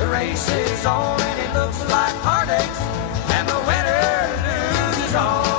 The race is on and it looks like heartaches, and the winner loses all.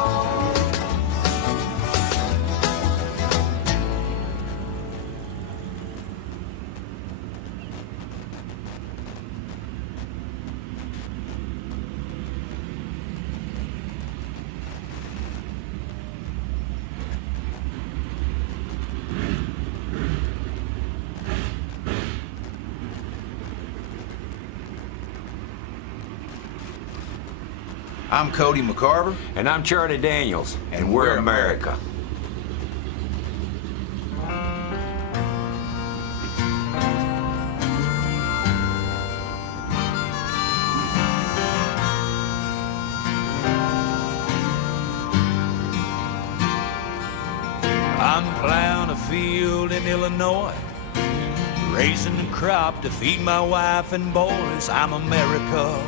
I'm Cody McCarver. And I'm Charlie Daniels. And we're America. I'm plowing a field in Illinois, raising a crop to feed my wife and boys. I'm America.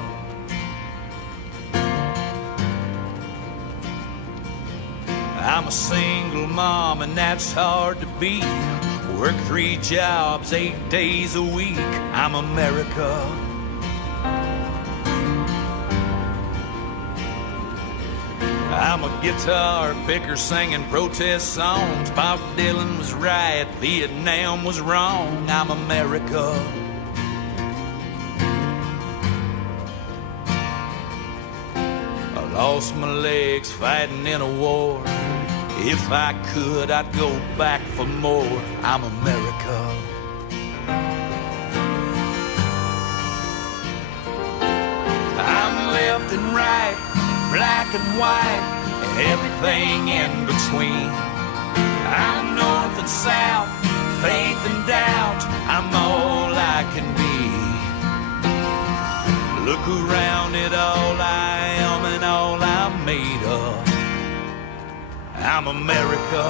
I'm a single mom and that's hard to beat. Work 3 jobs, 8 days a week. I'm America. I'm a guitar picker singing protest songs. Bob Dylan was right, Vietnam was wrong. I'm America. I lost my legs fighting in a war. If I could, I'd go back for more. I'm America. I'm left and right, black and white, and everything in between. I'm north and south, faith and doubt. I'm all I can be. Look around at all I am and all I'm made of. I'm America.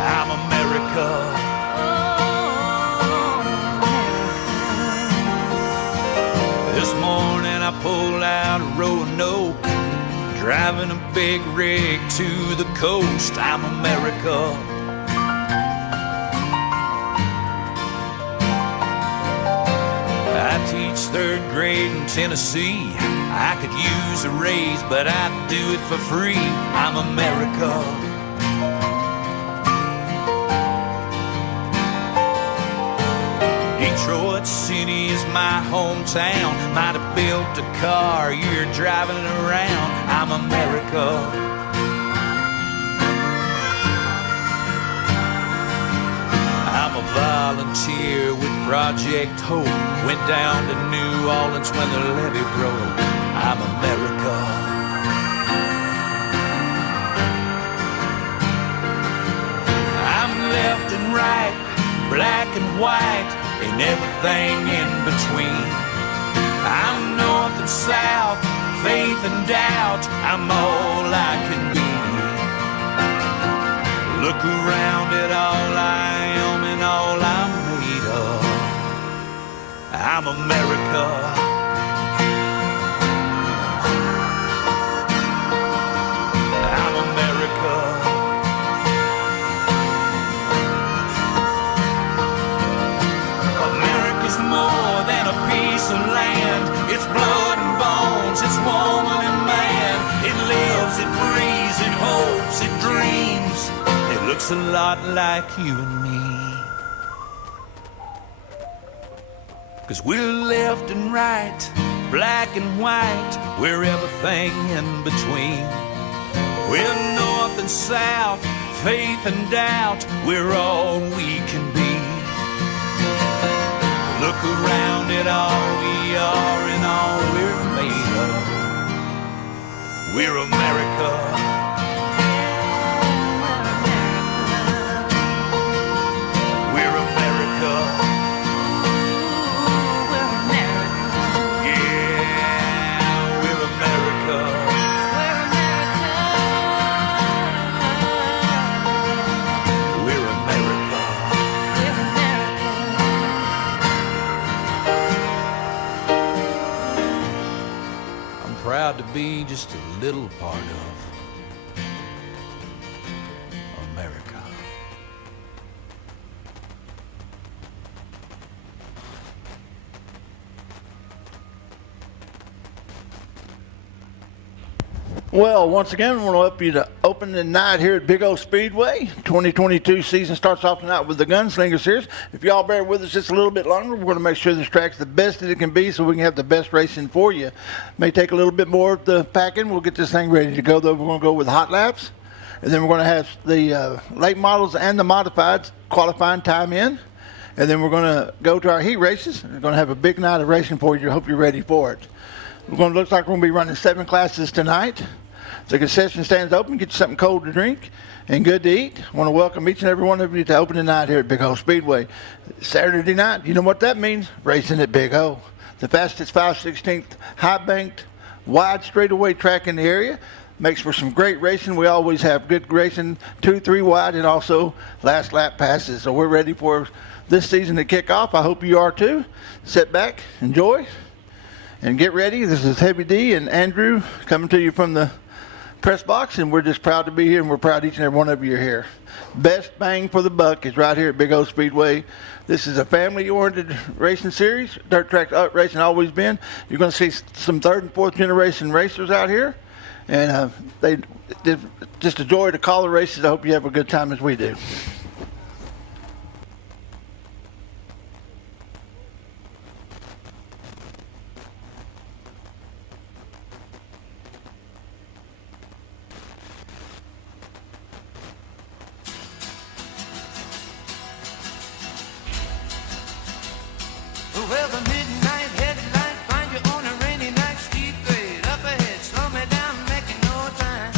I'm America. This morning I pulled out of Roanoke, driving a big rig to the coast. I'm America. I teach 3rd grade in Tennessee. I could use a raise, but I'd do it for free. I'm America. Detroit City is my hometown. Might have built a car you're driving around. I'm America. I'm a volunteer with Project Hope. Went down to New Orleans when the levee broke. I'm America. I'm left and right, black and white, and everything in between. I'm north and south, faith and doubt. I'm all I can be. Look around at all I am and all I'm made of. I'm America. More than a piece of land. It's blood and bones, it's woman and man. It lives, it breathes, it hopes, it dreams. It looks a lot like you and me. 'Cause we're left and right, black and white. We're everything in between. We're north and south, faith and doubt. We're all we can be. Look around at all we are and all we're made of. We're America. We're America. We're America. Yeah, we're America. We're America. We're America. We're America. I'm proud to be just a little part of America. Well, once again, we want to up you to opening night here at Big O Speedway. 2022 season starts off tonight with the Gunslinger Series. If y'all bear with us just a little bit longer, we're going to make sure this track's the best that it can be so we can have the best racing for you. May take a little bit more of the packing. We'll get this thing ready to go, though. We're going to go with hot laps. And then we're going to have the late models and the modifieds qualifying time in. And then we're going to go to our heat races. We're going to have a big night of racing for you. I hope you're ready for it. Looks like we're going to be running 7 classes tonight. The concession stand's open. Get you something cold to drink and good to eat. I want to welcome each and every one of you to opening night here at Big O Speedway. Saturday night, you know what that means? Racing at Big O. The fastest 5/16 high-banked, wide straightaway track in the area. Makes for some great racing. We always have good racing, 2-3 wide, and also last lap passes. So we're ready for this season to kick off. I hope you are too. Sit back, enjoy, and get ready. This is Heavy D and Andrew coming to you from the press box, and we're just proud to be here, and we're proud each and every one of you are here. Best bang for the buck is right here at Big O Speedway. This is a family-oriented racing series. Dirt track racing always been. You're going to see some 3rd and 4th generation racers out here, and they just a joy to call the races. I hope you have a good time as we do. Well, the midnight headlight find you on a rainy night. Speedway up ahead, slow me down, making no time.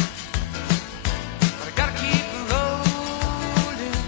But I gotta keep rolling.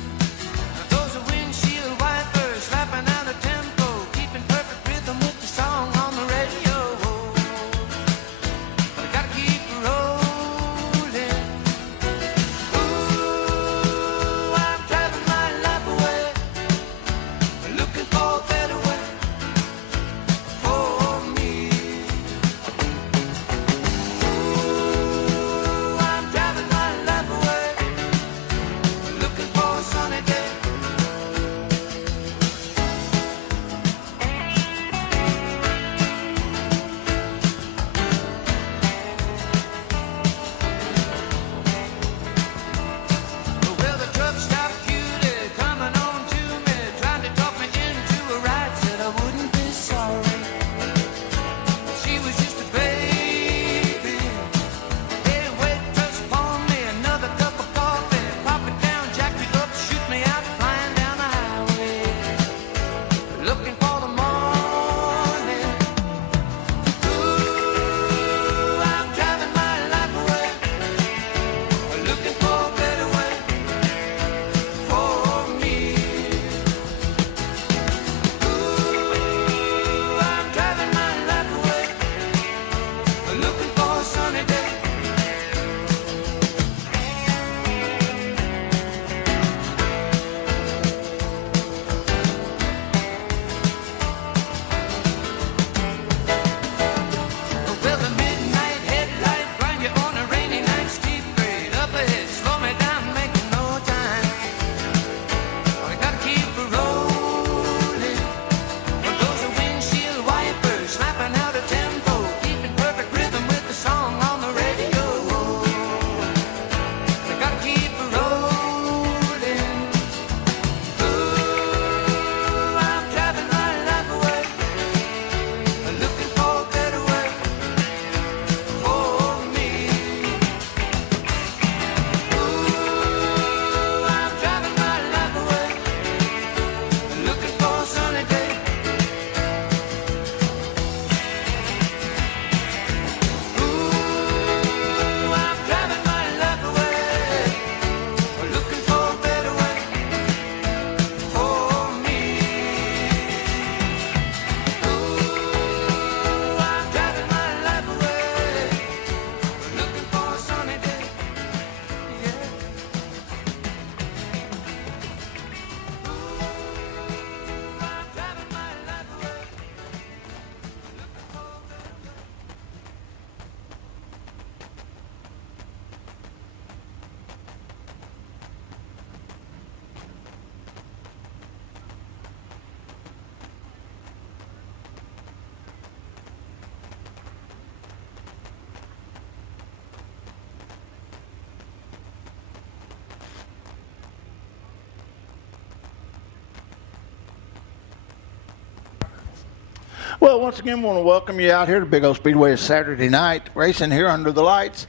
Well, once again, we want to welcome you out here to Big O Speedway. It's Saturday night racing here under the lights.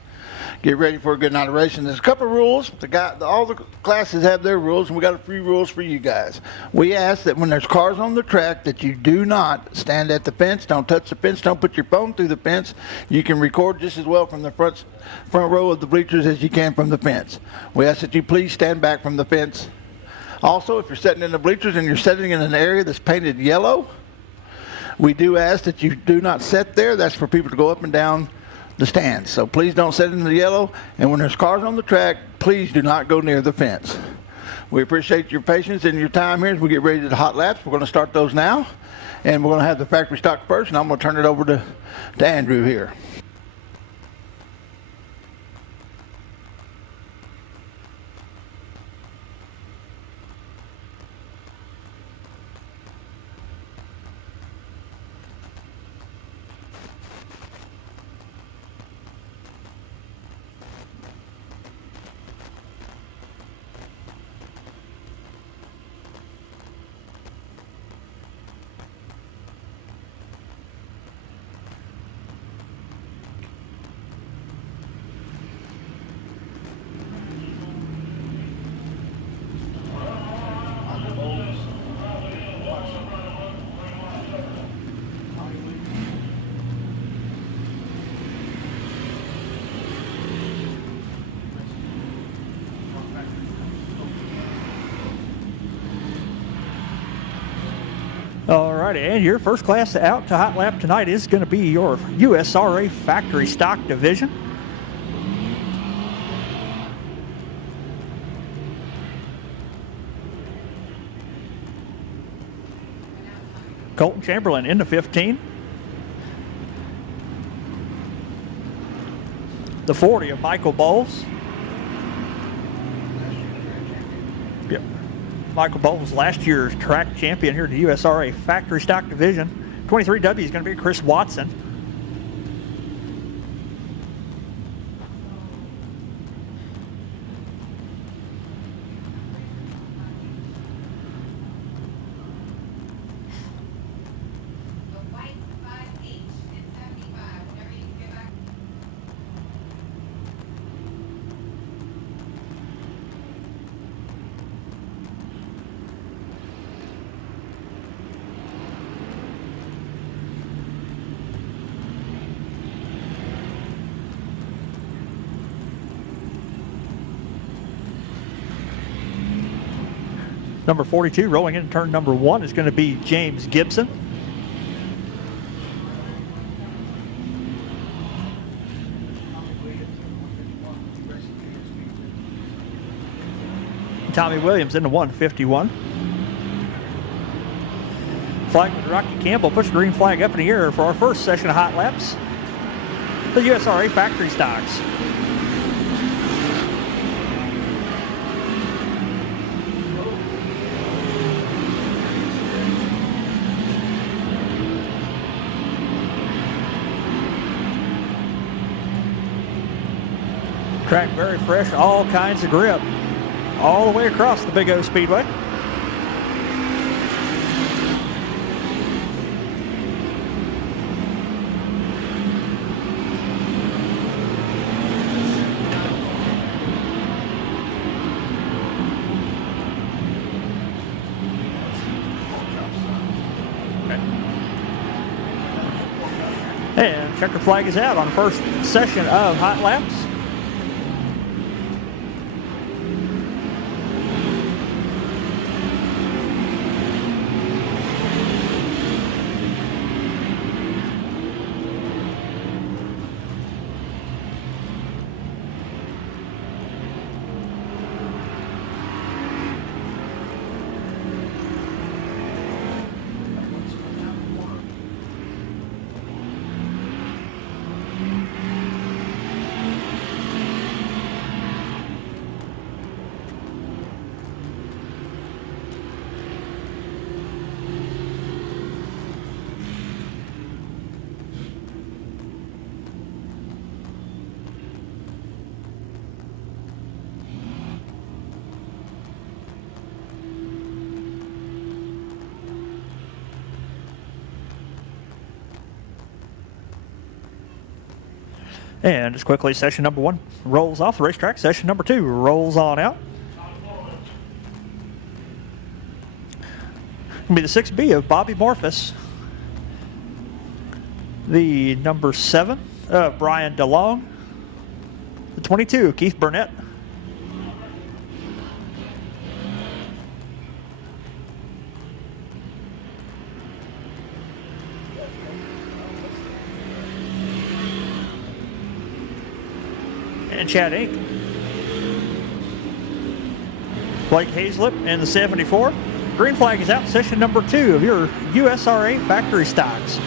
Get ready for a good night of racing. There's a couple of rules. All the classes have their rules, and we got a few rules for you guys. We ask that when there's cars on the track that you do not stand at the fence, don't touch the fence, don't put your phone through the fence. You can record just as well from the front row of the bleachers as you can from the fence. We ask that you please stand back from the fence. Also, if you're sitting in the bleachers and you're sitting in an area that's painted yellow, we do ask that you do not sit there. That's for people to go up and down the stands. So please don't sit in the yellow. And when there's cars on the track, please do not go near the fence. We appreciate your patience and your time here as we get ready to the hot laps. We're going to start those now. And we're going to have the factory stock first. And I'm going to turn it over to Andrew here. Alrighty, and your first class out to hot lap tonight is going to be your USRA factory stock division. Colton Chamberlain in the 15. The 40 of Michael Bowles. Yep. Michael Bowles, last year's track champion here at the USRA Factory Stock Division. 23W is going to be Chris Watson. Number 42 rolling in turn number 1 is going to be James Gibson. Tommy Williams in the 151. Flagman Rocky Campbell puts the green flag up in the air for our first session of hot laps. The USRA Factory Stocks. Track very fresh, all kinds of grip, all the way across the Big O Speedway. And checker flag is out on the first session of hot laps. And just quickly, session number 1 rolls off the racetrack. Session number 2 rolls on out. It'll be the 6B of Bobby Morphus. The number 7 of Brian DeLong. The 22 of Keith Burnett. And Chad Inc. Blake Hazlip in the 74. Green flag is out. Session number 2 of your USRA factory stocks.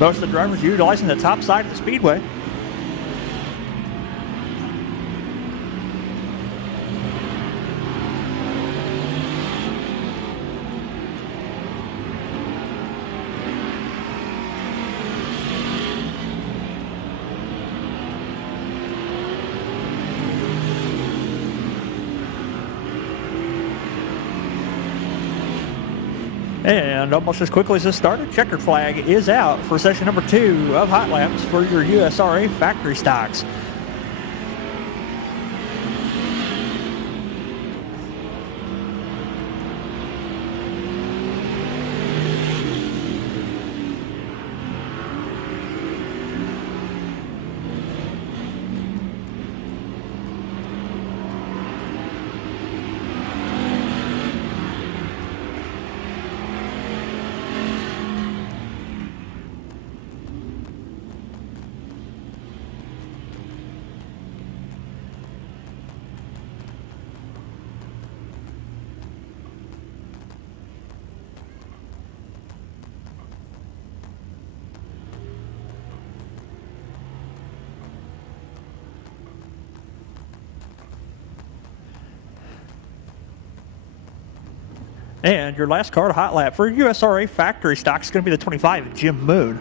Most of the drivers utilizing the top side of the speedway. And almost as quickly as this started, checkered flag is out for session number 2 of Hot Laps for your USRA factory stocks. And your last car to Hot Lap for USRA factory stock is going to be the 25, Jim Moon.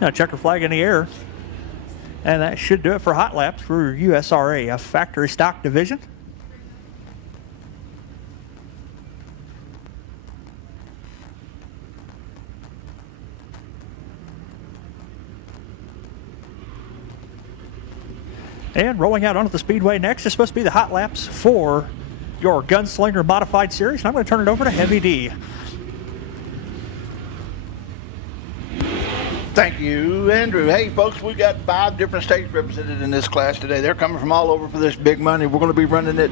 Now checker flag in the air. And that should do it for Hot Laps for USRA, a factory stock division. And rolling out onto the speedway next is supposed to be the Hot Laps for your Gunslinger Modified Series. And I'm going to turn it over to Heavy D. Thank you, Andrew. Hey, folks, we got 5 different states represented in this class today. They're coming from all over for this big money. We're going to be running it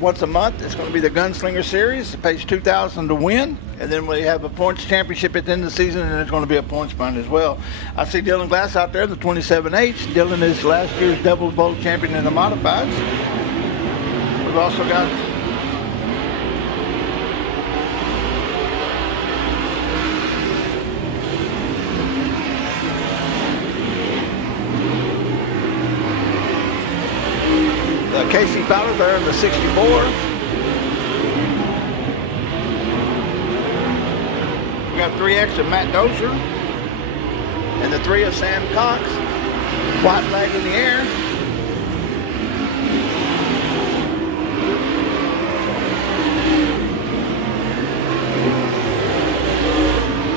once a month. It's going to be the Gunslinger Series. It pays $2,000 to win, and then we have a points championship at the end of the season, and there's going to be a points fund as well. I see Dylan Glass out there in the 27H. Dylan is last year's double bowl champion in the modifieds. We've also got Casey Fowler there in the 64. We got 3X of Matt Dozier and the 3 of Sam Cox. White flag in the air.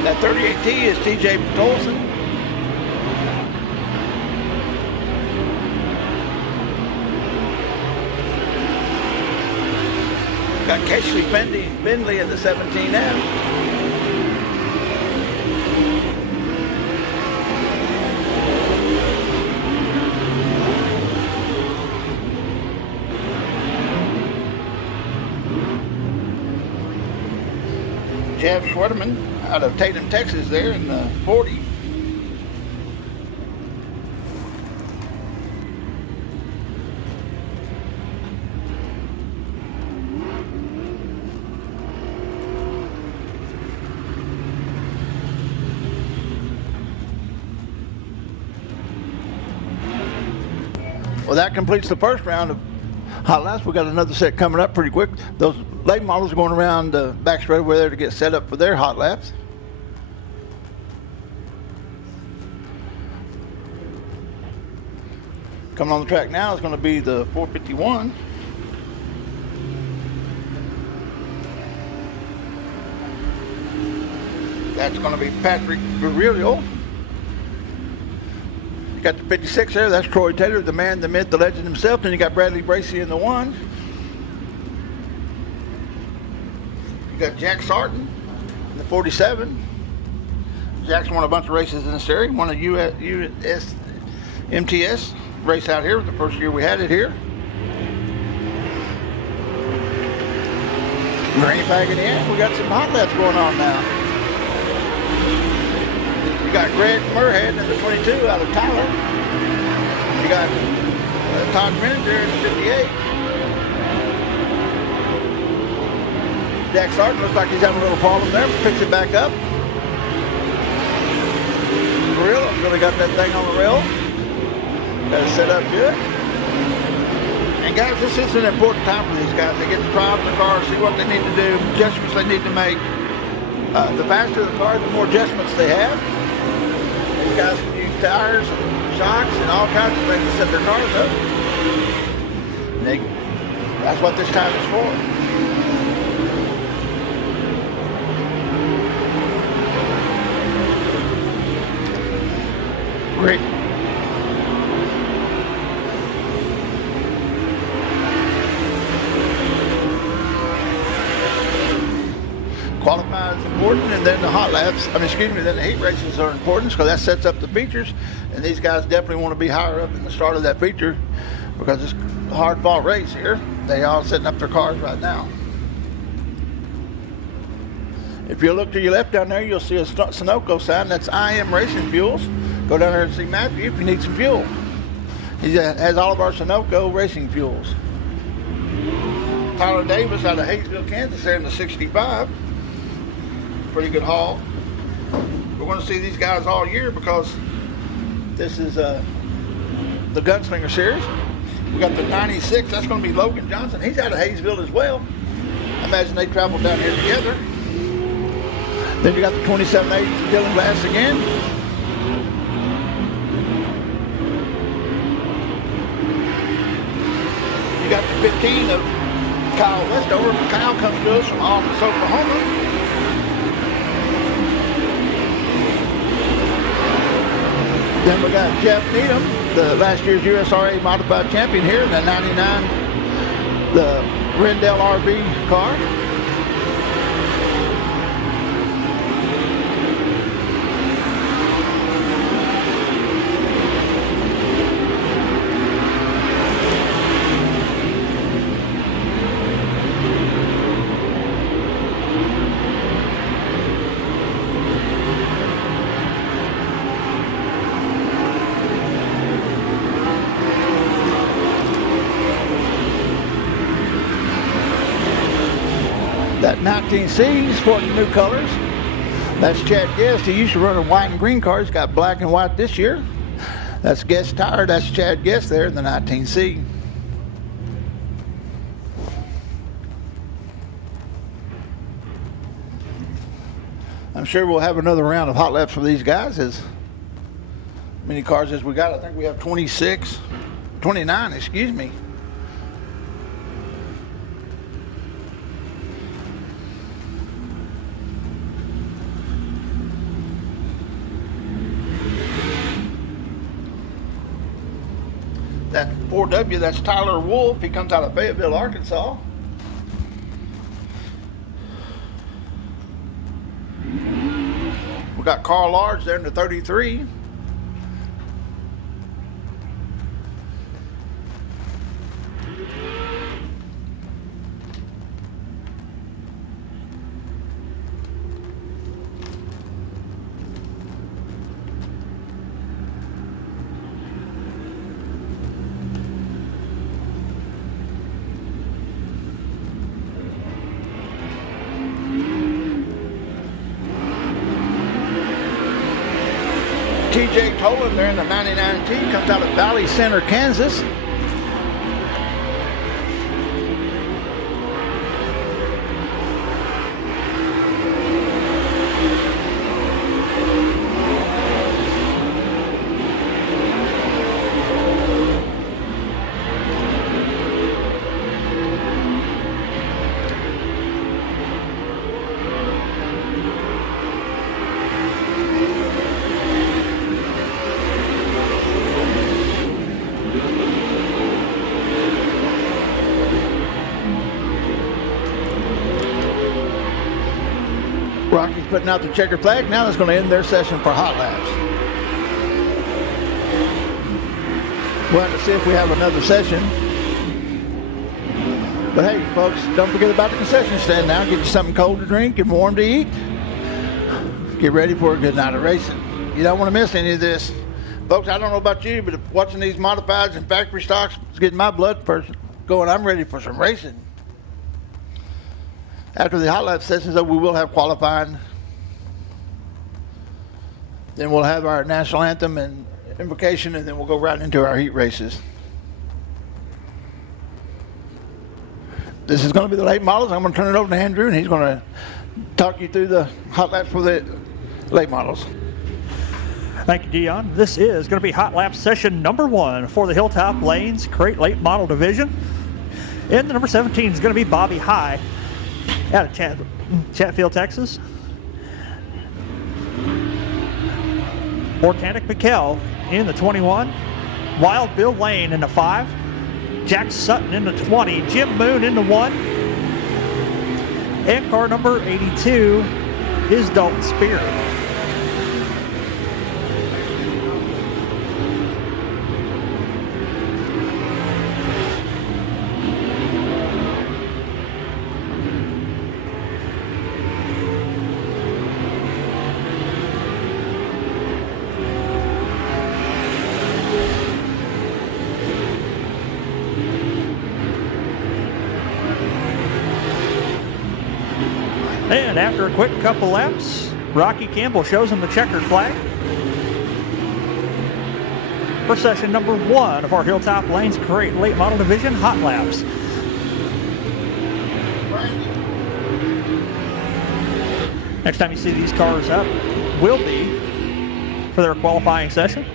That 38T is TJ Tolson. Got Casey Bindley in the 17F. Jeff Schwetterman out of Tatum, Texas there in the 40. Well, that completes the first round of hot laps. We got another set coming up pretty quick. Those late models are going around the back straight over there to get set up for their hot laps. Coming on the track now is going to be the 451. That's going to be Patrick Virilio. You got the 56 there. That's Troy Taylor, the man, the myth, the legend himself. Then you got Bradley Bracey in the 1. You got Jack Sarton in the 47. Jack's won a bunch of races in this series. Won a US MTS race out here the first year we had it here. Granny Pack in the end. We got some hot laps going on now. You got Greg Murhead in the 22 out of Tyler. You got Todd Miniger in the 58. Jack Sarton looks like he's having a little problem there. Picks it back up. Gorilla really got that thing on the rail. Got it set up good. And guys, this is an important time for these guys. They get to drive the car, see what they need to do, adjustments they need to make. The faster the car, the more adjustments they have. These guys can use tires and shocks and all kinds of things to set their cars up. And that's what this time is for. Great. Qualifying is important, and then the hot laps, then the heat races are important because that sets up the features, and these guys definitely want to be higher up in the start of that feature because it's a hard-fought race here. They all setting up their cars right now. If you look to your left down there, you'll see a Sunoco sign. That's IM Racing Fuels. Go down there and see Matthew if you need some fuel. He has all of our Sunoco racing fuels. Tyler Davis out of Hayesville, Kansas there in the 65. Pretty good haul. We're going to see these guys all year because this is the Gunslinger Series. We got the 96. That's going to be Logan Johnson. He's out of Hayesville as well. I imagine they traveled down here together. Then you got the 27-8 Dylan Glass again. You got the 15 of Kyle Westover. Kyle comes to us from Office, Oklahoma. Then we got Jeff Needham, the last year's USRA modified champion here in the 99, the Rendell RV car. That 19C, sporting new colors. That's Chad Guest. He used to run a white and green car. He's got black and white this year. That's Guest Tire. That's Chad Guest there in the 19C. I'm sure we'll have another round of hot laps for these guys. As many cars as we got. I think we have 29, excuse me. That 4W, that's Tyler Wolf. He comes out of Fayetteville, Arkansas. We got Carl Large there in the 33. TJ Tolan there in the 99T, comes out of Valley Center, Kansas. Rocky's putting out the checkered flag. Now that's going to end their session for hot laps. We'll have to see if we have another session. But hey, folks, don't forget about the concession stand now. Get you something cold to drink and warm to eat. Get ready for a good night of racing. You don't want to miss any of this. Folks, I don't know about you, but watching these modifieds and factory stocks is getting my blood going. I'm ready for some racing. After the hot lap sessions, though, we will have qualifying. Then we'll have our national anthem and invocation, and then we'll go right into our heat races. This is going to be the late models. I'm going to turn it over to Andrew, and he's going to talk you through the hot laps for the late models. Thank you, Dion. This is going to be hot lap session number 1 for the Hilltop Lanes Crate Late Model Division. In the number 17 is going to be Bobby High out of Chatfield, Texas. Organic McKell in the 21. Wild Bill Lane in the 5. Jack Sutton in the 20. Jim Moon in the 1. And car number 82 is Dalton Spear. And after a quick couple laps, Rocky Campbell shows him the checkered flag for session number 1 of our Hilltop Lanes Crate Late Model Division hot laps. Next time you see these cars up will be for their qualifying session.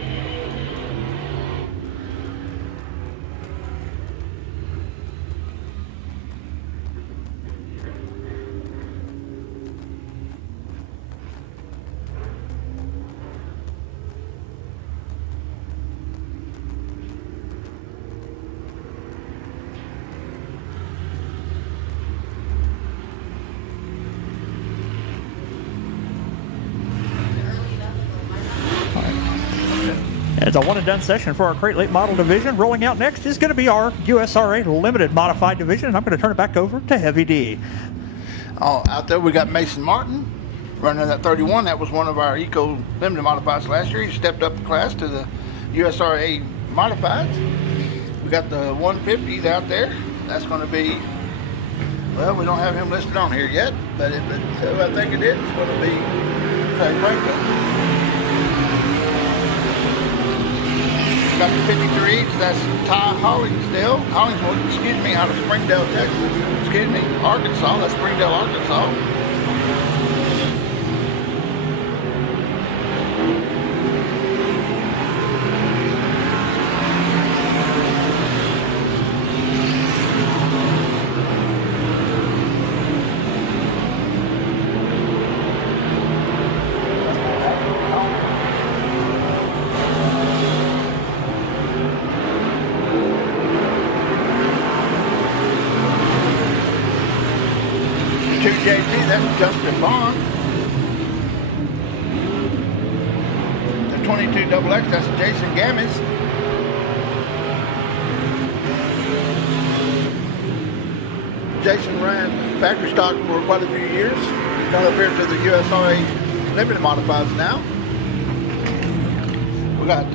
It's a one and done session for our Crate Late Model Division. Rolling out next is going to be our USRA Limited Modified Division, and I'm going to turn it back over to Heavy D. Out there we got Mason Martin running that 31. That was one of our Eco Limited Modifieds last year. He stepped up the class to the USRA Modifieds. We got the 150 out there. That's going to be, well, we don't have him listed on here yet, but who I think it is, it's going to be Craig Franklin. Got the 53s, that's Ty Hollingsdale, out of Springdale, Texas. Arkansas, that's Springdale, Arkansas. JT, that's Justin Bond. The 22 XX, that's Jason Gammis. Jason ran factory stock for quite a few years. He's gone up here to the USRA Limited Modifieds now. We got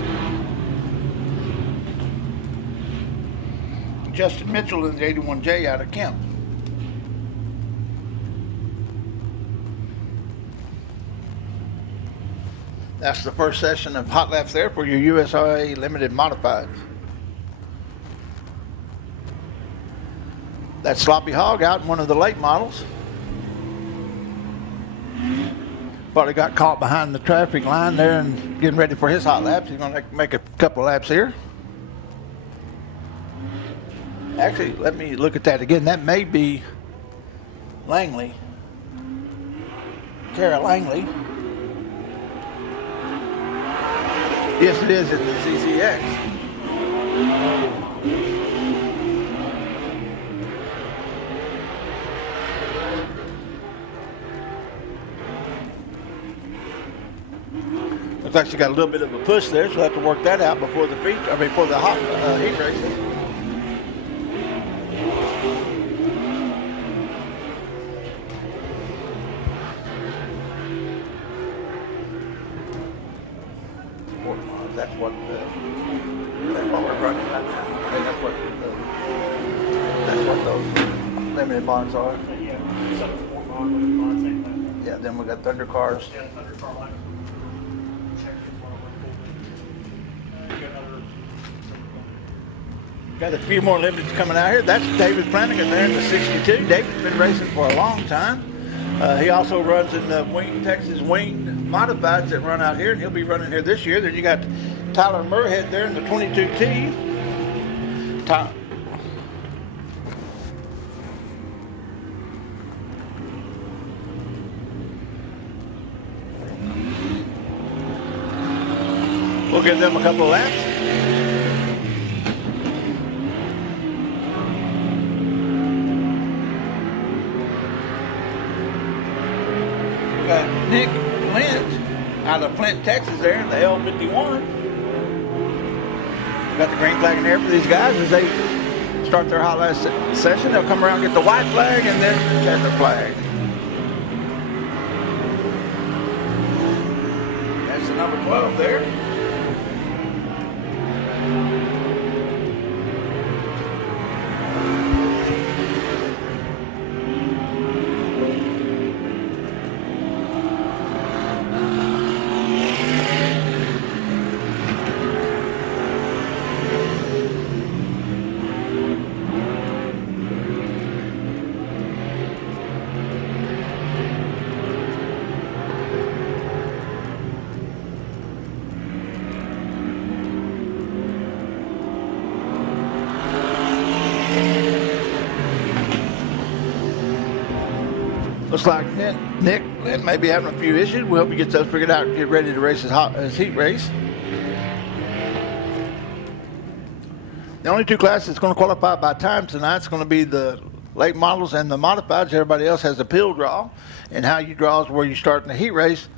Justin Mitchell in the 81J out of Kemp. That's the first session of hot laps there for your USA Limited Modifieds. That Sloppy Hog out in one of the late models. Probably got caught behind the traffic line there and getting ready for his hot laps. He's going to make a couple of laps here. Actually, let me look at that again. That may be Langley. Kara Langley. Yes, it is in the CCX. Looks like she got a little bit of a push there. She'll have to work that out before the before the hot heat races. That's what we're running right now. I think that's what those limited bonds are. Yeah, then we got Thunder cars. Got a few more limiteds coming out here. That's David Flanagan there in the 62. David's been racing for a long time. He also runs in the Texas Winged Modifieds that run out here, and he'll be running here this year. Then you got Tyler Murhead there in the 22T. We'll give them a couple of laps. Got Nick Flint out of Flint, Texas there in the L51. Got the green flag in there for these guys as they start their hot lap session. They'll come around and get the white flag and then the checker flag. That's the number 12 there. Looks like Nick may be having a few issues. We hope he gets those figured out and get ready to race his heat race. The only two classes that's going to qualify by time tonight is going to be the late models and the modifieds. Everybody else has a pill draw, and how you draw is where you start in the heat race.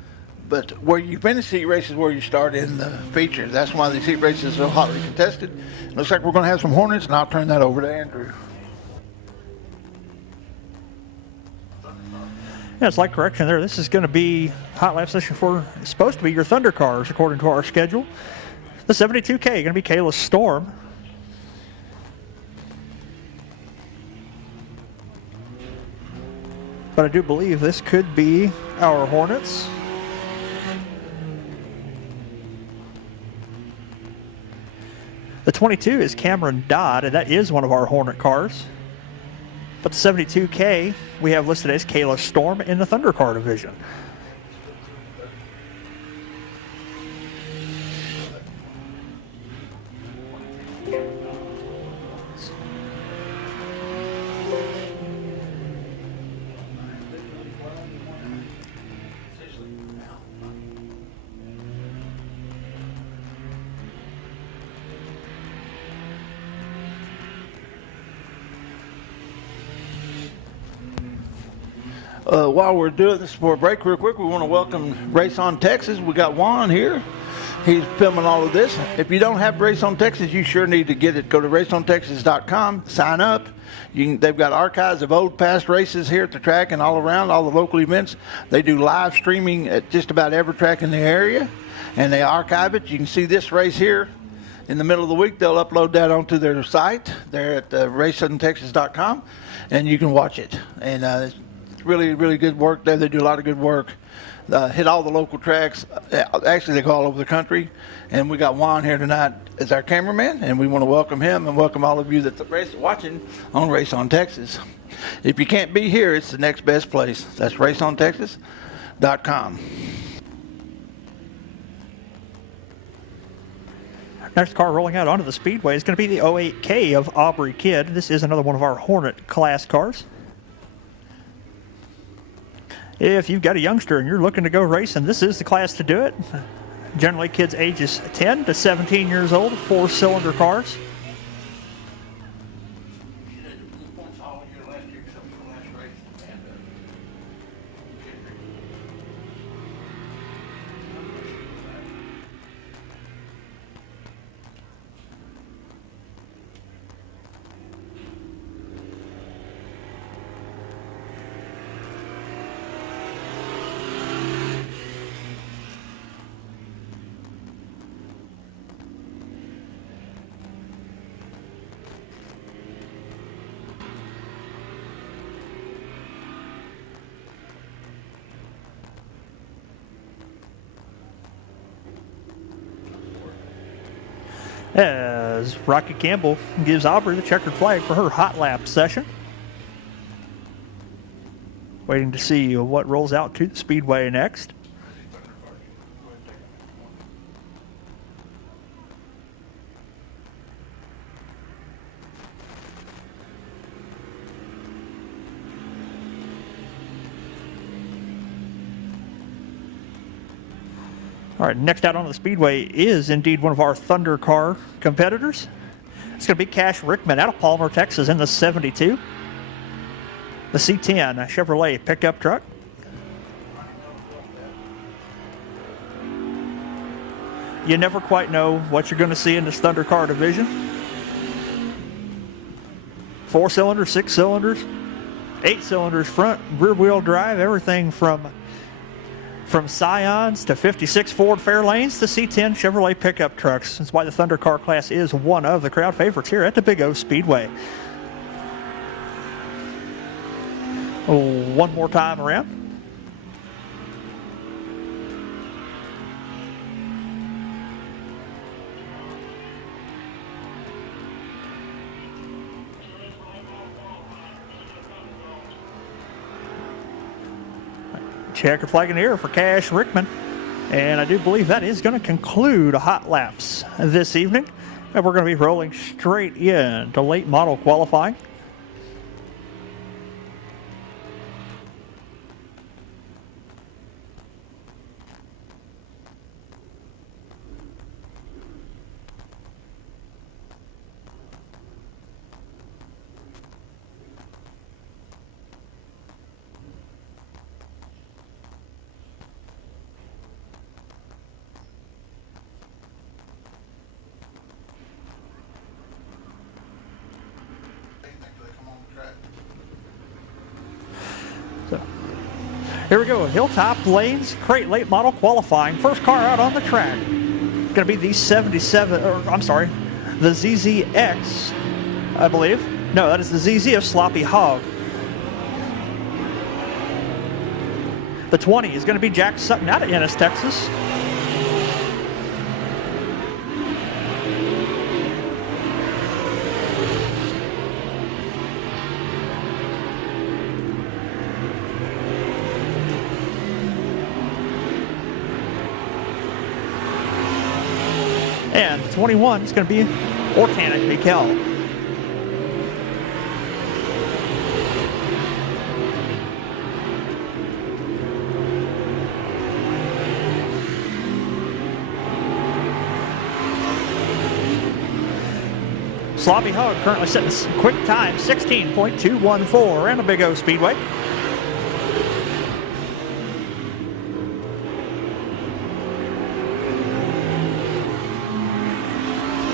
But where you finish the heat race is where you start in the features. That's why these heat races are so hotly contested. Looks like we're going to have some Hornets, and I'll turn that over to Andrew. Yeah, slight correction there. This is going to be hot lap session for, it's supposed to be your Thunder cars according to our schedule. The 72K going to be Kayla Storm. But I do believe this could be our Hornets. The 22 is Cameron Dodd, and that is one of our Hornet cars. But the 72K we have listed as Kayla Storm in the Thunder car division. While we're doing this for a break real quick, we want to welcome Race on Texas. We got Juan here. He's filming all of this. If you don't have Race on Texas, you sure need to get it. Go to raceontexas.com, sign up. They've got archives of old past races here at the track and all around, all the local events. They do live streaming at just about every track in the area, and they archive it. You can see this race here. In the middle of the week, they'll upload that onto their site. They're at raceontexas.com, and you can watch it. And it's really, really good work there. They do a lot of good work. hit all the local tracks. Actually, they go all over the country. And we got Juan here tonight as our cameraman, and we want to welcome him and welcome all of you that's watching on Race on Texas. If you can't be here, it's the next best place. That's raceontexas.com. Next car rolling out onto the Speedway is going to be the 08K of Aubrey Kidd. This is another one of our Hornet class cars. If you've got a youngster and you're looking to go racing, this is the class to do it. Generally, kids ages 10 to 17 years old, 4-cylinder cars. As Rocky Campbell gives Aubrey the checkered flag for her hot lap session. Waiting to see what rolls out to the Speedway next. All right, next out on the Speedway is indeed one of our Thunder car competitors. It's going to be Cash Rickman out of Palmer, Texas in the 72. The C10 a Chevrolet pickup truck. You never quite know what you're going to see in this Thunder car division. 4 cylinders, 6 cylinders, 8 cylinders, front, rear wheel drive, everything from Scions to 56 Ford Fairlanes to C10 Chevrolet pickup trucks. That's why the Thunder car class is one of the crowd favorites here at the Big O Speedway. One more time around. Checkered flag in the air for Cash Rickman. And I do believe that is going to conclude hot laps this evening. And we're going to be rolling straight into late model qualifying. Here we go, Hilltop Lanes, crate late model qualifying. First car out on the track. Going to be the 77, or I'm sorry, the ZZX, I believe. No, that is the ZZ of Sloppy Hog. The 20 is going to be Jack Sutton out of Ennis, Texas. And 21 is going to be Organic Mikel. Sloppy Hog currently setting a quick time, 16.214 around the Big O Speedway.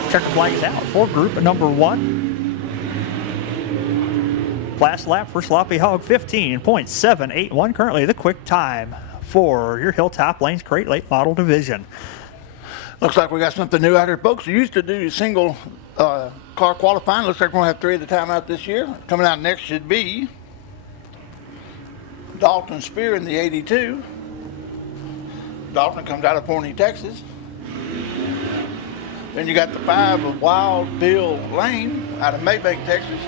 Checker flag is out for group number 1. Last lap for Sloppy Hog, 15.781. Currently the quick time for your Hilltop Lanes crate late model division. Looks like we got something new out here, folks. We used to do single car qualifying. Looks like we're going to have 3 at a time out this year. Coming out next should be Dalton Spear in the 82. Dalton comes out of Pawnee, Texas. Then you got the 5 of Wild Bill Lane out of Maybank, Texas.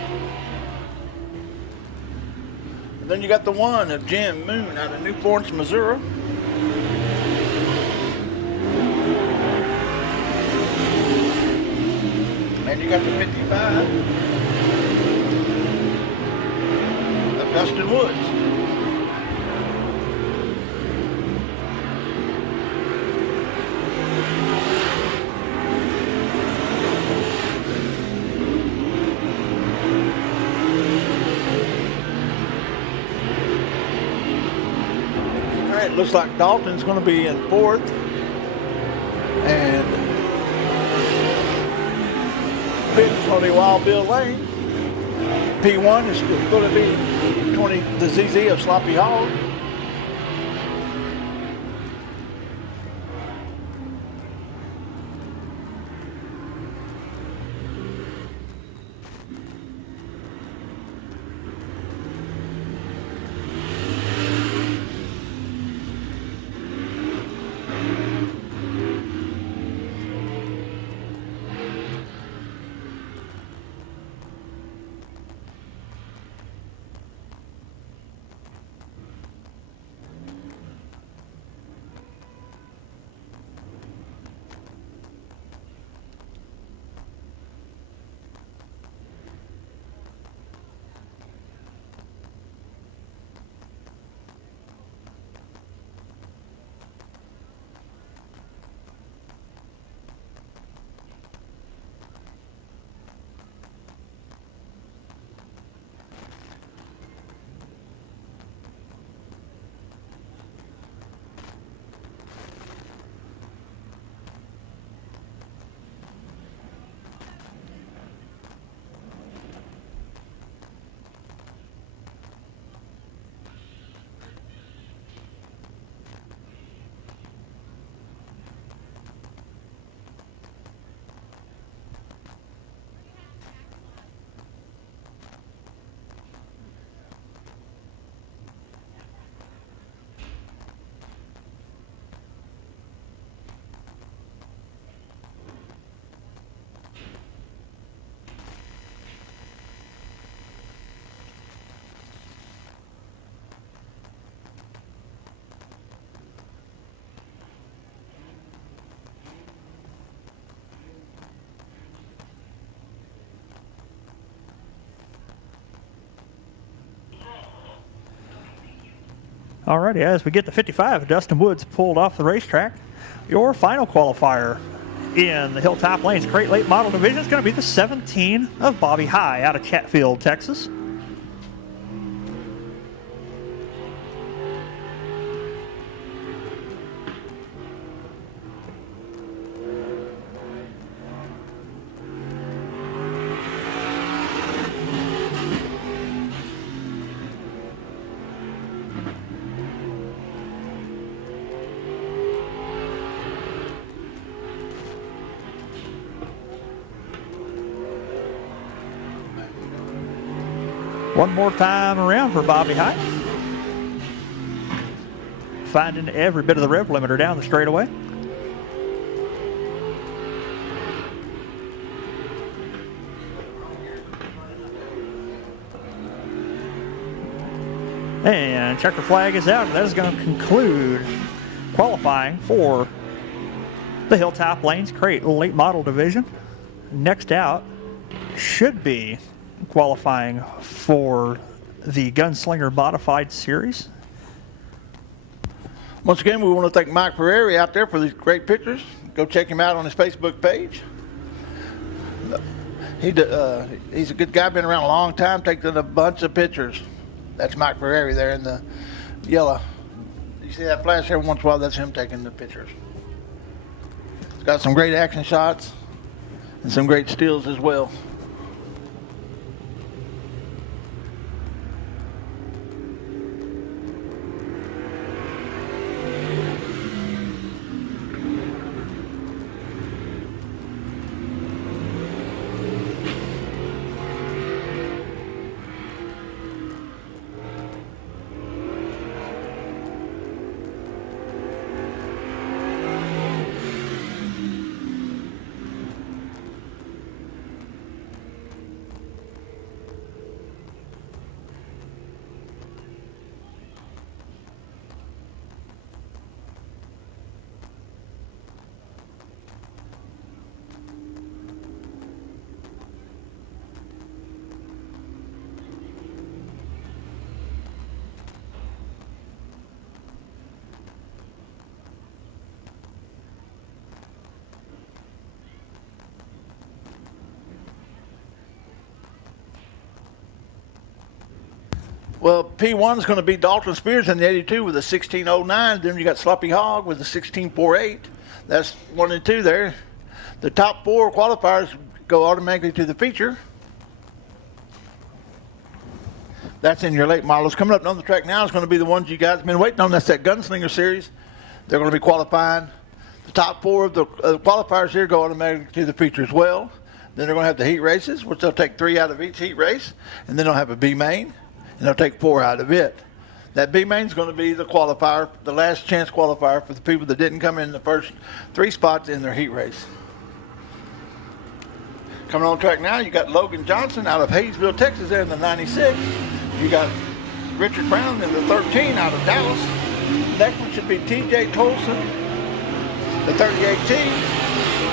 And then you got the 1 of Jim Moon out of New Florence, Missouri. And you got the 55 of Dustin Woods. All right, looks like Dalton's going to be in 4th. And 5th is going to be Wild Bill Lane. P1 is going to be the ZZ of Sloppy Hog. Alrighty, as we get to 55, Dustin Woods pulled off the racetrack. Your final qualifier in the Hilltop Lanes Crate Late Model Division is going to be the 17 of Bobby High out of Chatfield, Texas. One more time around for Bobby High. Finding every bit of the rev limiter down the straightaway. And checker flag is out, and that is going to conclude qualifying for the Hilltop Lanes Crate Late Model Division. Next out should be qualifying for the Gunslinger Modified Series. Once again, we want to thank Mike Ferrari out there for these great pictures. Go check him out on his Facebook page. He's a good guy, been around a long time, taking a bunch of pictures. That's Mike Ferrari there in the yellow. You see that flash every once in a while, that's him taking the pictures. He's got some great action shots and some great stills as well. Well, P1 is going to be Dalton Spears in the 82 with a 16.09. Then you got Sloppy Hog with a 16.48. That's 1 and 2 there. The top 4 qualifiers go automatically to the feature. That's in your late models. Coming up on the track now is going to be the ones you guys have been waiting on. That's that Gunslinger Series. They're going to be qualifying. The top 4 of the qualifiers here go automatically to the feature as well. Then they're going to have the heat races, which they'll take 3 out of each heat race. And then they'll have a B main, and they'll take 4 out of it. That B main is going to be the qualifier, the last chance qualifier for the people that didn't come in the first 3 spots in their heat race. Coming on track now, you got Logan Johnson out of Hayesville, Texas there in the 96. You got Richard Brown in the 13 out of Dallas. Next one should be TJ Tolson, the 38T.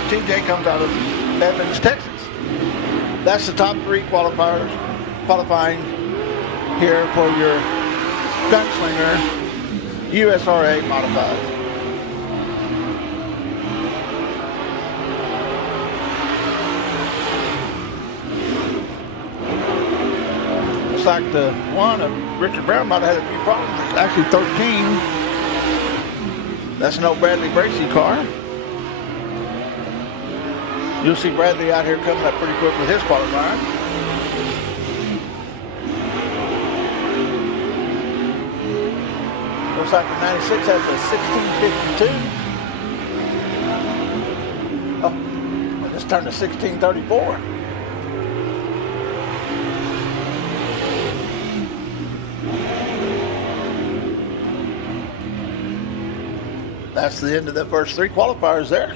TJ comes out of Evans, Texas. That's the top 3 qualifiers qualifying here for your Gunslinger USRA Modified. Like the one of Richard Brown might have had a few problems. It's actually 13. That's no Bradley Bracy car. You'll see Bradley out here coming up pretty quick with his qualifying. Looks like the 96 has a 1652. Oh, I just turned to 1634. That's the end of the first 3 qualifiers there.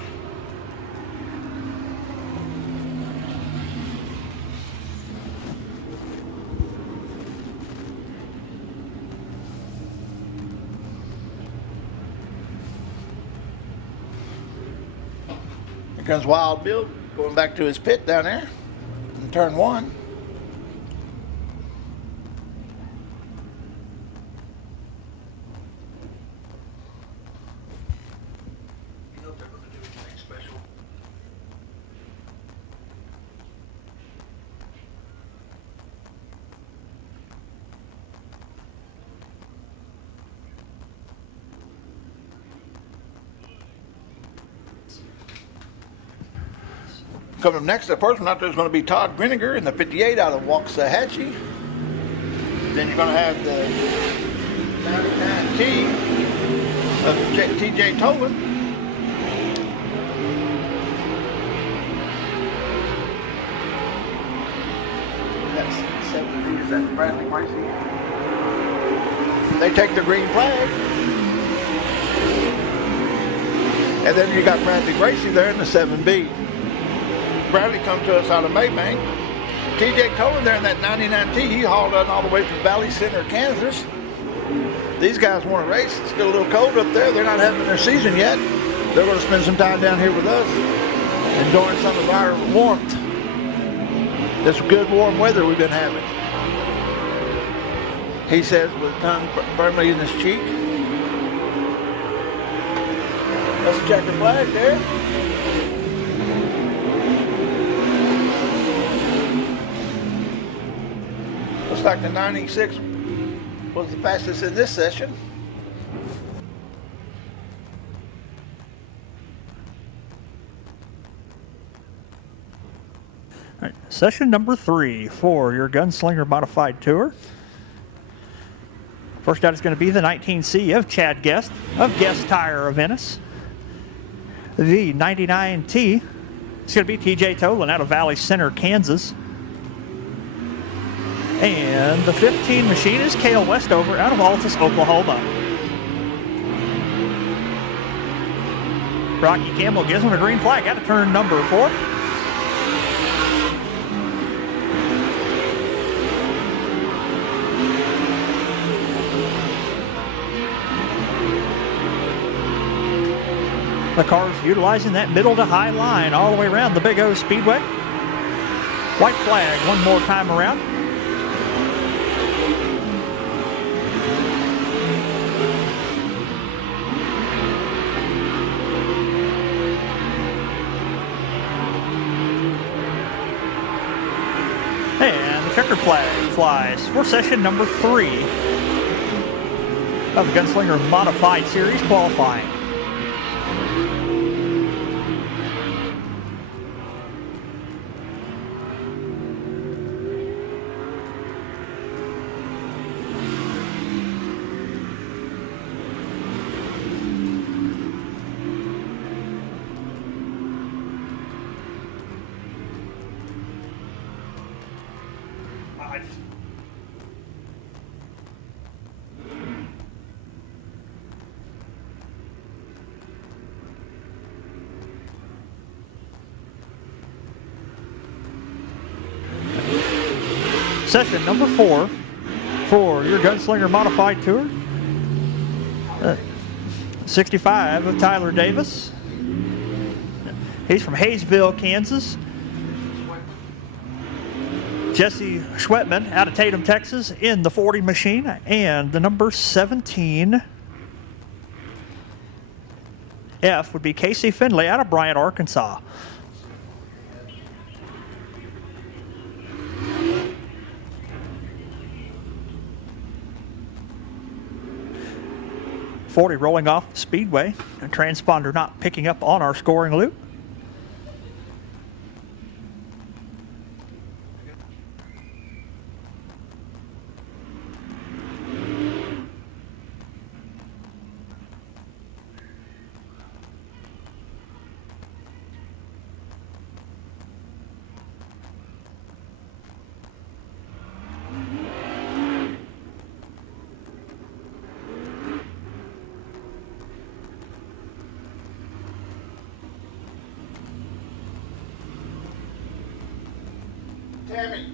Here comes Wild Bill going back to his pit down there in turn 1. Coming up next, the first one out there is going to be Todd Greniger in the 58 out of Waxahachie. Then you're going to have the 99T of TJ Tolan. That's 70 meters. That's Bradley Bracy. They take the green flag. And then you got Bradley Bracy there in the 7B. Bradley comes to us out of Maybank. TJ Tolan there in that 99T, he hauled on all the way from Valley Center, Kansas. These guys want to race. It's still a little cold up there. They're not having their season yet. They're going to spend some time down here with us, enjoying some of our warmth. This good warm weather we've been having. He says with a tongue firmly in his cheek. That's a checker flag there. Looks like the 96 was the fastest in this session. All right, session number 3 for your Gunslinger Modified Tour. First out is going to be the 19C of Chad Guest of Guest Tire of Venice. The 99T is going to be TJ Tolan out of Valley Center, Kansas. And the 15 machine is Cale Westover out of Altus, Oklahoma. Rocky Campbell gives him a green flag out of turn number 4. The car's utilizing that middle to high line all the way around the Big O Speedway. White flag one more time around. And the checker flag flies for session number 3 of the Gunslinger Modified Series qualifying. Session number 4 for your Gunslinger Modified Tour. 65 of Tyler Davis. He's from Hayesville, Kansas. Jesse Schwetman out of Tatum, Texas in the 40 machine. And the number 17 F would be Casey Finley out of Bryant, Arkansas. .40 rolling off the Speedway. A transponder not picking up on our scoring loop. Tammy.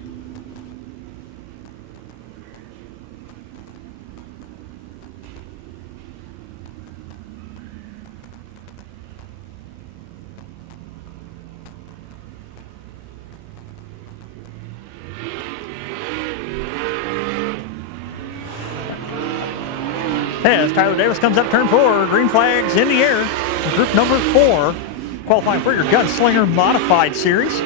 As Tyler Davis comes up turn 4, green flags in the air. Group number 4 qualifying for your Gunslinger Modified Series.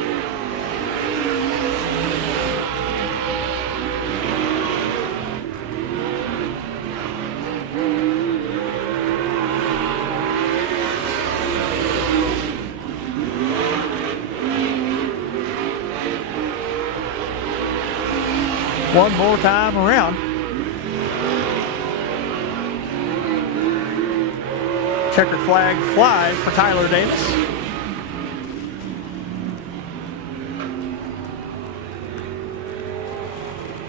One more time around. Checkered flag flies for Tyler Davis.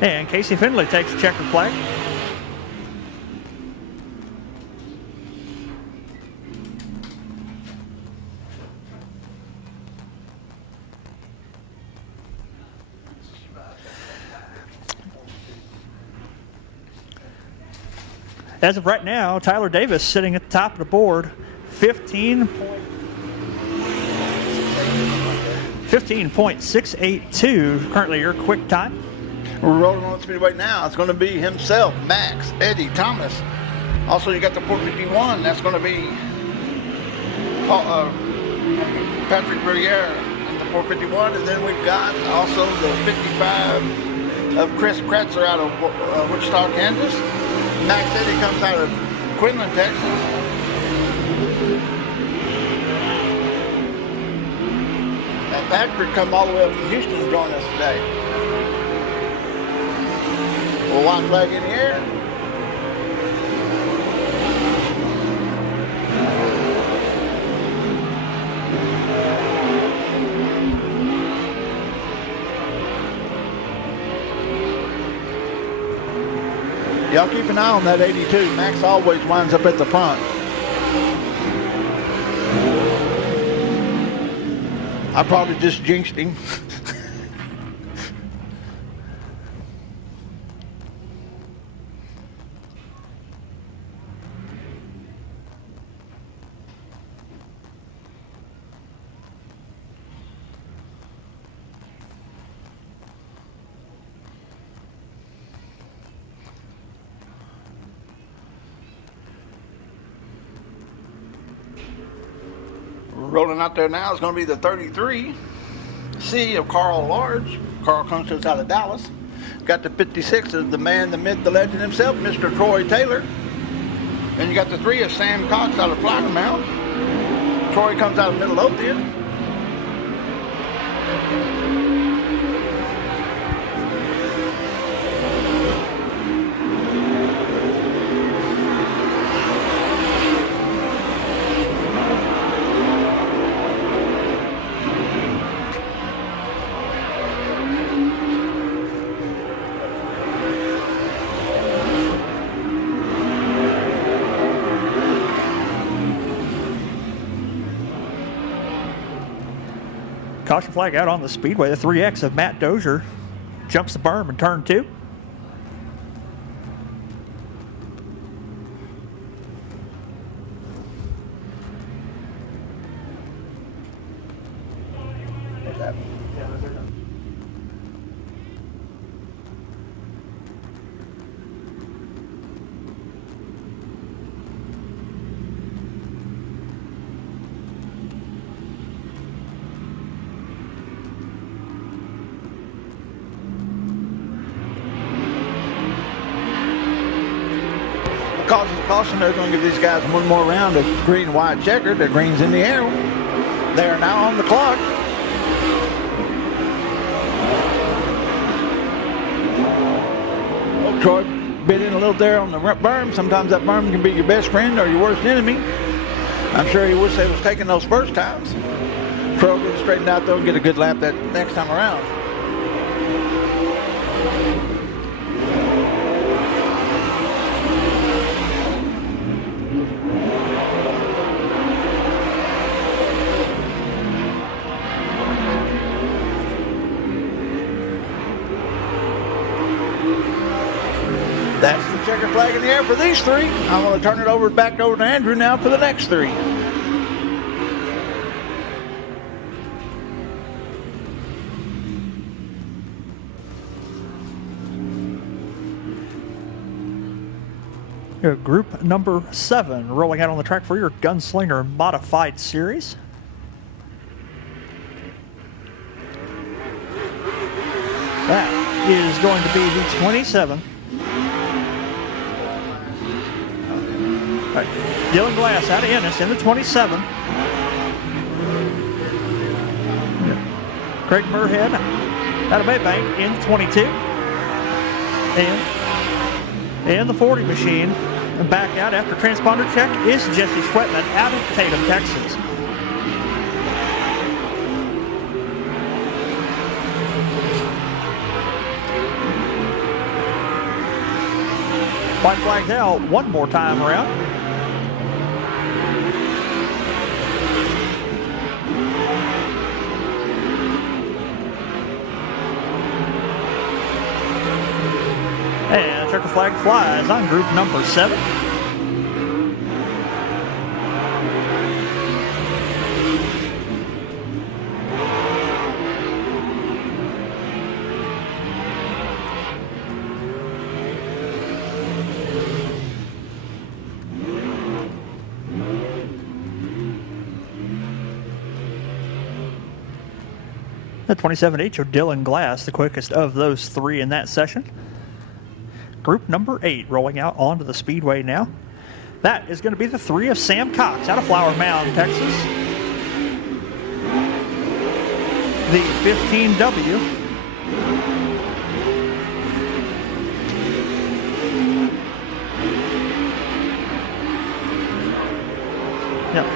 And Casey Finley takes the checkered flag. As of right now, Tyler Davis sitting at the top of the board, 15.682, currently your quick time. We're rolling on the Speedway now. It's going to be himself, Max, Eddie, Thomas. Also, you got the 451. That's going to be Patrick Briere in the 451. And then we've got also the 55 of Chris Kratzer out of Wichita, Kansas. Max Eddie comes out of Quinlan, Texas. And Patrick come all the way up from Houston to join us today. Well, white flag in the air. Y'all keep an eye on that 82. Max always winds up at the front. I probably just jinxed him. Rolling out there now is going to be the 33 C of Carl Large. Carl comes to us out of Dallas. Got the 56 of the man, the myth, the legend himself, Mr. Troy Taylor. And you got the 3 of Sam Cox out of Flower Mound. Troy comes out of Midlothian. Caution flag out on the Speedway. The 3X of Matt Dozier jumps the berm in turn 2. Caution, they're going to give these guys one more round of green and white checker. The green's in the air. They are now on the clock. Oh, Troy bit in a little there on the berm. Sometimes that berm can be your best friend or your worst enemy. I'm sure he wish they was taking those first times. Troy will get straightened out though and get a good lap that next time around. That's the checker flag in the air for these 3. I'm going to turn it back over to Andrew now for the next 3. Your group number 7 rolling out on the track for your Gunslinger Modified Series. That is going to be the 27. All right. Dylan Glass out of Ennis in the 27. Craig Murhead out of Baybank in the 22. And the 40 machine back out after transponder check is Jesse Schwetman out of Tatum, Texas. White flags out one more time around. And checker flag flies on group number 7. The 27H of Dylan Glass, the quickest of those 3 in that session. Group number 8 rolling out onto the Speedway now. That is going to be the 3 of Sam Cox out of Flower Mound, Texas. The 15W. Yep.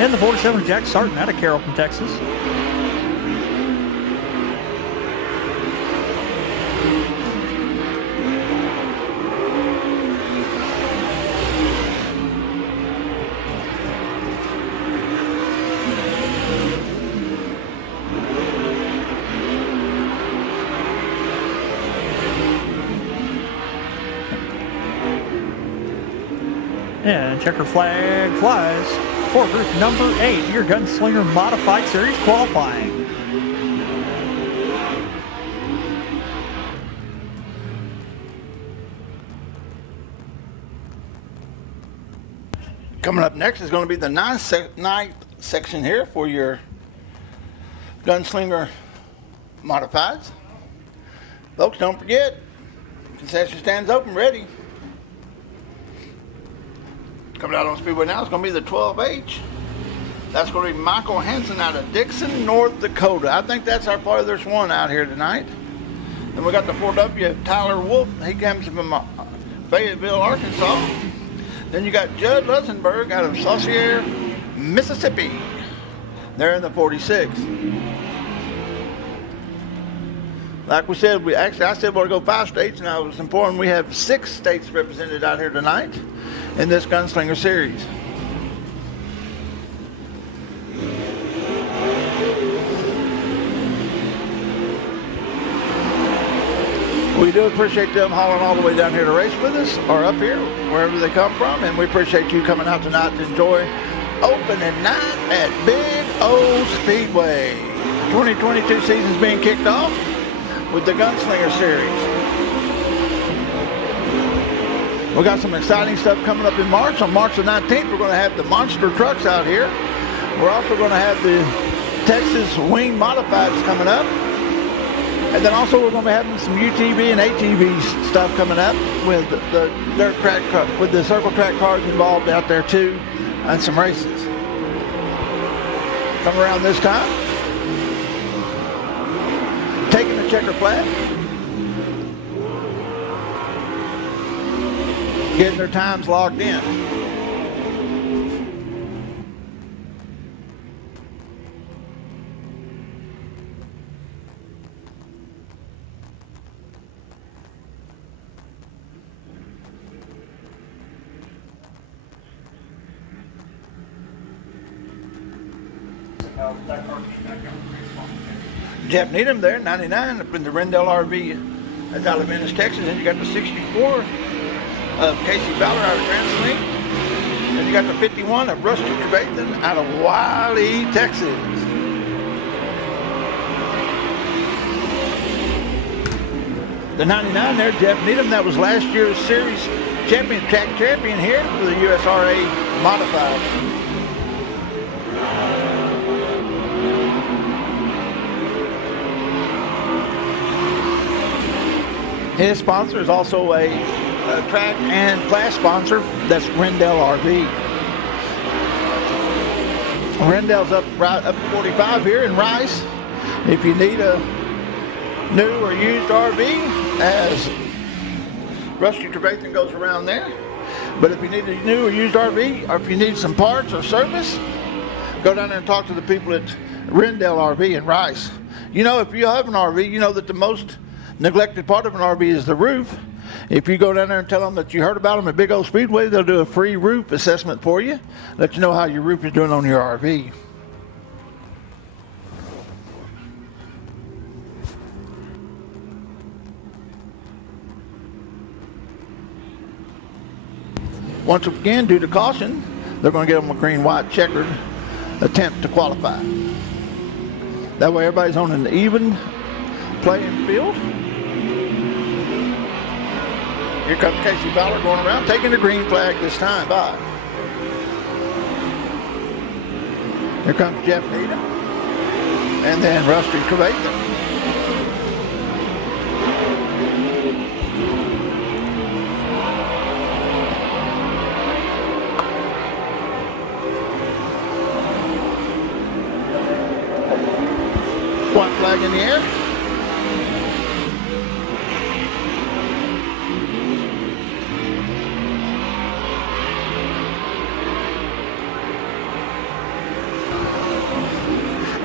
And the 47 Jack Sarton out of Carrollton, Texas. And checker flag flies for group number 8, your Gunslinger Modified Series qualifying. Coming up next is going to be the ninth section here for your Gunslinger Modifieds. Folks, don't forget, concession stands open, ready. Coming out on Speedway now is going to be the 12H. That's going to be Michael Hansen out of Dixon, North Dakota. I think that's our farthest one out here tonight. Then we got the 4W, Tyler Wolf. He comes from Fayetteville, Arkansas. Then you got Judd Lusenberg out of Saucier, Mississippi. They're in the 46. Like we said, I said we're going to go 5 states, and I was informed we have 6 states represented out here tonight in this Gunslinger Series. We do appreciate them hauling all the way down here to race with us, or up here, wherever they come from, and we appreciate you coming out tonight to enjoy opening night at Big O Speedway. 2022 season's being kicked off with the Gunslinger Series. We got some exciting stuff coming up in March. On March the 19th, we're going to have the monster trucks out here. We're also going to have the Texas Wing Modifieds coming up. And then also we're going to be having some UTV and ATV stuff coming up with the dirt track, with the circle track cars involved out there too, and some races. Come around this time. Taking the checker flag. Getting their times logged in. Jeff Needham there, 99, up in the Rendell RV. That's out of Venice, Texas. And you got the 64 of Casey Ballard out of Grand Sling. And you got the 51 of Rusty Trevathan out of Wiley, Texas. The 99 there, Jeff Needham, that was last year's series track champion here for the USRA Modified. His sponsor is also a track and class sponsor. That's Rendell RV. Rendell's up 45 here in Rice. If you need a new or used RV, as Rusty Trevathan goes around there. But if you need a new or used RV, or if you need some parts or service, go down there and talk to the people at Rendell RV in Rice. You know, if you have an RV, you know that the most neglected part of an RV is the roof. If you go down there and tell them that you heard about them at Big O Speedway, they'll do a free roof assessment for you, let you know how your roof is doing on your RV. Once again, due to caution, they're going to get them a green-white checkered attempt to qualify. That way everybody's on an even playing field. Here comes Casey Ballard going around, taking the green flag this time. Bye. Here comes Jeff Needham. And then Rusty Trevathan. White flag in the air.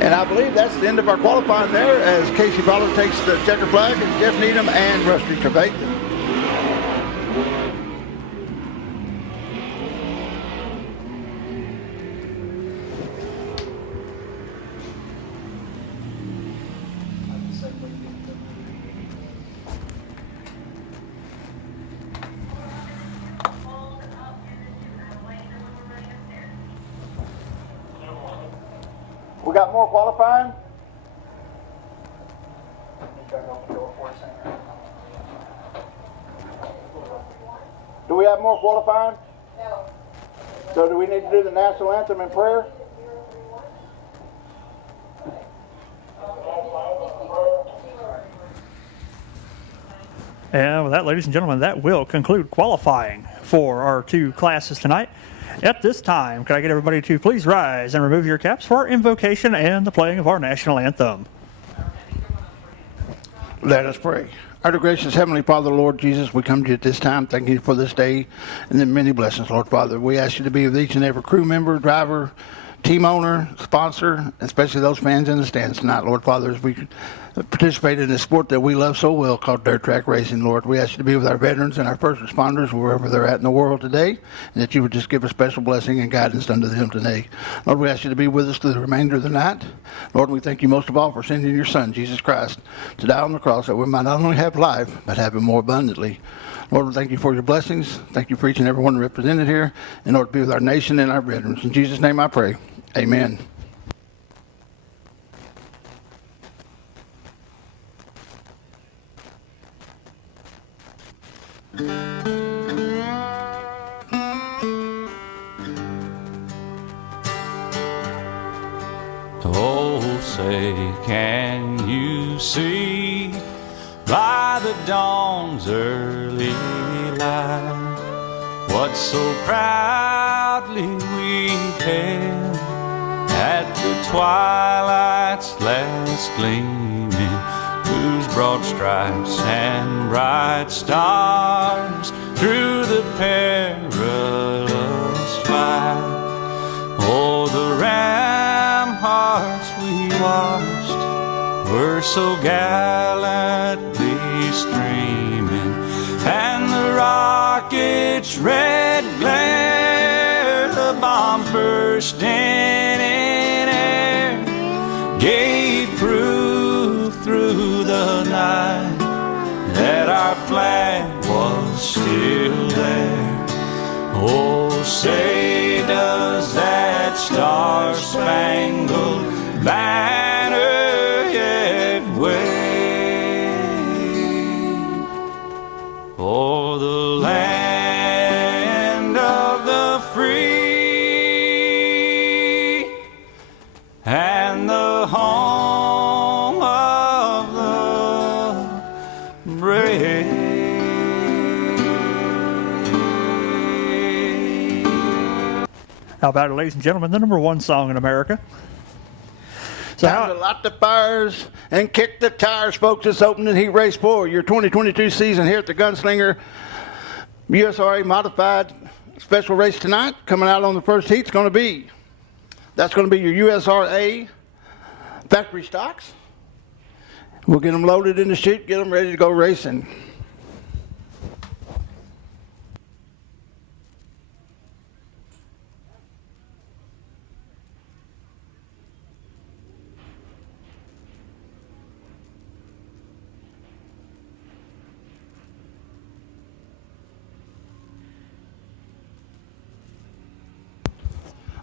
And I believe that's the end of our qualifying there, as Casey Ballard takes the checker flag, and Jeff Needham and Rusty Trevathan. We got more qualifying? Do we have more qualifying? No. So do we need to do the national anthem in prayer? And with that, ladies and gentlemen, that will conclude qualifying for our two classes tonight. At this time, could I get everybody to please rise and remove your caps for our invocation and the playing of our national anthem? Let us pray. Our dear gracious Heavenly Father, Lord Jesus, we come to you at this time. Thank you for this day and the many blessings, Lord Father. We ask you to be with each and every crew member, driver, team owner, sponsor, especially those fans in the stands tonight, Lord Father, as we participate in this sport that we love so well called dirt track racing, Lord. We ask you to be with our veterans and our first responders wherever they're at in the world today, and that you would just give a special blessing and guidance unto them today. Lord, we ask you to be with us through the remainder of the night. Lord, we thank you most of all for sending your Son, Jesus Christ, to die on the cross that we might not only have life, but have it more abundantly. Lord, we thank you for your blessings. Thank you for each and every one represented here, in order to be with our nation and our veterans. In Jesus' name I pray. Amen. Oh, say, can you see by the dawn's early light what so proudly we hailed at the twilight's last gleaming, whose broad stripes and bright stars through the perilous fight? Oh, the ramparts we watched were so gallantly streaming, and the rocket's red glare, the bombs bursting in air, gave proof through the night that our flag was still there. Oh, say does that star-spangled banner yet wave for the land of the free and the home of the brave? How about it, ladies and gentlemen, the number one song in America? So Time to light the fires and kick the tires, folks. It's opening heat race 4, your 2022 season here at the Gunslinger USRA Modified Special Race tonight. Coming out on the first heat is going to be, that's going to be your USRA factory stocks. We'll get them loaded in the chute, get them ready to go racing.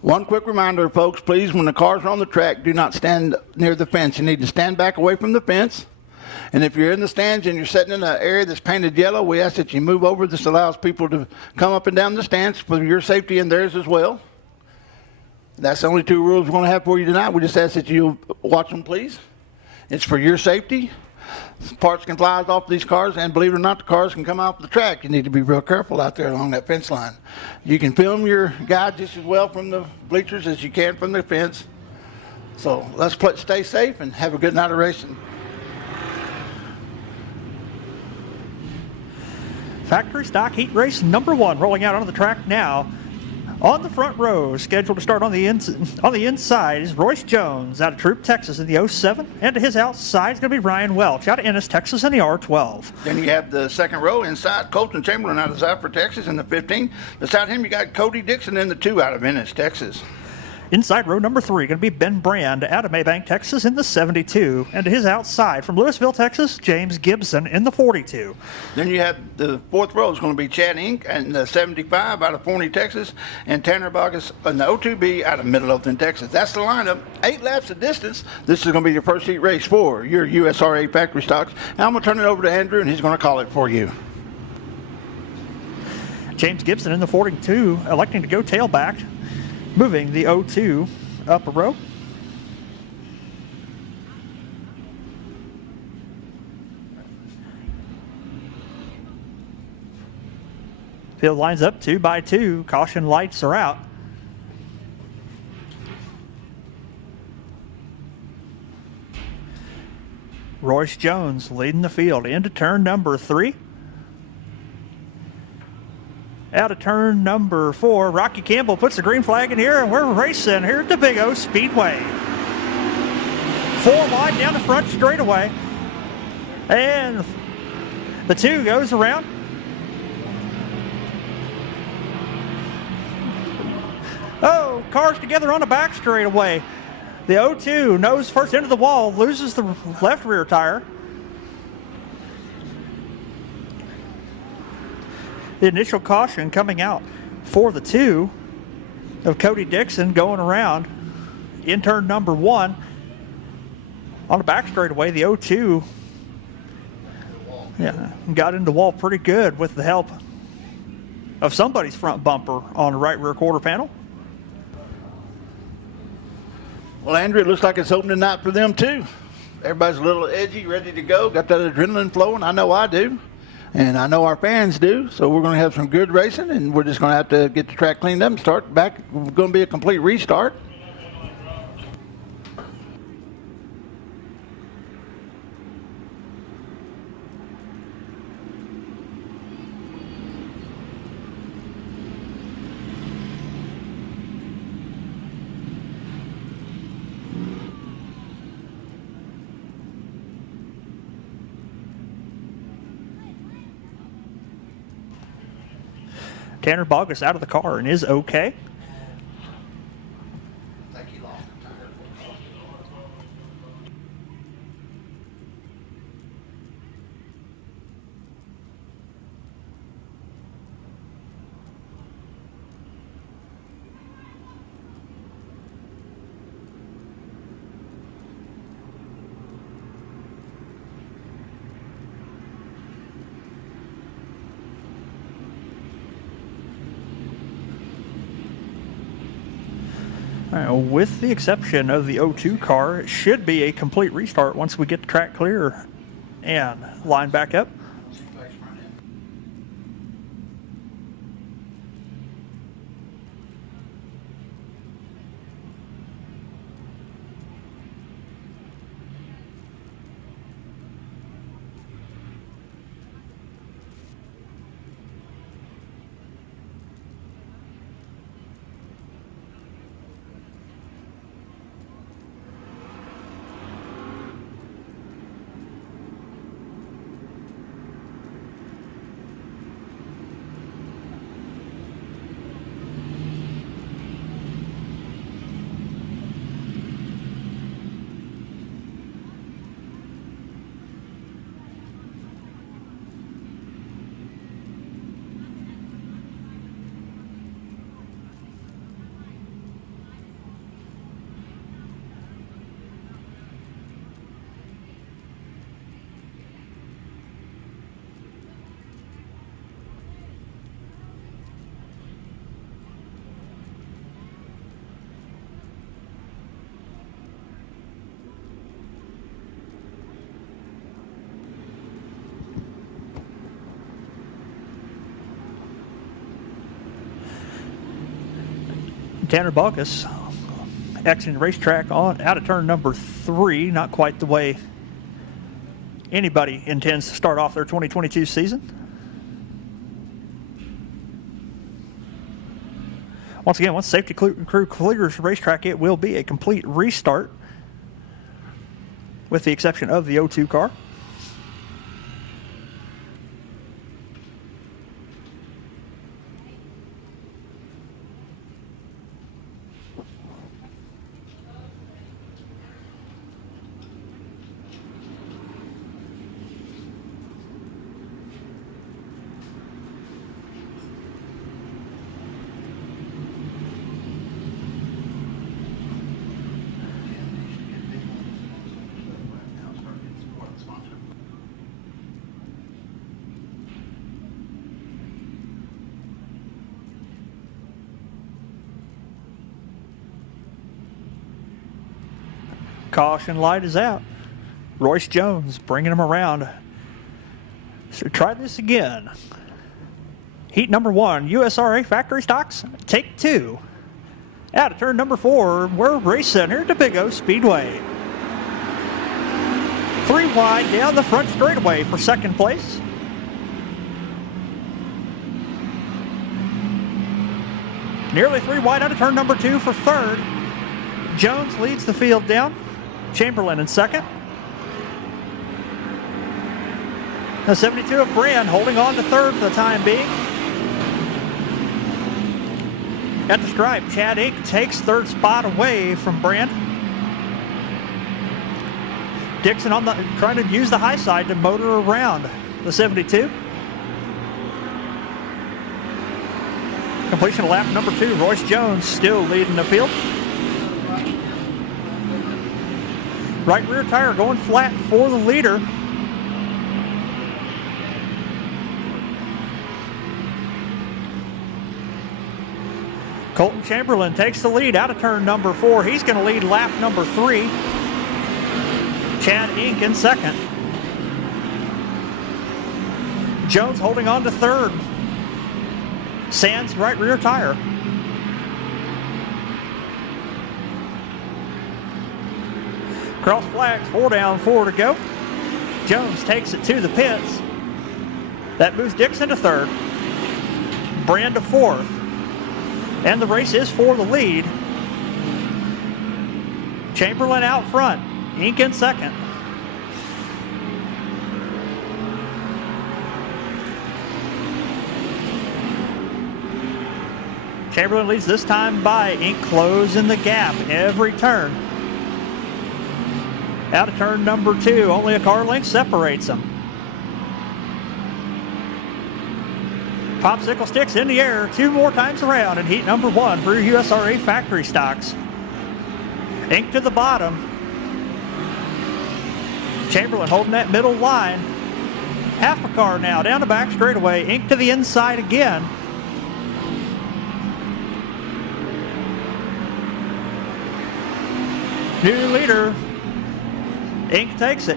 One quick reminder, folks, please, when the cars are on the track, do not stand near the fence. You need to stand back away from the fence. And if you're in the stands and you're sitting in an area that's painted yellow, we ask that you move over. This allows people to come up and down the stands for your safety and theirs as well. That's the only two rules we're going to have for you tonight. We just ask that you watch them, please. It's for your safety. Parts can fly off these cars, and believe it or not, the cars can come off the track. You need to be real careful out there along that fence line. You can film your guy just as well from the bleachers as you can from the fence. So let's stay safe and have a good night of racing. Factory stock heat race number one rolling out onto the track now. On the front row, scheduled to start on the inside is Royce Jones out of Troop, Texas in the 07. And to his outside is going to be Ryan Welch out of Ennis, Texas in the R12. Then you have the second row inside, Colton Chamberlain out of Zafra, Texas in the 15. Beside him, you got Cody Dixon in the 2 out of Ennis, Texas. Inside row number 3 going to be Ben Brand out of Maybank, Texas in the 72. And to his outside from Louisville, Texas, James Gibson in the 42. Then you have the fourth row is going to be Chad Inc. in the 75 out of Forney, Texas, and Tanner Bogus in the 02B out of Midlothian, Texas. That's the lineup. 8 laps of distance. This is going to be your first heat race for your USRA factory stocks. Now I'm going to turn it over to Andrew, and he's going to call it for you. James Gibson in the 42, electing to go tailback, moving the 02 up a row. Field lines up 2 by 2. Caution lights are out. Royce Jones leading the field into turn number 3. Out of turn number 4, Rocky Campbell puts the green flag in here, and we're racing here at the Big O Speedway. 4 wide down the front straightaway. And the 2 goes around. Oh, cars together on the back straightaway. The 02 nose first into the wall, loses the left rear tire. The initial caution coming out for the 2 of Cody Dixon going around in turn number 1. On the back straightaway, the 02 got into the wall pretty good with the help of somebody's front bumper on the right rear quarter panel. Well, Andrew, it looks like it's opening night for them, too. Everybody's a little edgy, ready to go. Got that adrenaline flowing. I know I do. And I know our fans do. So we're going to have some good racing, and we're just going to have to get the track cleaned up and start back. It's going to be a complete restart. Tanner Bogus out of the car and is okay. With the exception of the 02 car, it should be a complete restart once we get the track clear and line back up. Tanner Bogus exiting the racetrack on out of turn number 3, not quite the way anybody intends to start off their 2022 season. Once again, once safety crew clears the racetrack, it will be a complete restart with the exception of the 02 car. Caution light is out. Royce Jones bringing him around. So try this again. Heat number 1, USRA factory stocks, take 2. Out of turn number 4, we're racing here at the Big O Speedway. 3 wide down the front straightaway for second place. Nearly 3 wide out of turn number 2 for third. Jones leads the field down. Chamberlain in second. The 72 of Brand holding on to third for the time being. At the stripe, Chad Inc. takes third spot away from Brand. Dixon trying to use the high side to motor around the 72. Completion of lap number 2. Royce Jones still leading the field. Right rear tire going flat for the leader. Colton Chamberlain takes the lead out of turn number 4. He's going to lead lap number 3. Chad Inc. in second. Jones holding on to third. Sands right rear tire. Cross flags, 4 down, 4 to go. Jones takes it to the pits. That moves Dixon to third. Brand to fourth. And the race is for the lead. Chamberlain out front. Inc. in second. Chamberlain leads this time by Inc. closing the gap every turn. Out of turn number 2, only a car length separates them. Popsicle sticks in the air 2 more times around in heat number 1 for USRA factory stocks. Inc. to the bottom. Chamberlain holding that middle line. Half a car now down the back straightaway. Inc. to the inside again. New leader. Inc. takes it.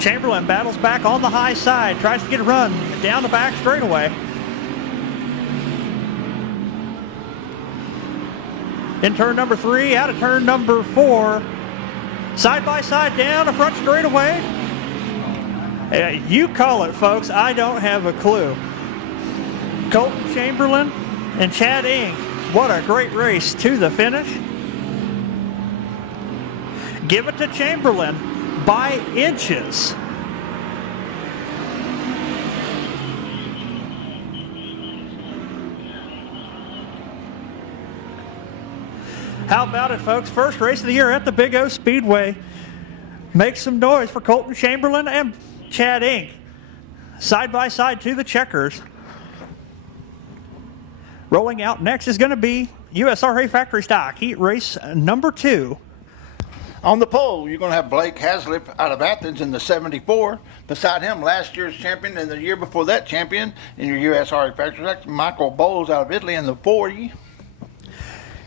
Chamberlain battles back on the high side, tries to get a run down the back straightaway. In turn number 3, out of turn number 4. Side by side down the front straightaway. You call it, folks. I don't have a clue. Colton Chamberlain and Chad Inc. What a great race to the finish. Give it to Chamberlain by inches. How about it, folks? First race of the year at the Big O Speedway. Make some noise for Colton Chamberlain and Chad Inc. Side by side to the checkers. Rolling out next is going to be USRA Factory Stock Heat Race number 2. On the pole, you're going to have Blake Haslip out of Athens in the 74. Beside him, last year's champion and the year before that champion in your USRA factory stock, Michael Bowles out of Italy in the 40.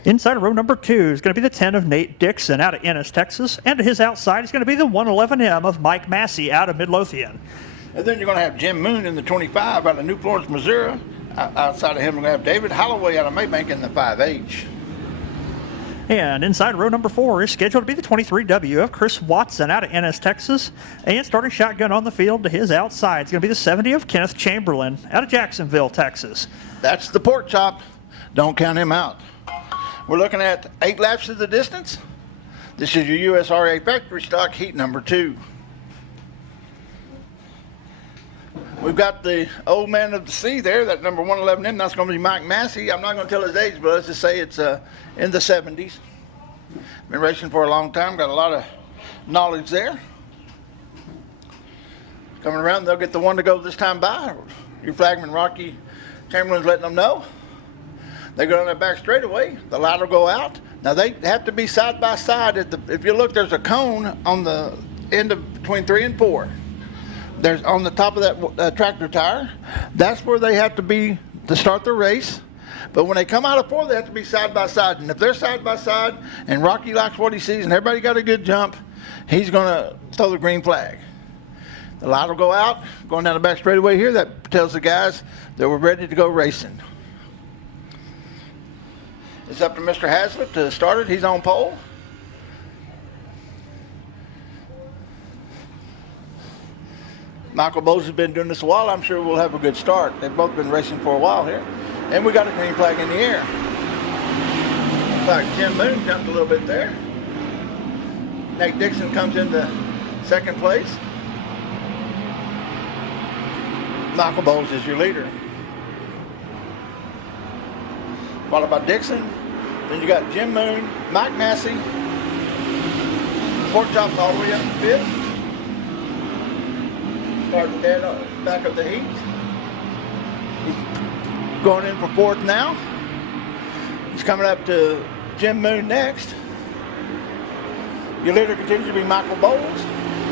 Inside of row number 2 is going to be the 10 of Nate Dixon out of Ennis, Texas. And to his outside is going to be the 111M of Mike Massey out of Midlothian. And then you're going to have Jim Moon in the 25 out of New Florence, Missouri. Outside of him, we're going to have David Holloway out of Maybank in the 5H. And inside row number 4 is scheduled to be the 23W of Chris Watson out of Ennis, Texas. And starting shotgun on the field to his outside is going to be the 70 of Kenneth Chamberlain out of Jacksonville, Texas. That's the pork chop. Don't count him out. We're looking at 8 laps of the distance. This is your USRA factory stock heat number 2. We've got the old man of the sea there, that number 111M. That's going to be Mike Massey. I'm not going to tell his age, but let's just say it's in the 70s. Been racing for a long time, got a lot of knowledge there. Coming around, they'll get the one to go this time by. Your flagman, Rocky Chamberlain's letting them know. They go on that back straightaway. The light will go out. Now, they have to be side by side. If you look, there's a cone on the end of between 3 and 4. There's on the top of that tractor tire. That's where they have to be to start the race. But when they come out of 4, they have to be side by side. And if they're side by side and Rocky likes what he sees and everybody got a good jump, he's going to throw the green flag. The light will go out, going down the back straightaway here. That tells the guys that we're ready to go racing. It's up to Mr. Hazlitt to start it. He's on pole. Michael Bowes has been doing this a while. I'm sure we'll have a good start. They've both been racing for a while here. And we got a green flag in the air. Looks like Jim Moon jumped a little bit there. Nate Dixon comes into second place. Michael Bowles is your leader. Followed by Dixon. Then you got Jim Moon, Mike Massey, Pork Chop all the way up to fifth. Starting dead back of the heat. He's going in for fourth now. He's coming up to Jim Moon next. Your leader continues to be Michael Bowles.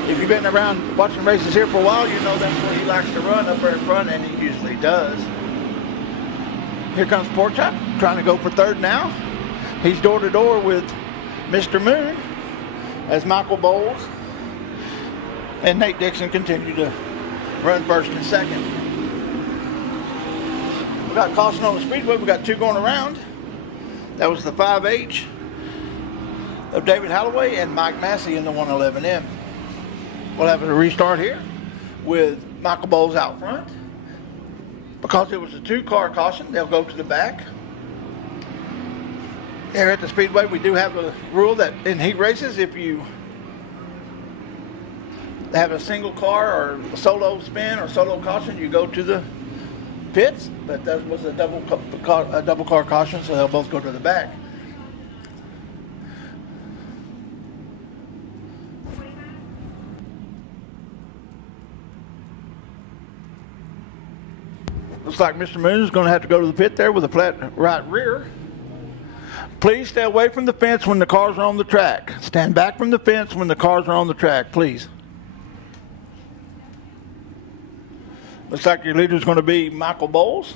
If you've been around watching races here for a while, you know that's where he likes to run, up there in front, and he usually does. Here comes Pork Chop, trying to go for third now. He's door to door with Mr. Moon as Michael Bowles and Nate Dixon continue to run first and second. We got caution on the Speedway. We got 2 going around. That was the 5H of David Holloway and Mike Massey in the 111M. We'll have a restart here with Michael Bowles out front. Because it was a 2-car caution, they'll go to the back. Here at the Speedway, we do have a rule that in heat races, if you have a single car or a solo spin or solo caution, you go to the pits. But that was a double car caution, so they'll both go to the back. Looks like Mr. Moon is going to have to go to the pit there with a flat right rear. Please stay away from the fence when the cars are on the track. Stand back from the fence when the cars are on the track, please. Looks like your leader is going to be Michael Bowles.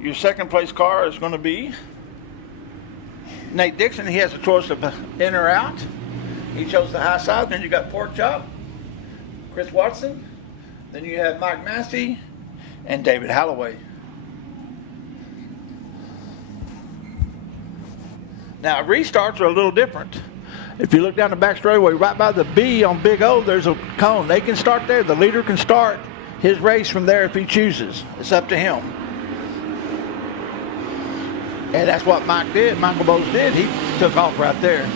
Your second place car is going to be Nate Dixon. He has a choice of in or out. He chose the high side. Then you got Pork Chop, Chris Watson. Then you have Mike Massey and David Holloway. Now, restarts are a little different. If you look down the back straightaway, right by the B on Big O, there's a cone. They can start there. The leader can start his race from there if he chooses. It's up to him. And that's what Mike did. Michael Bowles did. He took off right there.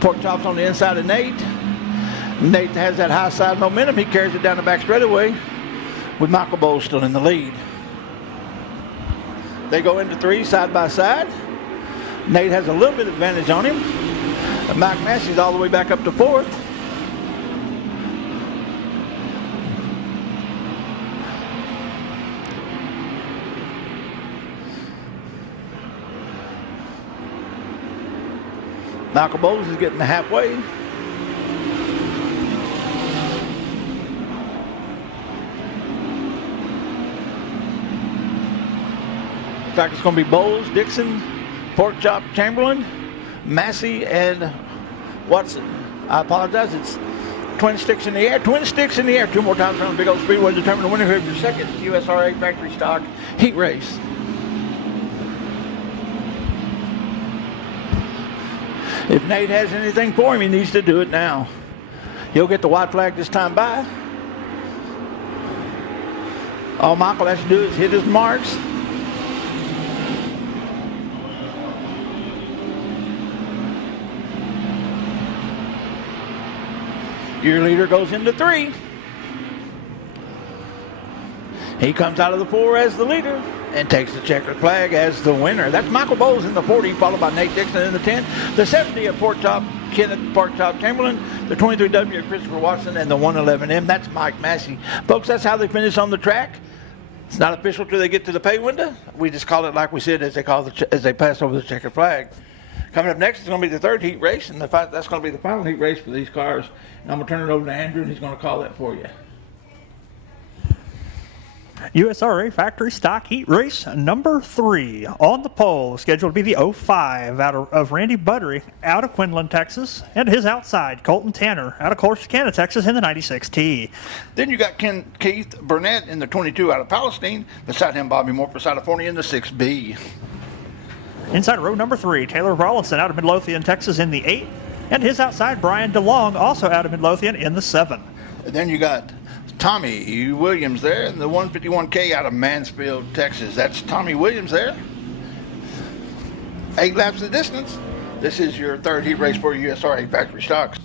Pork Chop's on the inside of Nate. Nate has that high side momentum. He carries it down the back straightaway with Michael Bowles still in the lead. They go into 3 side by side. Nate has a little bit of advantage on him. And Mike Massey's all the way back up to 4th. Michael Bowles is getting halfway. Looks like it's going to be Bowles, Dixon, Pork Chop, Chamberlain, Massey, and Watson. I apologize. It's twin sticks in the air. Twin sticks in the air. 2 more times around the Big Old Speedway to determine the winner here of your second USRA factory stock heat race. If Nate has anything for him, he needs to do it now. He'll get the white flag this time by. All Michael has to do is hit his marks. Your leader goes into 3. He comes out of the 4 as the leader and takes the checkered flag as the winner. That's Michael Bowles in the 40, followed by Nate Dixon in the 10. The 70 of Pork Chop, Kenneth Pork Chop Chamberlain. The 23W of Christopher Watson, and the 111M. That's Mike Massey. Folks, that's how they finish on the track. It's not official till they get to the pay window. We just call it like we said as they pass over the checkered flag. Coming up next is going to be the 3rd heat race, and that's going to be the final heat race for these cars. And I'm going to turn it over to Andrew, and he's going to call that for you. USRA factory stock heat race number 3 on the pole, scheduled to be the 05 out of Randy Buttery out of Quinlan, Texas, and his outside Colton Tanner out of Corsicana, Texas in the 96T. Then you got Keith Burnett in the 22 out of Palestine. Beside him, Bobby Morpus out of Forney in the 6B. Inside row number 3, Taylor Rawlinson out of Midlothian, Texas in the 8, and his outside Brian DeLong also out of Midlothian in the 7. And then you got Tommy Williams there in the 151K out of Mansfield, Texas. That's Tommy Williams there. 8 laps of distance. This is your third heat race for USRA factory stocks.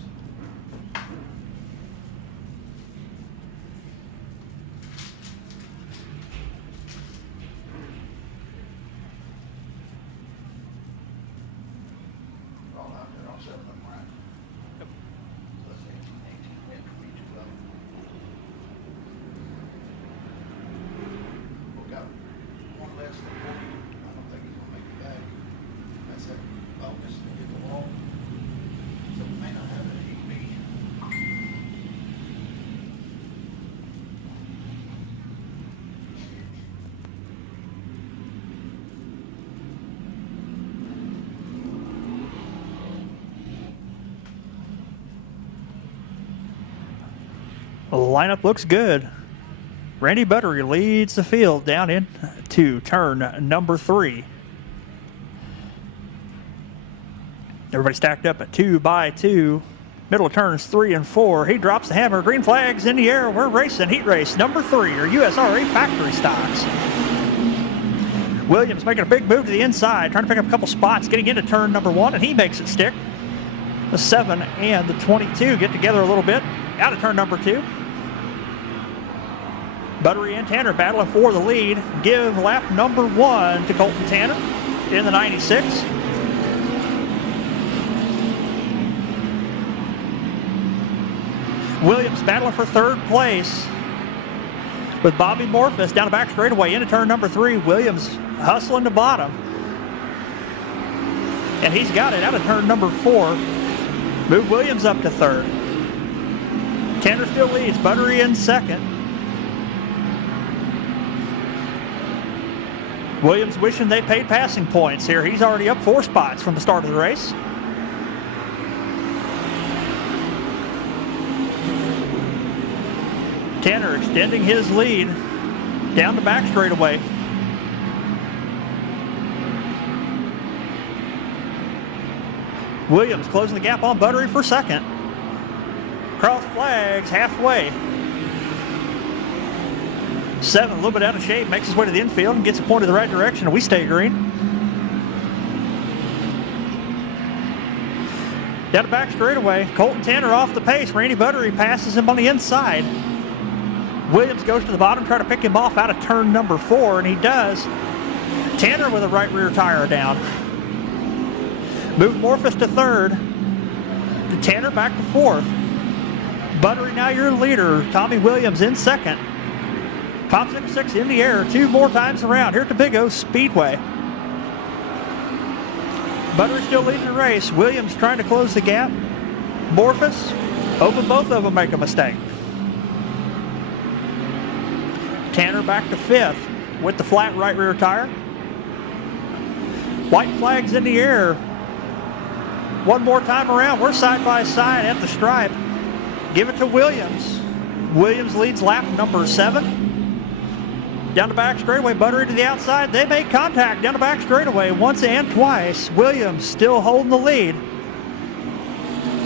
The lineup looks good. Randy Buttery leads the field down into turn number 3. Everybody stacked up at 2 by 2. Middle of turns 3 and 4. He drops the hammer. Green flags in the air. We're racing heat race number 3, or USRA factory stocks. Williams making a big move to the inside, trying to pick up a couple spots, getting into turn number 1, and he makes it stick. The 7 and the 22 get together a little bit out of turn number 2. Buttery and Tanner battling for the lead. Give lap number 1 to Colton Tanner in the 96. Williams battling for third place with Bobby Morphus down the back straightaway into turn number 3. Williams hustling to bottom. And he's got it out of turn number 4. Move Williams up to third. Tanner still leads. Buttery in second. Williams wishing they paid passing points here. He's already up 4 spots from the start of the race. Tanner extending his lead down the back straightaway. Williams closing the gap on Buttery for second. Cross flags halfway. 7, a little bit out of shape, makes his way to the infield and gets it pointed the right direction, and we stay green. Down the back straightaway, Colton Tanner off the pace. Randy Buttery passes him on the inside. Williams goes to the bottom, try to pick him off out of turn number 4, and he does. Tanner with a right rear tire down. Move Morphus to third. Tanner back to 4th. Buttery now your leader. Tommy Williams in second. Top 6 in the air 2 more times around here at the Big O Speedway. Buttery still leading the race. Williams trying to close the gap. Morphus, hoping both of them make a mistake. Tanner back to 5th with the flat right rear tire. White flags in the air. One more time around. We're side by side at the stripe. Give it to Williams. Williams leads lap number 7. Down the back straightaway, Buttery to the outside. They make contact down the back straightaway once and twice. Williams still holding the lead.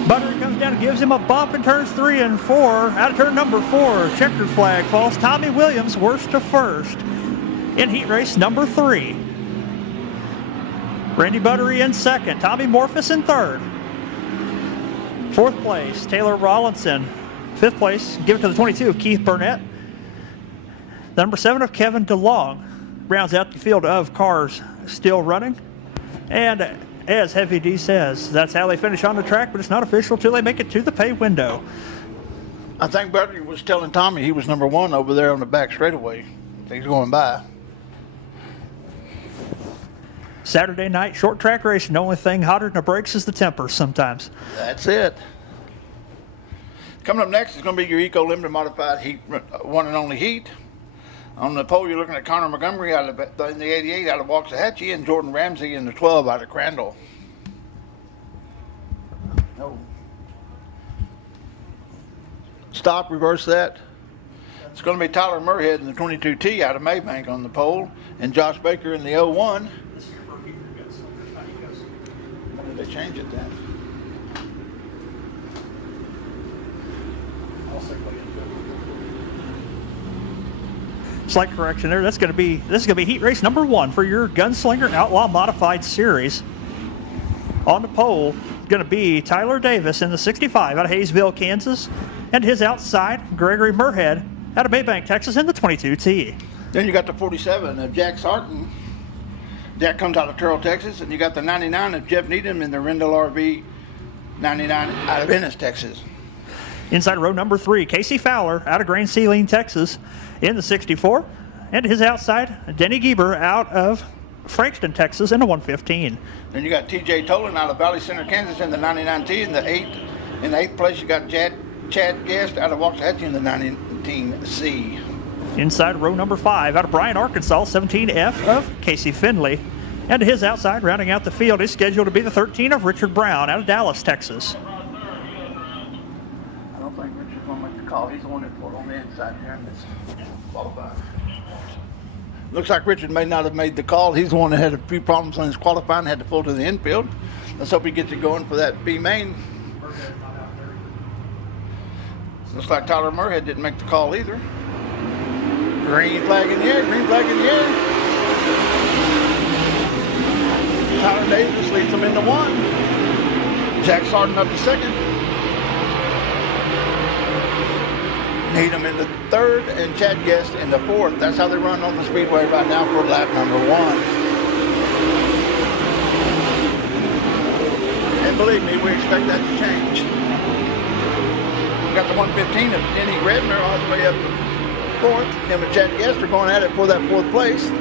Buttery comes down and gives him a bump in turns 3 and 4. Out of turn number 4, checkered flag falls. Tommy Williams worst to first in heat race number 3. Randy Buttery in second. Tommy Morphus in third. 4th place, Taylor Rawlinson. 5th place, give it to the 22 of Keith Burnett. The number 7 of Kevin DeLong rounds out the field of cars still running. And as Heavy D says, that's how they finish on the track, but it's not official till they make it to the pay window. I think Buttery was telling Tommy he was number 1 over there on the back straightaway. He's going by. Saturday night short track racing. The only thing hotter than the brakes is the temper sometimes. That's it. Coming up next is going to be your Eco Limited Modified Heat, one and only heat. On the pole, you're looking at Connor Montgomery in the 88 out of Waxahachie and Jordan Ramsey in the 12 out of Crandall. No. Stop, reverse that. It's going to be Tyler Murhead in the 22T out of Maybank on the pole, and Josh Baker in the 01. When did they change it then? Slight correction there. This is going to be heat race number 1 for your Gunslinger Outlaw Modified Series. On the pole, going to be Tyler Davis in the 65 out of Hayesville, Kansas, and his outside Gregory Murhead out of Maybank, Texas in the 22T. Then you got the 47 of Jack Sarton. Jack comes out of Terrell, Texas, and you got the 99 of Jeff Needham in the Rendell RV 99 out of Ennis, Texas. Inside row number 3, Casey Fowler out of Grand Saline, Texas in the 64. And his outside, Denny Gieber out of Frankston, Texas in the 115. Then you got TJ Tolan out of Valley Center, Kansas in the 99T. In the 8th place, you got Chad Guest out of Waxahachie in the 19C. Inside row number 5, out of Bryan, Arkansas, 17F of Casey Finley. And his outside, rounding out the field, is scheduled to be the 13 of Richard Brown out of Dallas, Texas. I don't think Richard's going to make the call. He's the one that pulled on the inside here and it's qualified. Looks like Richard may not have made the call. He's the one that had a few problems on his qualifying, had to pull to the infield. Let's hope he gets it going for that B main. Looks like Tyler Murhead didn't make the call either. Green flag in the air, green flag in the air. Tyler Davis leads them into 1. Jack Sarton up to 2nd. Needham in the 3rd and Chad Guest in the 4th. That's how they run on the Speedway right now for lap number 1. And believe me, we expect that to change. We got the 115 of Denny Redner all the way up to 4th. Him and Chad Guest are going at it for that 4th place.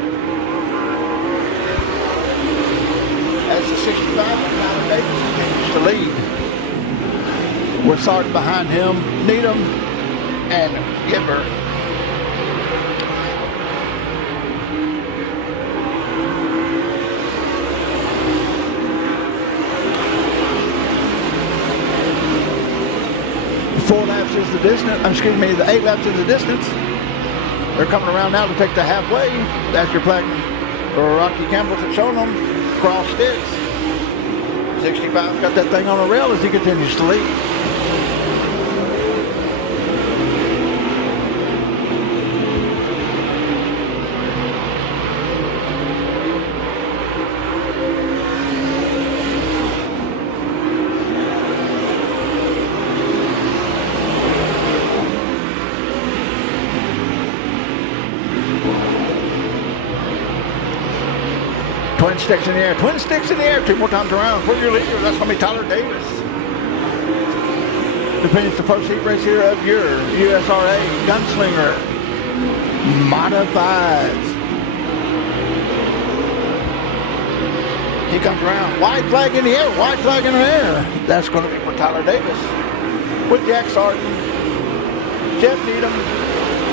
As the 65 of Tyler Davis continues to lead. We're starting behind him, Needham and Gibber. Four laps is the distance. The 8 laps is the distance. They're coming around now to take the halfway. That's your plaque for Rocky Campbell to show them. Cross sticks. 65 got that thing on the rail as he continues to lead. Twin sticks in the air, twin sticks in the air, 2 more times around for your leader. That's going to be Tyler Davis. Defends the first heat race here of your USRA Gunslinger Modifieds. He comes around, white flag in the air, white flag in the air. That's going to be for Tyler Davis. With Jack Sarton, Jeff Needham,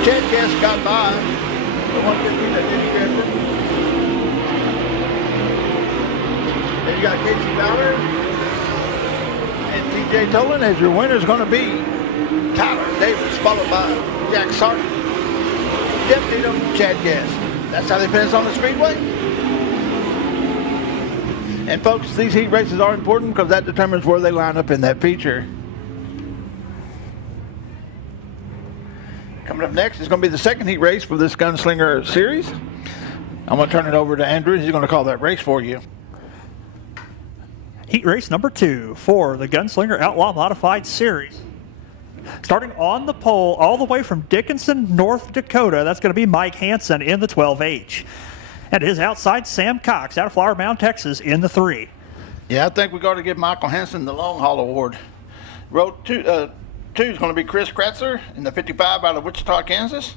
Chad Guest got by. The 115 that Denny Redford. Then you got Casey Fowler and TJ Tolan as your winner is going to be Tyler Davis, followed by Jack Sarton, Jeff Needham, Chad Guest. That's how they finish on the Speedway. And folks, these heat races are important because that determines where they line up in that feature. Coming up next is going to be the second heat race for this Gunslinger series. I'm going to turn it over to Andrew. He's going to call that race for you. Heat race number 2 for the Gunslinger Outlaw Modified Series. Starting on the pole all the way from Dickinson, North Dakota, that's going to be Mike Hansen in the 12H. And his outside, Sam Cox out of Flower Mound, Texas in the 3. Yeah, I think we got to give Michael Hansen the Long Haul Award. Row 2 is going to be Chris Kratzer in the 55 out of Wichita, Kansas.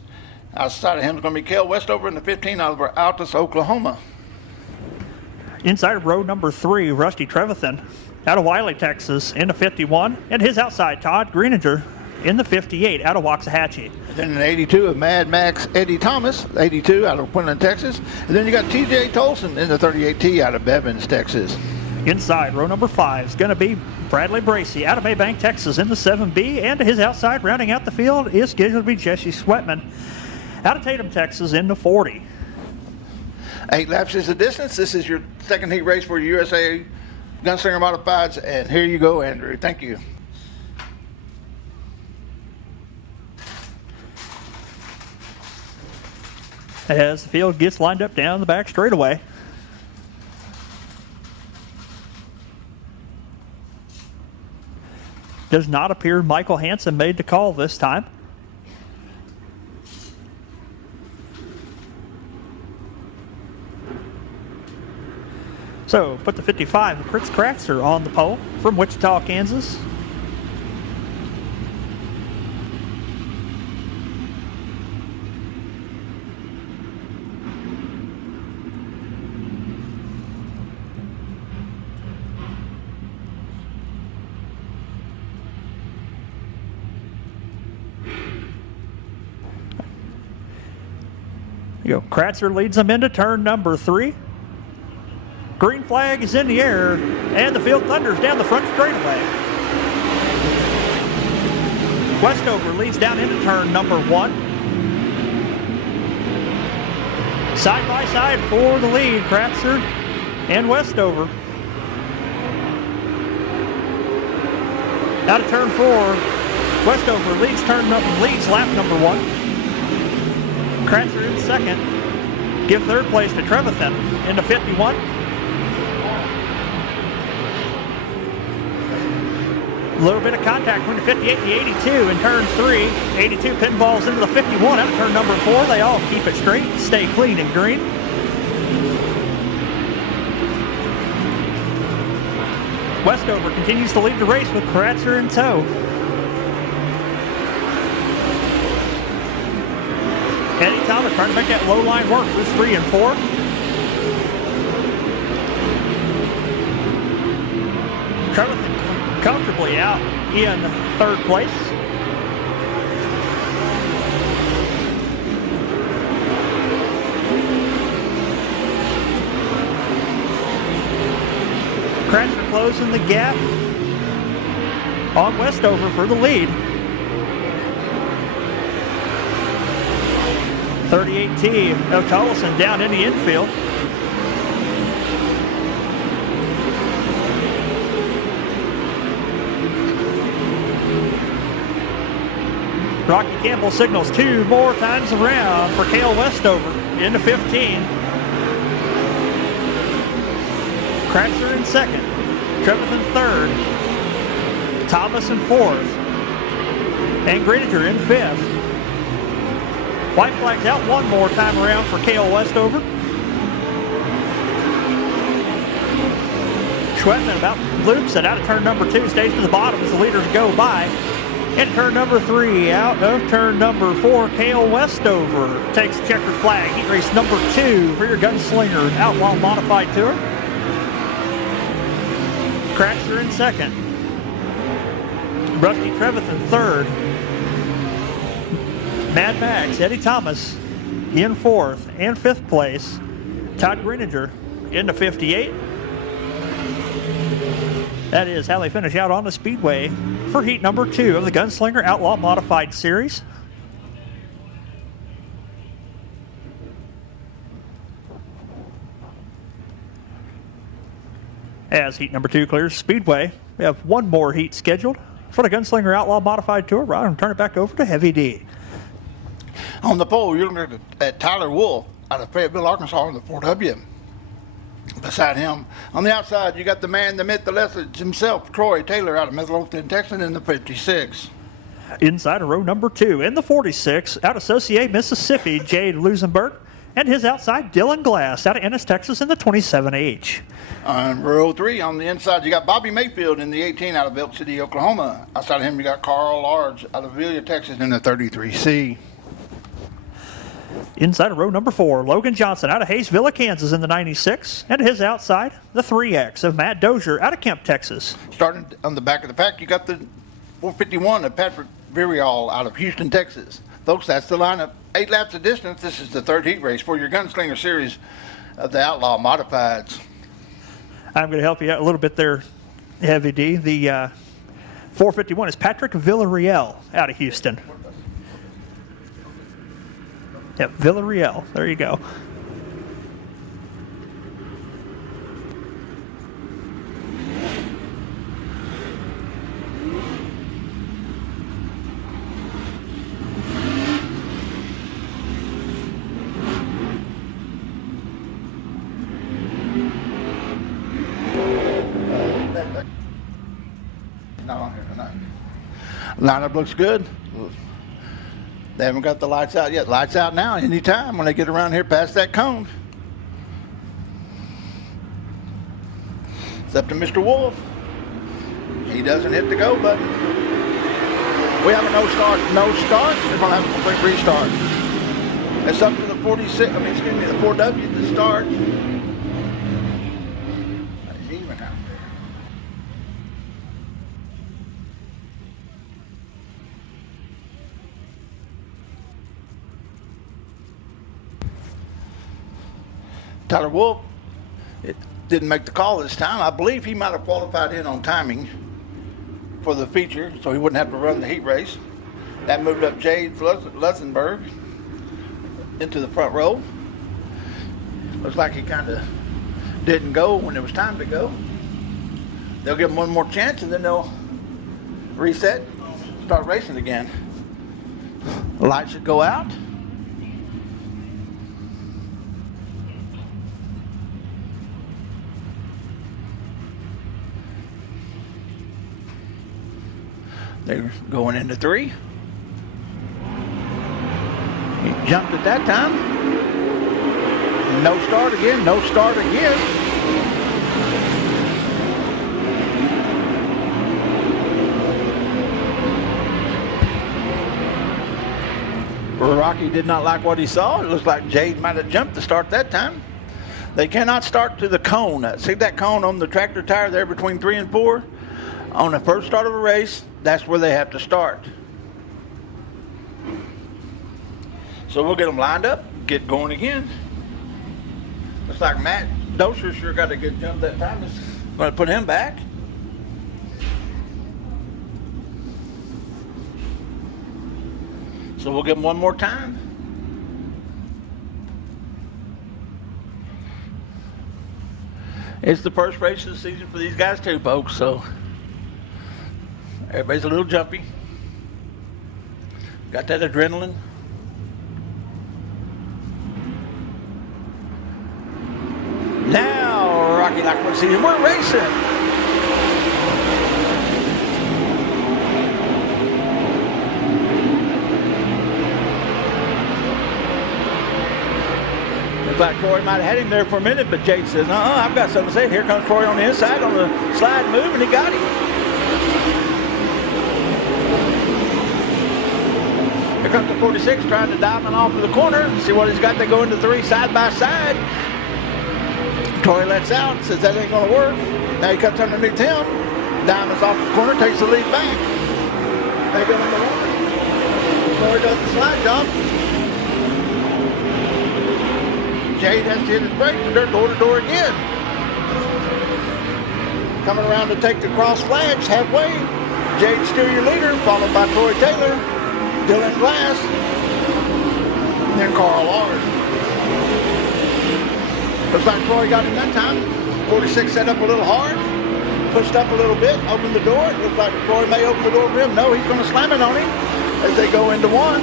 Outside of him is going to be Kel Westover in the 15 out of Altus, Oklahoma. Inside of row number 3, Rusty Trevathan out of Wiley, Texas in the 51. And his outside, Todd Greenager in the 58 out of Waxahachie. Then an 82 of Mad Max Eddie Thomas, 82 out of Quinlan, Texas. And then you got TJ Tolson in the 38T out of Bevins, Texas. Inside, row number 5 is going to be Bradley Bracey out of Maybank, Texas in the 7B. And to his outside, rounding out the field, is scheduled to be Jesse Sweatman out of Tatum, Texas in the 40. 8 laps is the distance. This is your second heat race for USA Gunslinger Modifieds. And here you go, Andrew. Thank you. As the field gets lined up down the back straightaway. Does not appear Michael Hansen made the call this time. So put the 55 of Fritz Kratzer on the pole from Wichita, Kansas. Kratzer leads them into turn number 3. Green flag is in the air, and the field thunders down the front straightaway. Westover leads down into turn number 1. Side by side for the lead, Kratzer and Westover. Out of turn 4, Westover leads lap number 1. Kratzer in second. Give third place to Trevathan in the 51. A little bit of contact between the 58 and the 82 in turn 3. 82 pinballs into the 51 out of turn number 4. They all keep it straight, stay clean and green. Westover continues to lead the race with Kratzer in tow. Eddie Thomas trying to make that low line work with 3 and 4. Trevathan comfortably out in third place. Kratzer closing the gap on Westover for the lead. 38T of Tollison down in the infield. Rocky Campbell signals 2 more times around for Cale Westover into 15. Kratzer in second. Trevathan third. Thomas in fourth. And Grininger in fifth. White flags out 1 more time around for Cale Westover. Schwetman about loops it out of turn number 2, stays to the bottom as the leaders go by. In turn number 3, out of turn number 4, Cale Westover takes checkered flag. Heat race number 2 for your Gunslinger Outlaw Modified Tour. Kratzer in second. Rusty Trevathan third. Mad Max, Eddie Thomas in fourth and fifth place. Todd Grininger into 58. That is how they finish out on the Speedway for heat number 2 of the Gunslinger Outlaw Modified Series. As heat number 2 clears Speedway, we have 1 more heat scheduled for the Gunslinger Outlaw Modified Tour. I'm going to turn it back over to Heavy D. On the pole, you're looking at Tyler Wolf out of Fayetteville, Arkansas in the 4W. Beside him, on the outside, you got the man, the myth, the legend himself, Troy Taylor out of Midlothian, Texas in the 56. Inside of row number 2 in the 46, out of Saucier, Mississippi, Jade Lusenberg. And his outside, Dylan Glass out of Ennis, Texas in the 27H. On row 3, on the inside, you got Bobby Mayfield in the 18 out of Elk City, Oklahoma. Outside of him, you got Carl Large out of Villa, Texas in the 33C. Inside of row number 4, Logan Johnson out of Hayesville, Kansas in the 96. And his outside, the 3X of Matt Dozier out of Kemp, Texas. Starting on the back of the pack, you got the 451 of Patrick Virial out of Houston, Texas. Folks, that's the lineup. 8 laps of distance. This is the third heat race for your Gunslinger Series of the Outlaw Modifieds. I'm going to help you out a little bit there, Heavy D. The 451 is Patrick Villarreal out of Houston. Yep, Villarreal. There you go. Not on here tonight. Lineup looks good. They haven't got the lights out yet. Lights out now anytime when they get around here past that cone. It's up to Mr. Wolf. He doesn't hit the go button. We have a no start. No start. We're going to have a complete restart. It's up to the 46, the 4W to start. It's even out there. Tyler Wolf didn't make the call this time. I believe he might have qualified in on timing for the feature, so he wouldn't have to run the heat race. That moved up Jade Lutzenberg into the front row. Looks like he kind of didn't go when it was time to go. They'll give him one more chance, and then they'll reset, start racing again. The light should go out. They're going into 3. He jumped at that time. No start again, no start again. Rocky did not like what he saw. It looks like Jade might have jumped to start that time. They cannot start to the cone. See that cone on the tractor tire there between 3 and 4? On the first start of a race, that's where they have to start. So we'll get them lined up, get going again. Looks like Matt Doser sure got a good jump that time. It's going to put him back. So we'll give him one more time. It's the first race of the season for these guys too, folks, so everybody's a little jumpy. Got that adrenaline. Now, Rocky like we're seeing, we're racing. Looks like Troy might have had him there for a minute, but Jade says, I've got something to say. Here comes Troy on the inside on the slide move, and he got him. Here comes the 46 trying to diamond off of the corner. See what he's got. They go into 3 side by side. Troy lets out, says that ain't going to work. Now he comes underneath him. Diamond's off the corner, takes the lead back. They go into 1. Troy does the slide jump. Jade has to hit his brake, but they're door to door again. Coming around to take the cross flags halfway. Jade still your leader, followed by Troy Taylor. Dylan Glass, and then Carl Lard. Looks like Troy got him that time. 46 set up a little hard, pushed up a little bit, opened the door. It looks like Troy may open the door for him. No, he's going to slam it on him as they go into 1.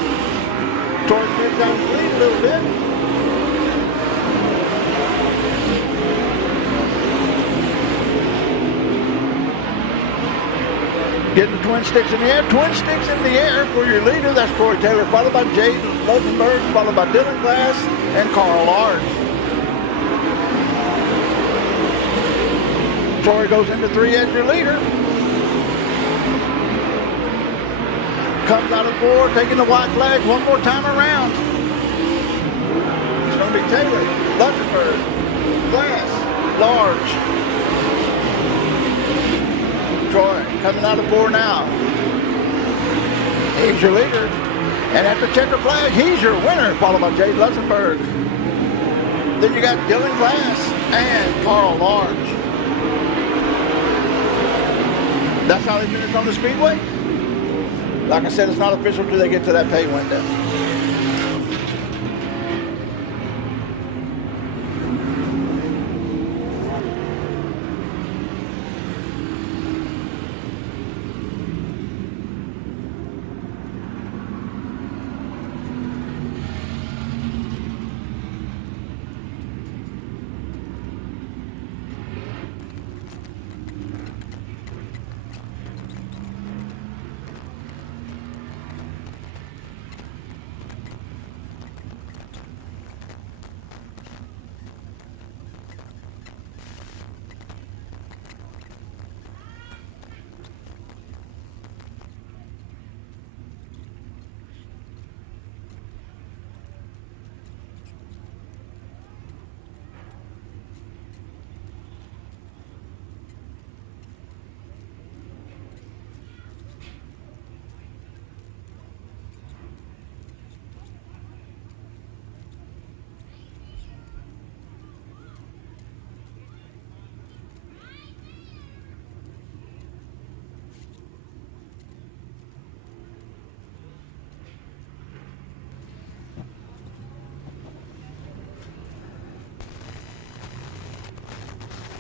Troy gives down the lead a little bit. Getting the twin sticks in the air. Twin sticks in the air for your leader. That's Troy Taylor, followed by Jade Lusenberg, followed by Dylan Glass and Carl Lard. Troy goes into 3 as your leader. Comes out of 4, taking the white flag one more time around. It's going to be Taylor, Lusenberg, Glass, Large. Troy coming out of 4 now. He's your leader. And at the checker flag, he's your winner, followed by Jay Luxembourg. Then you got Dylan Glass and Carl Large. That's how they finish on the Speedway. Like I said, it's not official until they get to that pay window.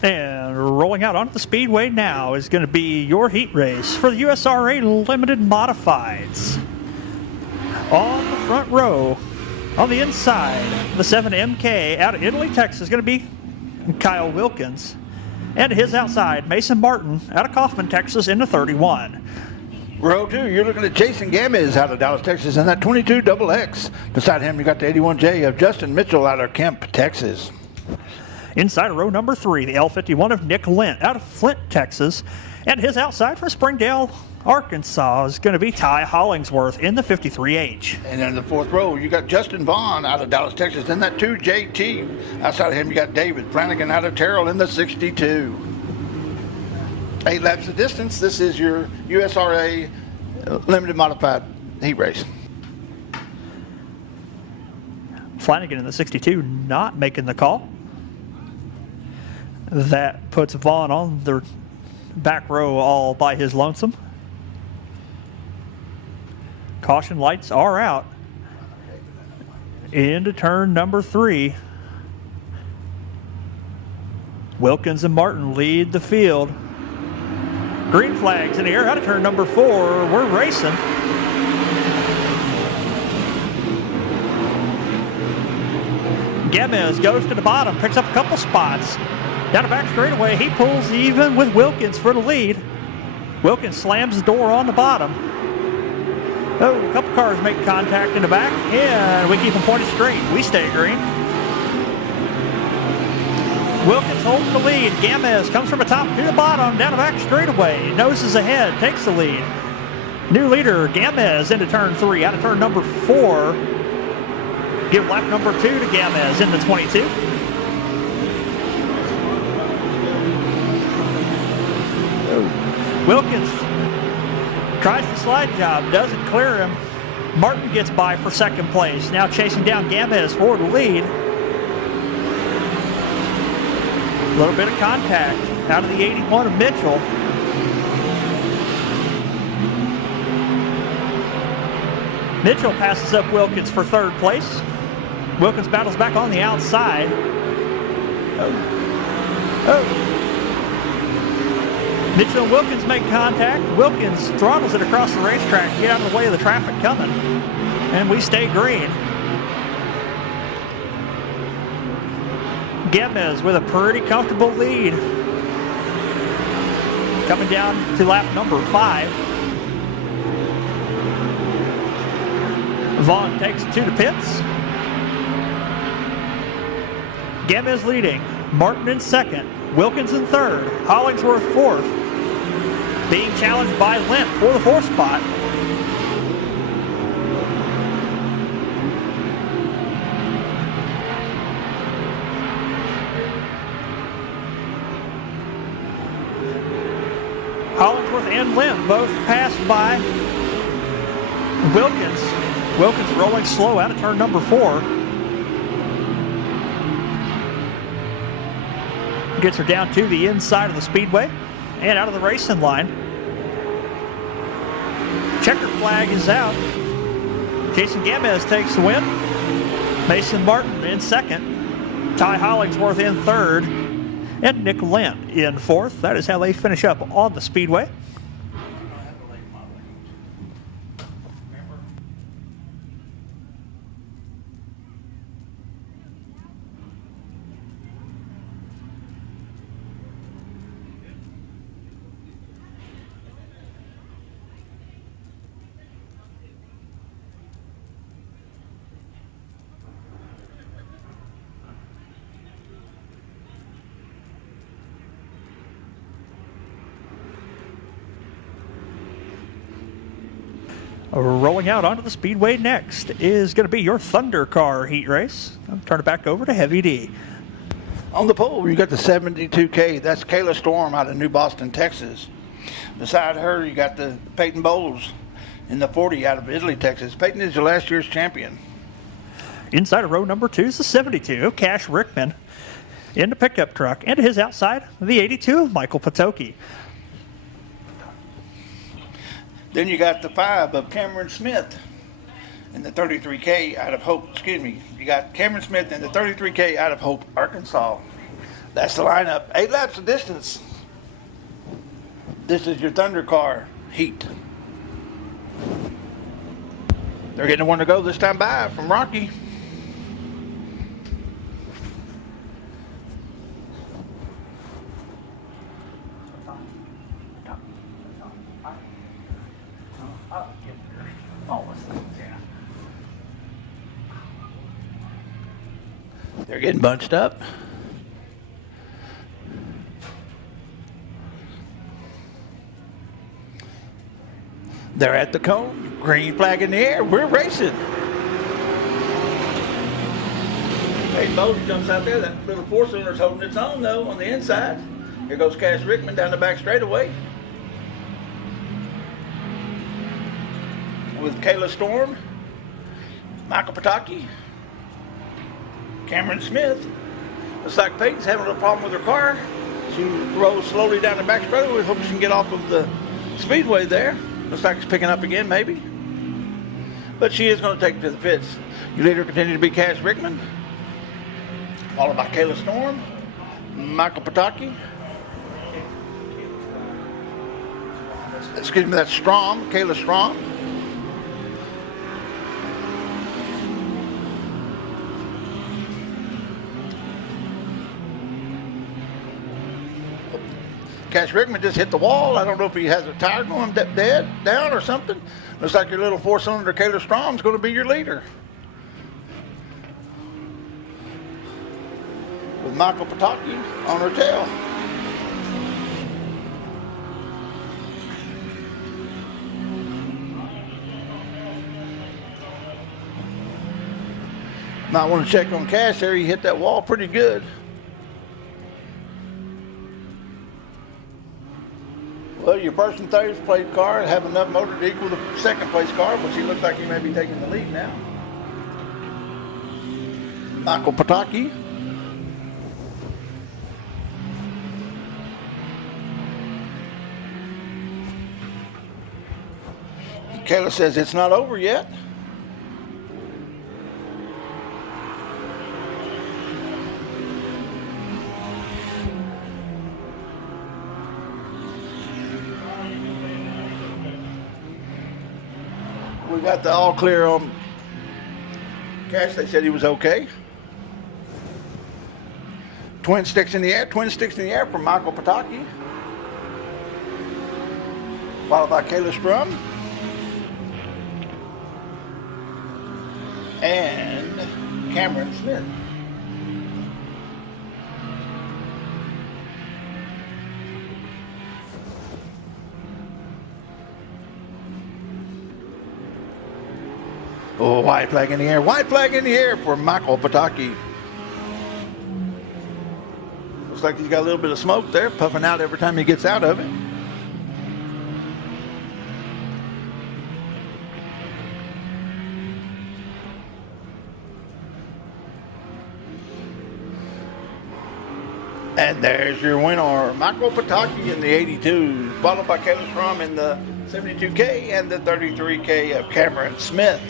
And rolling out onto the Speedway now is going to be your heat race for the USRA Limited Modifieds. On the front row, on the inside, the 7MK out of Italy, Texas is going to be Kyle Wilkins. And his outside, Mason Martin out of Kaufman, Texas in the 31. Row 2, you're looking at Jason Gamez out of Dallas, Texas, and that 22XX. Beside him, you got the 81J of Justin Mitchell out of Kemp, Texas. Inside row number 3, the L51 of Nick Lent out of Flint, Texas. And his outside from Springdale, Arkansas is going to be Ty Hollingsworth in the 53H. And in the 4th row, you got Justin Vaughn out of Dallas, Texas, and that 2JT. Outside of him, you got David Flanagan out of Terrell in the 62. 8 laps of distance. This is your USRA Limited Modified heat race. Flanagan in the 62 not making the call. That puts Vaughn on the back row all by his lonesome. Caution lights are out. Into turn number 3. Wilkins and Martin lead the field. Green flags in the air out of turn number 4. We're racing. Gamez goes to the bottom, picks up a couple spots. Down the back straightaway, he pulls even with Wilkins for the lead. Wilkins slams the door on the bottom. Oh, a couple cars make contact in the back, and we keep them pointed straight. We stay green. Wilkins holds the lead. Gamez comes from the top to the bottom, down the back straightaway. Noses ahead, takes the lead. New leader, Gamez into turn 3, out of turn number 4. Give lap number 2 to Gamez in the 22. Wilkins tries the slide job, doesn't clear him. Martin gets by for second place. Now chasing down Gamez for the lead. A little bit of contact out of the 81 of Mitchell. Mitchell passes up Wilkins for third place. Wilkins battles back on the outside. Oh. Mitchell and Wilkins make contact. Wilkins throttles it across the racetrack to get out of the way of the traffic coming. And we stay green. Gamez with a pretty comfortable lead. Coming down to lap number 5. Vaughn takes it to the pits. Gamez leading. Martin in second. Wilkins in third. Hollingsworth fourth. Being challenged by Lent for the 4th spot. Hollingsworth and Lent both passed by Wilkins. Wilkins rolling slow out of turn number 4. Gets her down to the inside of the speedway and out of the racing line. Checker flag is out. Jason Gamez takes the win. Mason Martin in second. Ty Hollingsworth in third. And Nick Lent in fourth. That is how they finish up on the speedway. Rolling out onto the speedway next is going to be your Thunder Car heat race. I'll turn it back over to Heavy D. On the pole, you got the 72K. That's Kayla Storm out of New Boston, Texas. Beside her, you got the Peyton Bowles in the 40 out of Italy, Texas. Peyton is your last year's champion. Inside of row number 2 is the 72, Cash Rickman, in the pickup truck. And to his outside, the 82 of Michael Patoki. Then you got the 5 of Cameron Smith in the 33K out of Hope. Excuse me. You got Cameron Smith in the 33K out of Hope, Arkansas. That's the lineup. 8 laps of distance. This is your Thunder Car heat. They're getting one to go this time by from Rocky. They're getting bunched up. They're at the cone. Green flag in the air. We're racing. Hey, Bowles jumps out there. That little 4-cylinder's holding its own, though, on the inside. Here goes Cash Rickman down the back straightaway with Kayla Storm, Michael Pataki, Cameron Smith. Looks like Peyton's having a little problem with her car. She rolls slowly down the back straightaway. Hope she can get off of the speedway there. Looks like it's picking up again, maybe. But she is going to take it to the pits. Your leader continues to be Cash Rickman, followed by Kayla Storm, Michael Pataki. Excuse me, that's Strom, Kayla Strom. Cash Rickman just hit the wall. I don't know if he has a tire going dead down or something. Looks like your little 4-cylinder Kayla Strom's going to be your leader, with Michael Pataki on her tail. Might want to check on Cash there. He hit that wall pretty good. Well, your first and third place car have enough motor to equal the second place car, but she looks like he may be taking the lead now. Michael Pataki. Kayla says it's not over yet. We got the all clear on Cash. They said he was okay. Twin sticks in the air from Michael Pataki, followed by Kayla Strum and Cameron Smith. Oh, white flag in the air. White flag in the air for Michael Pataki. Looks like he's got a little bit of smoke there, puffing out every time he gets out of it. And there's your winner, Michael Pataki in the 82, followed by Kevin Strom in the 72K and the 33K of Cameron Smith.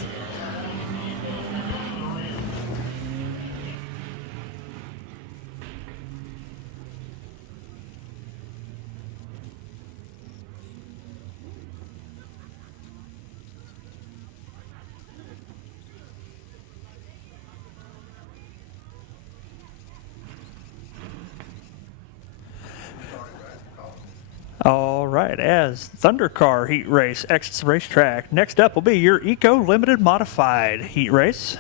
All right, as Thunder Car Heat Race exits the racetrack, next up will be your Eco Limited Modified Heat Race.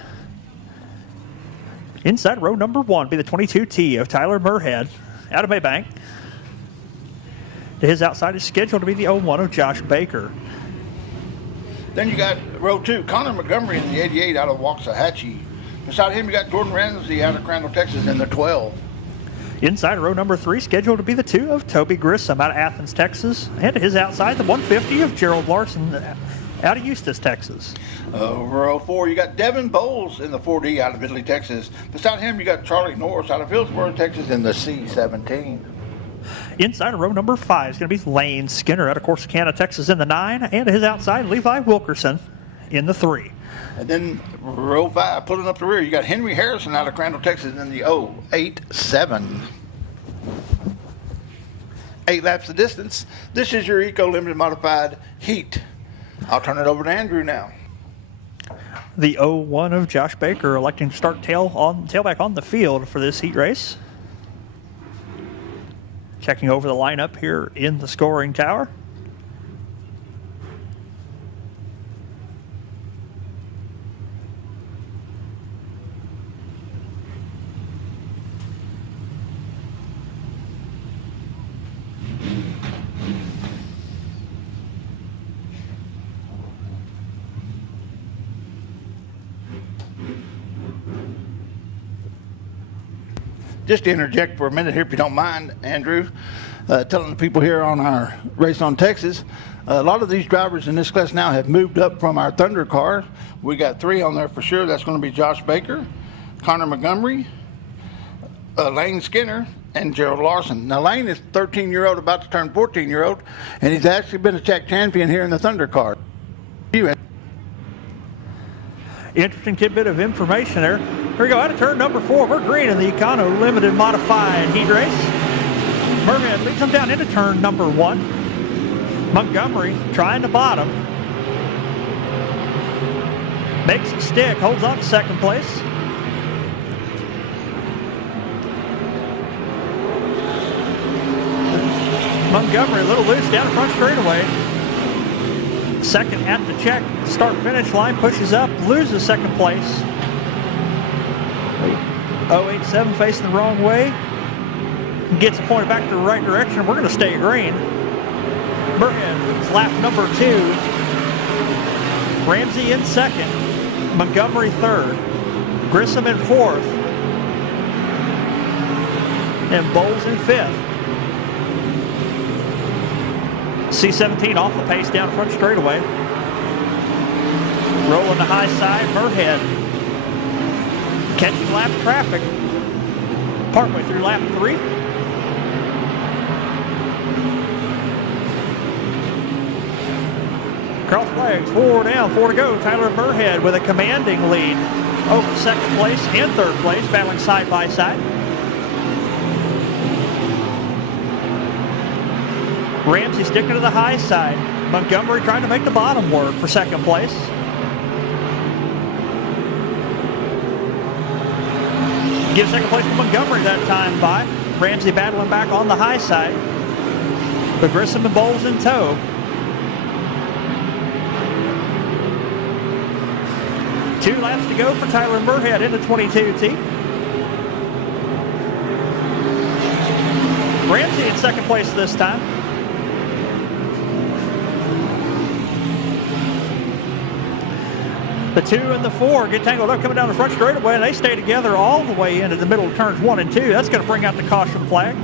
Inside row number 1 be the 22T of Tyler Murhead out of Maybank. To his outside is scheduled to be the 01 of Josh Baker. Then you got row 2, Connor Montgomery in the 88 out of Waxahachie. Beside him, you got Jordan Ramsey out of Crandall, Texas in the 12. Inside row number 3 scheduled to be the 2 of Toby Grissom out of Athens, Texas. And to his outside, the 150 of Gerald Larson out of Eustis, Texas. Row 4, you got Devin Bowles in the 4D out of Italy, Texas. Beside him, you got Charlie Norris out of Hillsborough, Texas in the C17. Inside row number 5 is going to be Lane Skinner out of Corsicana, Texas in the 9. And to his outside, Levi Wilkerson in the 3. And then row 5, pulling up the rear, you got Henry Harrison out of Crandall, Texas in the 087. 8 laps of distance. This is your Eco Limited Modified Heat. I'll turn it over to Andrew now. The 01 of Josh Baker electing to start tailback on the field for this heat race. Checking over the lineup here in the scoring tower. Just to interject for a minute here, if you don't mind, Andrew, telling the people here on our Race on Texas, a lot of these drivers in this class now have moved up from our Thunder car. We got 3 on there for sure. That's going to be Josh Baker, Connor Montgomery, Lane Skinner, and Gerald Larson. Now, Lane is 13-year-old, about to turn 14-year-old, and he's actually been a track champion here in the Thunder car. Interesting tidbit of information there. Here we go, out of turn number 4, we're green in the Econo Limited Modified Heat Race. Murhead leads them down into turn number 1. Montgomery trying to bottom. Makes it stick, holds on to second place. Montgomery a little loose down the front straightaway. Second at the check, start-finish line, pushes up, loses second place. 087 facing the wrong way. Gets it pointed back to the right direction. We're going to stay green. Murhead leads lap number 2. Ramsey in second. Montgomery third. Grissom in fourth. And Bowles in fifth. C17 off the pace down front straightaway. Rolling the high side, Murhead catching lap traffic partway through lap 3. Cross flags, 4 down, 4 to go. Tyler Murhead with a commanding lead over second place and third place, battling side by side. Ramsey sticking to the high side. Montgomery trying to make the bottom work for second place. Gives second place to Montgomery that time by. Ramsey battling back on the high side. But Grissom and Bowles in tow. Two laps to go for Tyler Murhead into 22T. Ramsey in second place this time. The 2 and the 4 get tangled up coming down the front straightaway, and they stay together all the way into the middle of turns 1 and 2. That's going to bring out the caution flag.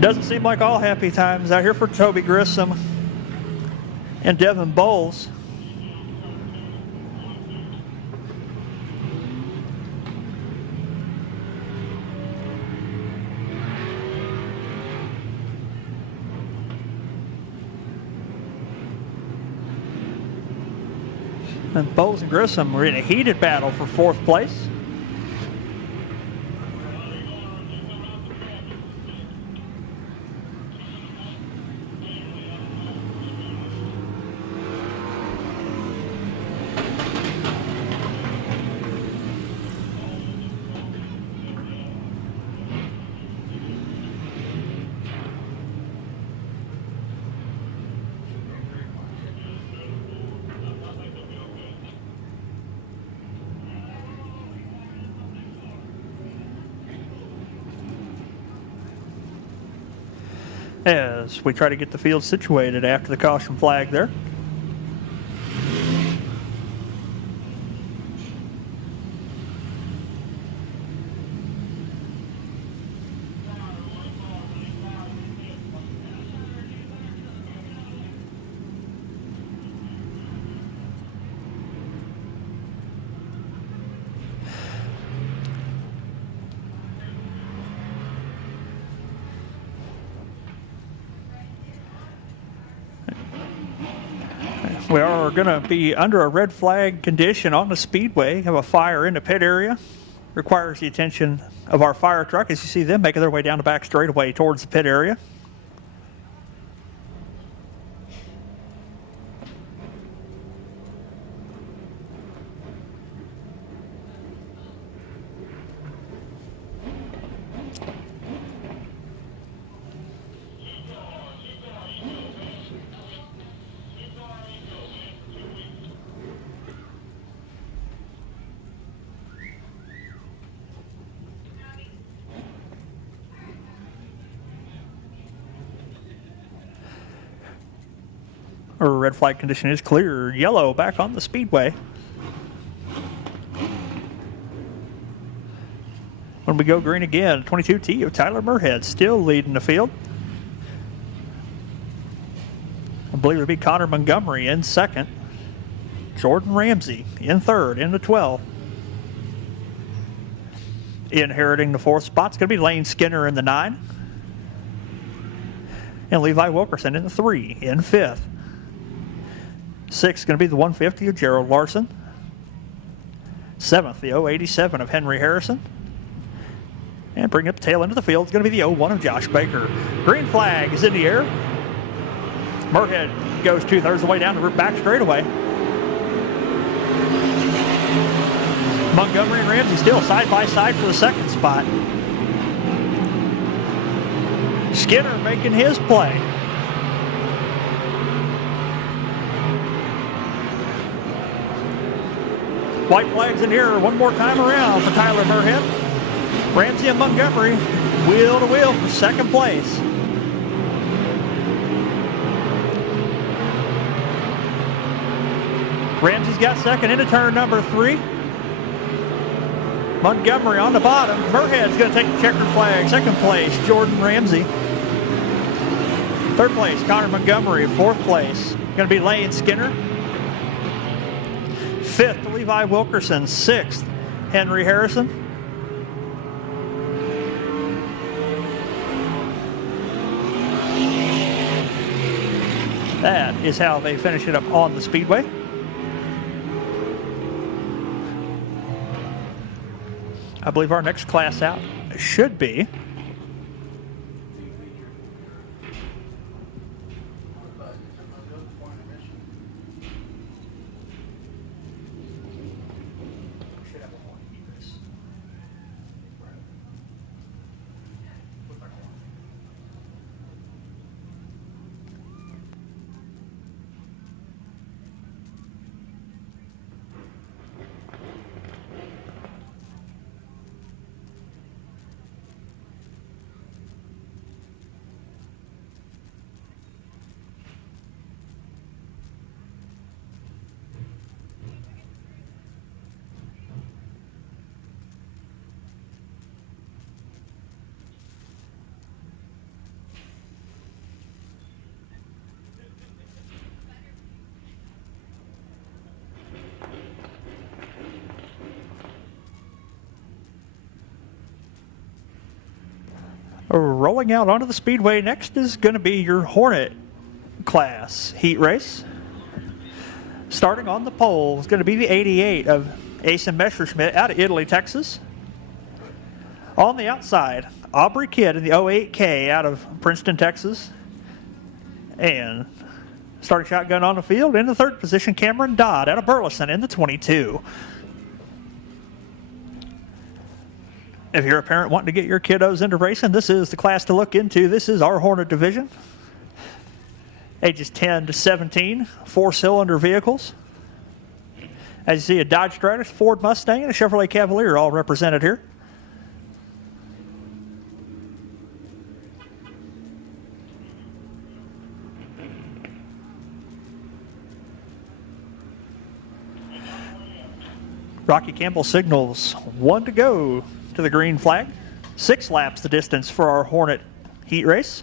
Doesn't seem like all happy times out here for Toby Grissom and Devin Bowles. And Bowles and Grissom were in a heated battle for 4th place. As we try to get the field situated after the caution flag there. We are going to be under a red flag condition on the speedway. Have a fire in the pit area. Requires the attention of our fire truck as you see them making their way down the back straightaway towards the pit area. Or red flag condition is clear. Yellow back on the speedway. When we go green again, 22T of Tyler Murhead still leading the field. I believe it'll be Connor Montgomery in second. Jordan Ramsey in third in the 12. Inheriting the 4th spot's going to be Lane Skinner in the 9. And Levi Wilkerson in the 3 in 5th. 6th going to be the 150 of Gerald Larson. 7th, the 087 of Henry Harrison. And bringing up the tail end of the field is going to be the 01 of Josh Baker. Green flag is in the air. Murhead goes 2/3 of the way down the back straightaway. Montgomery and Ramsey still side by side for the 2nd spot. Skinner making his play. White flags in here one more time around for Tyler Murhead. Ramsey and Montgomery wheel to wheel for 2nd place. Ramsey's got 2nd into turn number 3. Montgomery on the bottom. Murhead's going to take the checkered flag. 2nd place, Jordan Ramsey. 3rd place, Connor Montgomery. 4th place, going to be Lane Skinner. 5th, Levi Wilkerson. 6th, Henry Harrison. That is how they finish it up on the speedway. I believe our next class out should be rolling out onto the speedway. Next is going to be your Hornet class heat race. Starting on the pole is going to be the 88 of Asen Messerschmitt out of Italy, Texas. On the outside, Aubrey Kidd in the 08K out of Princeton, Texas. And starting shotgun on the field, in the third position, Cameron Dodd out of Burleson in the 22. If you're a parent wanting to get your kiddos into racing, this is the class to look into. This is our Hornet division. Ages 10 to 17, 4-cylinder vehicles. As you see, a Dodge Stratus, Ford Mustang, and a Chevrolet Cavalier all represented here. Rocky Campbell signals 1 to go to the green flag. 6 laps the distance for our Hornet heat race.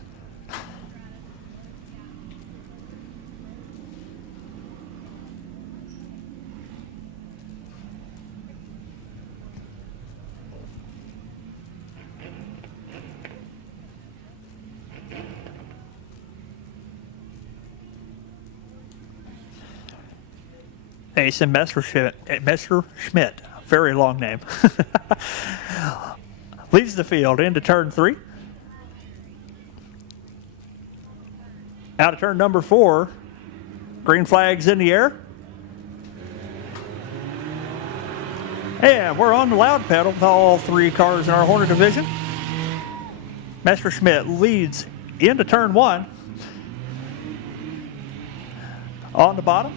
Asen Messerschmitt, very long name, leads the field into turn 3. Out of turn number 4, green flag's in the air. And we're on the loud pedal with all 3 cars in our Hornet division. Messerschmitt leads into turn 1. On the bottom,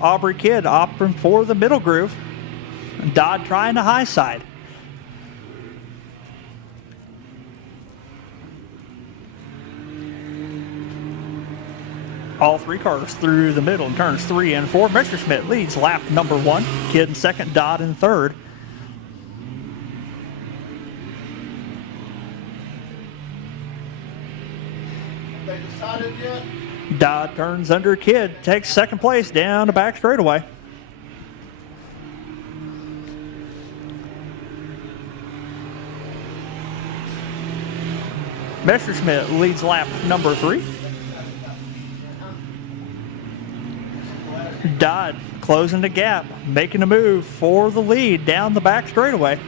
Aubrey Kidd opting for the middle groove. Dodd trying the high side. All 3 cars through the middle in turns 3 and 4. Messerschmitt leads lap number 1. Kidd in second, Dodd in third. They decided yet? Dodd turns under Kidd, takes second place down the back straightaway. Messerschmitt leads lap number 3. Dodd closing the gap, making a move for the lead down the back straightaway.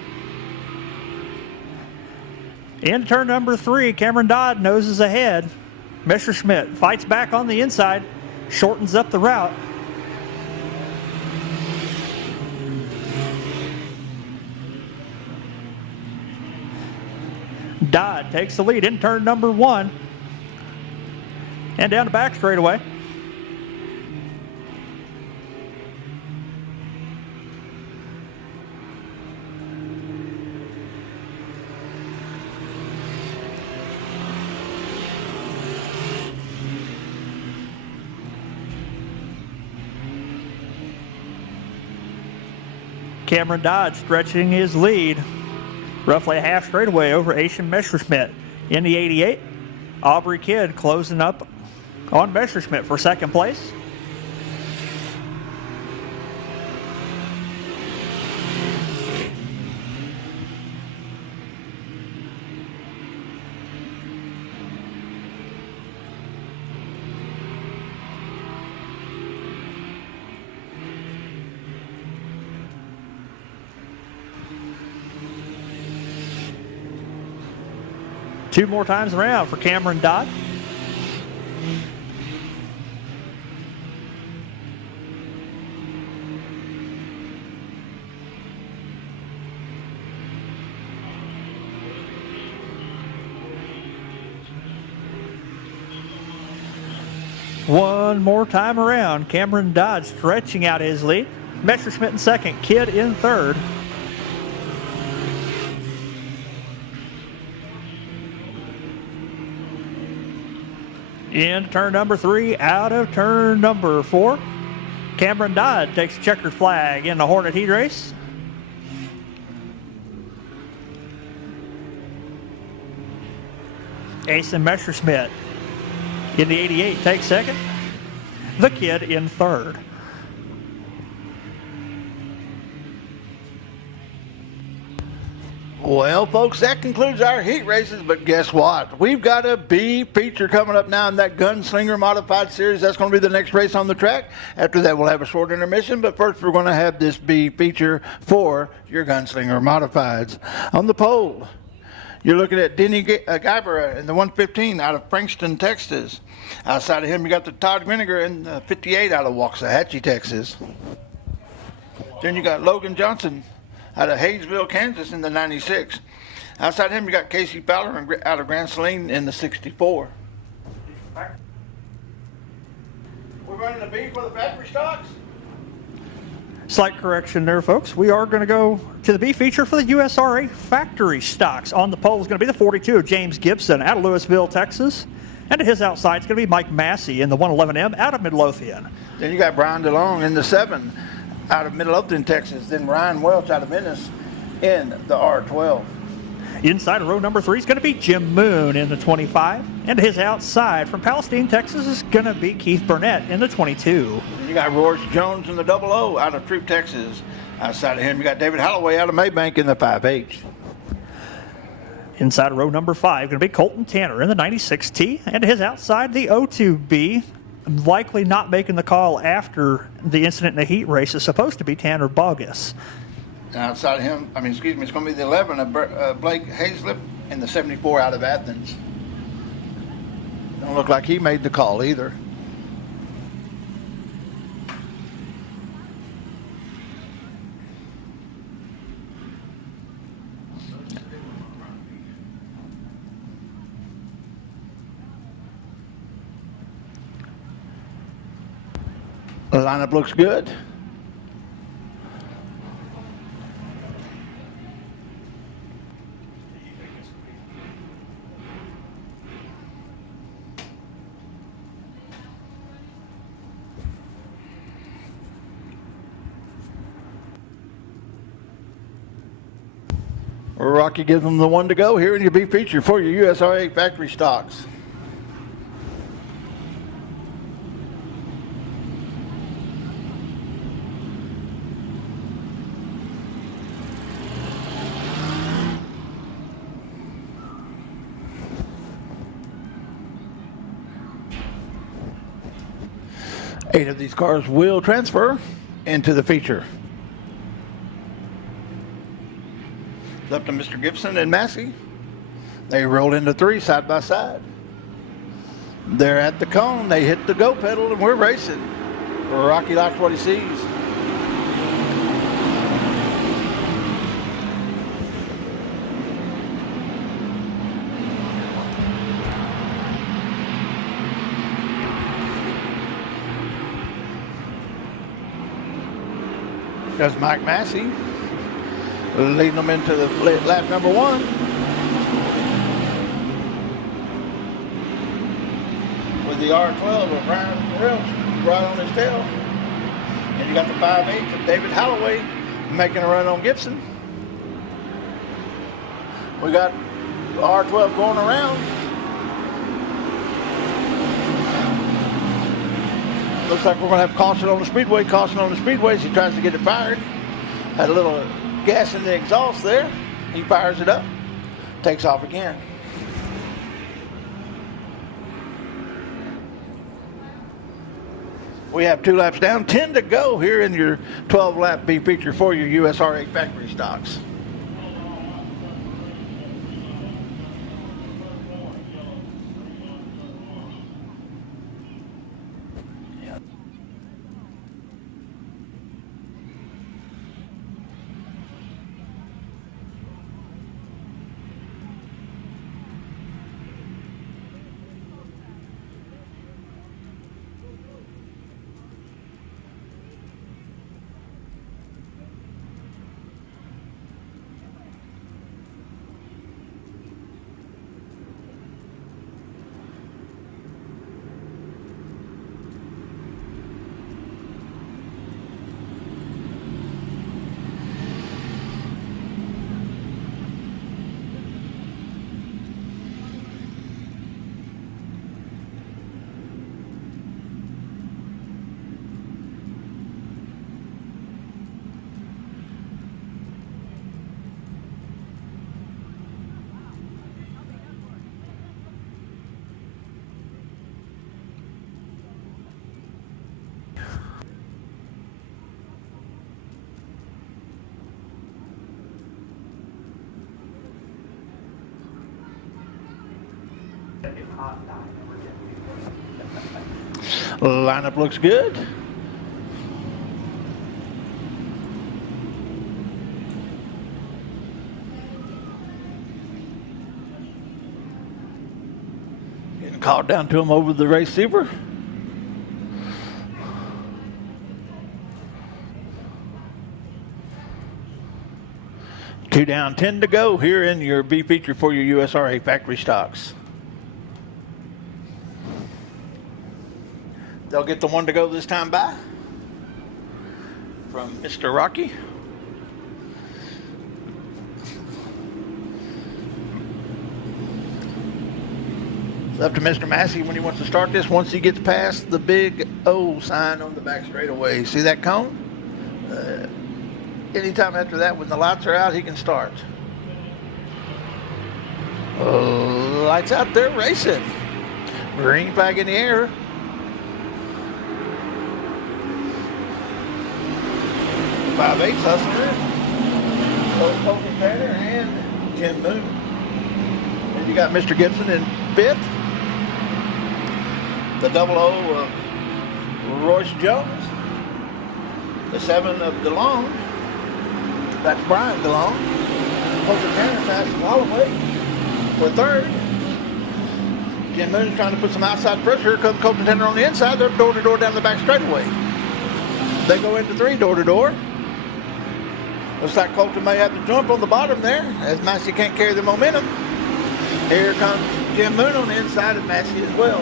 Into turn number 3, Cameron Dodd noses ahead. Messerschmitt fights back on the inside, shortens up the route. Dodd takes the lead in turn number 1 and down the back straightaway. Cameron Dodd stretching his lead roughly a half straightaway over Asen Messerschmitt in the 88. Aubrey Kidd closing up on Messerschmitt for second place. Two more times around for Cameron Dodd. One more time around. Cameron Dodd stretching out his lead. Messerschmitt in second, Kidd in third. In turn number 3, out of turn number 4. Cameron Dodd takes a checkered flag in the Hornet heat race. Asen Messerschmitt in the 88 takes second. The Kidd in third. Well, folks, that concludes our heat races, but guess what? We've got a B feature coming up now in that Gunslinger Modified Series. That's going to be the next race on the track. After that, we'll have a short intermission, but first we're going to have this B feature for your Gunslinger Modifieds. On the pole, you're looking at Denny Guybera in the 115 out of Frankston, Texas. Outside of him, you got the Todd Griniger in the 58 out of Waxahachie, Texas. Then you got Logan Johnson out of Hayesville, Kansas in the 96. Outside him, you got Casey Fowler out of Grand Saline in the 64. We're running a B for the factory stocks. Slight correction there, folks. We are going to go to the B feature for the USRA factory stocks. On the pole is going to be the 42 of James Gibson out of Louisville, Texas. And to his outside is going to be Mike Massey in the 111M out of Midlothian. Then you got Brian DeLong in the 7 out of Midlothian, Texas. Then Ryan Welch out of Venice in the R12. Inside of row number 3 is going to be Jim Moon in the 25. And to his outside from Palestine, Texas is going to be Keith Burnett in the 22. Then you got Royce Jones in the 00 out of Troop, Texas. Outside of him, you got David Holloway out of Maybank in the 5H. Inside of row number 5 going to be Colton Tanner in the 96T. And to his outside, the 02B, likely not making the call after the incident in the heat race, is supposed to be Tanner Bogus. And outside of him, it's going to be the 11 of Blake Hazlip in the 74 out of Athens. Don't look like he made the call either. The lineup looks good. Rocky gives them the one to go here in your B feature for your USRA factory stocks. Eight of these cars will transfer into the feature. It's up to Mr. Gibson and Massey. They roll into 3 side by side. They're at the cone. They hit the go pedal, and we're racing. Rocky likes what he sees. There's Mike Massey leading them into the lap number 1. With the R12 of Ryan Welch right on his tail. And you got the 5.8 of David Holloway making a run on Gibson. We got the R12 going around. Looks like we're going to have caution on the Speedway. Caution on the Speedway as he tries to get it fired. Had a little gas in the exhaust there. He fires it up. Takes off again. We have 2 laps down. 10 to go here in your 12-lap B feature for your USRA factory stocks. Lineup looks good. Getting called down to him over the receiver. Two down, 10 to go here in your B feature for your USRA factory stocks. They'll get the one to go this time by from Mr. Rocky. It's up to Mr. Massey when he wants to start this. Once he gets past the big O sign on the back straightaway. See that cone? Anytime after that, when the lights are out, he can start. Lights out there racing. Green flag in the air. Five eighths Hustler, Colton Tanner, and Jim Moon. And you got Mr. Gibson in fifth. The 00 of Royce Jones. The 7 of DeLong. That's Brian DeLong. Colton Tanner passes Holloway for third. Jim Moon's trying to put some outside pressure. Here comes Colton Tanner on the inside. They're door to door down the back straightaway. They go into three door to door. Looks like Colton may have to jump on the bottom there, as Massey can't carry the momentum. Here comes Jim Moon on the inside of Massey as well.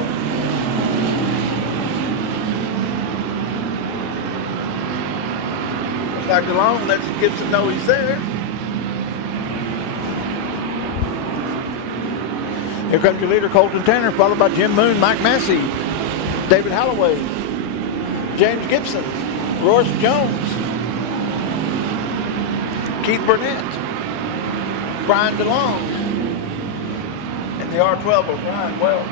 Looks like DeLong lets Gibson know he's there. Here comes your leader, Colton Tanner, followed by Jim Moon, Mike Massey, David Holloway, James Gibson, Royce Jones, Keith Burnett, Brian DeLong, and the R12 of Brian Welch.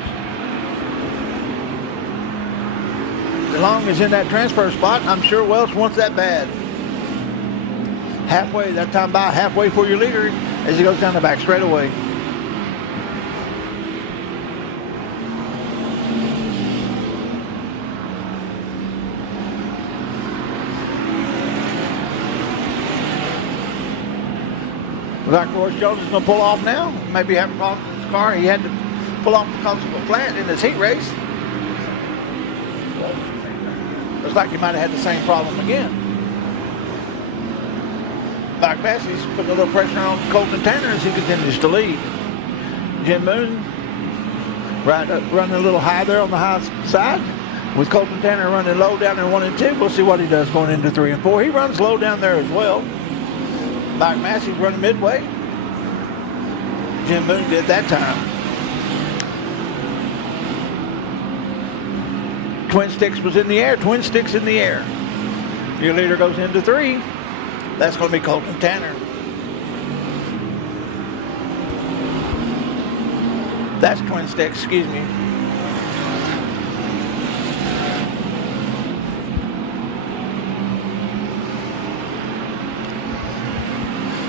DeLong is in that transfer spot, and I'm sure Welch wants that bad. Halfway, that time by halfway for your leader as he goes down the back straightaway. Looks like Royce Jones is going to pull off now. Maybe having problems with his car. He had to pull off because of a flat in his heat race. Looks like he might have had the same problem again. Mike Massey's putting a little pressure on Colton Tanner as he continues to lead. Jim Moon running a little high there on the high side with Colton Tanner running low down there 1 and 2. We'll see what he does going into 3 and 4. He runs low down there as well. Mike Massey's running midway. Jim Moon did that time. Twin Sticks was in the air. Twin Sticks in the air. Your leader goes into 3. That's going to be Colton Tanner. That's Twin Sticks, excuse me.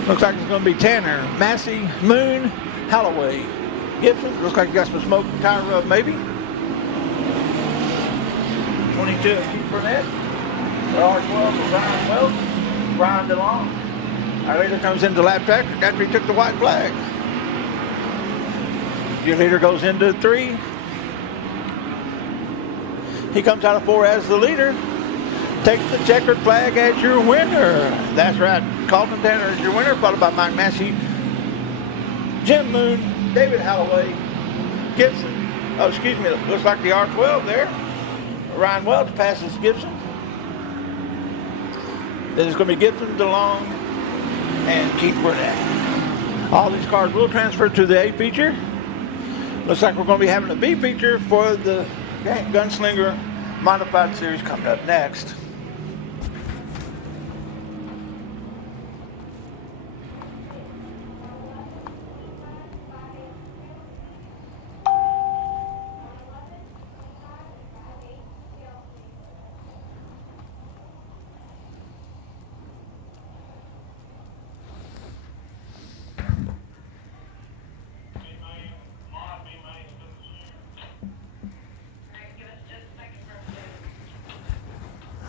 Looks like it's going to be Tanner, Massey, Moon, Holloway, Gibson. Looks like you got some smoke tire rub maybe. 22 of Keith Burnett. R12 of Brian Welch, Brian DeLong. Our leader comes into lap track after he took the white flag. Your leader goes into 3. He comes out of 4 as the leader. Takes the checkered flag as your winner. That's right. Colton Tanner is your winner, followed by Mike Massey, Jim Moon, David Holloway, Gibson. Oh, excuse me. It looks like the R12 there. Ryan Welch passes Gibson. Then it's going to be Gibson, DeLong, and Keith Burnett. All these cars will transfer to the A feature. Looks like we're going to be having a B feature for the Gunslinger Modified Series coming up next.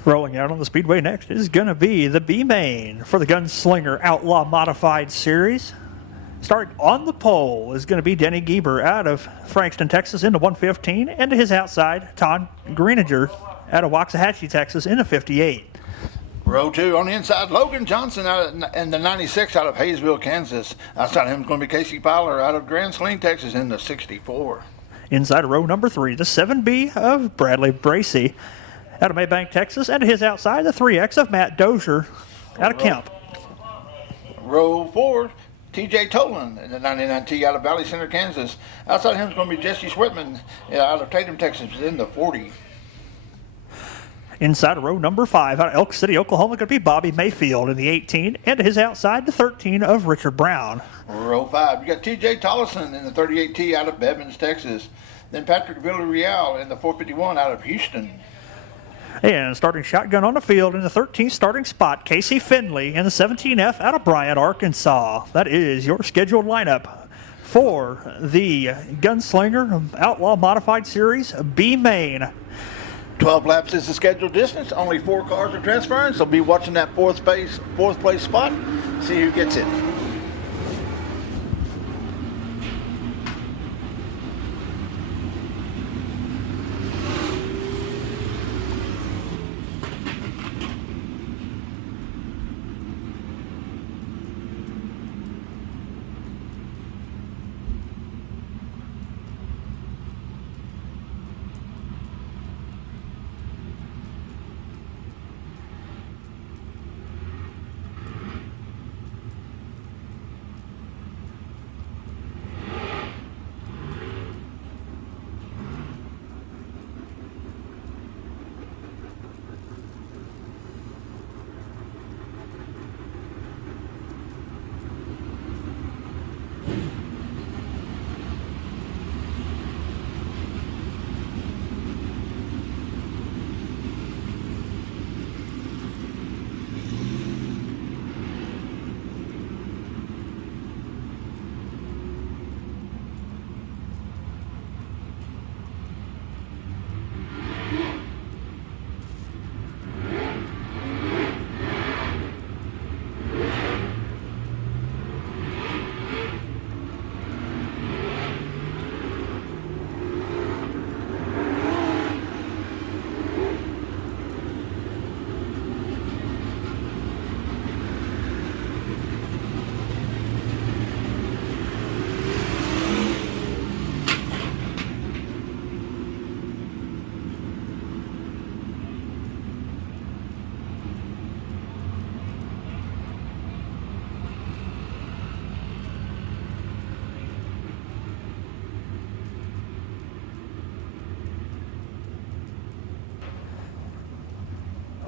Rolling out on the Speedway next is going to be the B-Main for the Gunslinger Outlaw Modified Series. Starting on the pole is going to be Denny Gieber out of Frankston, Texas, in the 115, and to his outside, Todd Greenager out of Waxahachie, Texas, in the 58. Row 2 on the inside, Logan Johnson in the 96 out of Hayesville, Kansas. Outside him is going to be Casey Fowler out of Grand Saline, Texas, in the 64. Inside row number 3, the 7B of Bradley Bracey out of Maybank, Texas, and to his outside, the 3X of Matt Dozier out of Kemp. Row 4, TJ Tolan in the 99T out of Valley Center, Kansas. Outside him is going to be Jesse Switman out of Tatum, Texas, in the 40. Inside row number 5, out of Elk City, Oklahoma, going to be Bobby Mayfield in the 18, and to his outside, the 13 of Richard Brown. Row 5, you got TJ Tollison in the 38T out of Bevins, Texas. Then Patrick Villarreal in the 451 out of Houston. And starting shotgun on the field in the 13th starting spot, Casey Finley in the 17F out of Bryant, Arkansas. That is your scheduled lineup for the Gunslinger Outlaw Modified Series B-Main. 12 laps is the scheduled distance. Only 4 cars are transferring, so be watching that fourth place spot. See who gets it.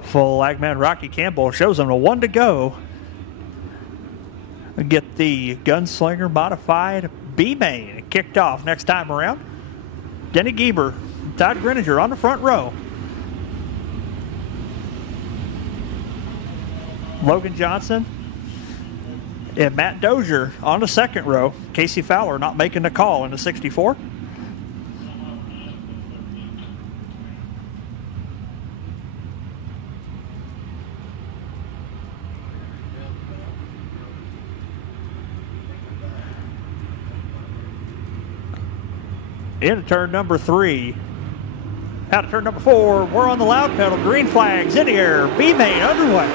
Full Lagman Rocky Campbell shows them a 1 to go. Get the Gunslinger Modified B-Main kicked off next time around. Denny Gieber, Todd Greenager on the front row. Logan Johnson and Matt Dozier on the second row. Casey Fowler not making the call in the 64. Into turn number 3. Out of turn number 4, we're on the loud pedal. Green flags in the air. B-Main underway.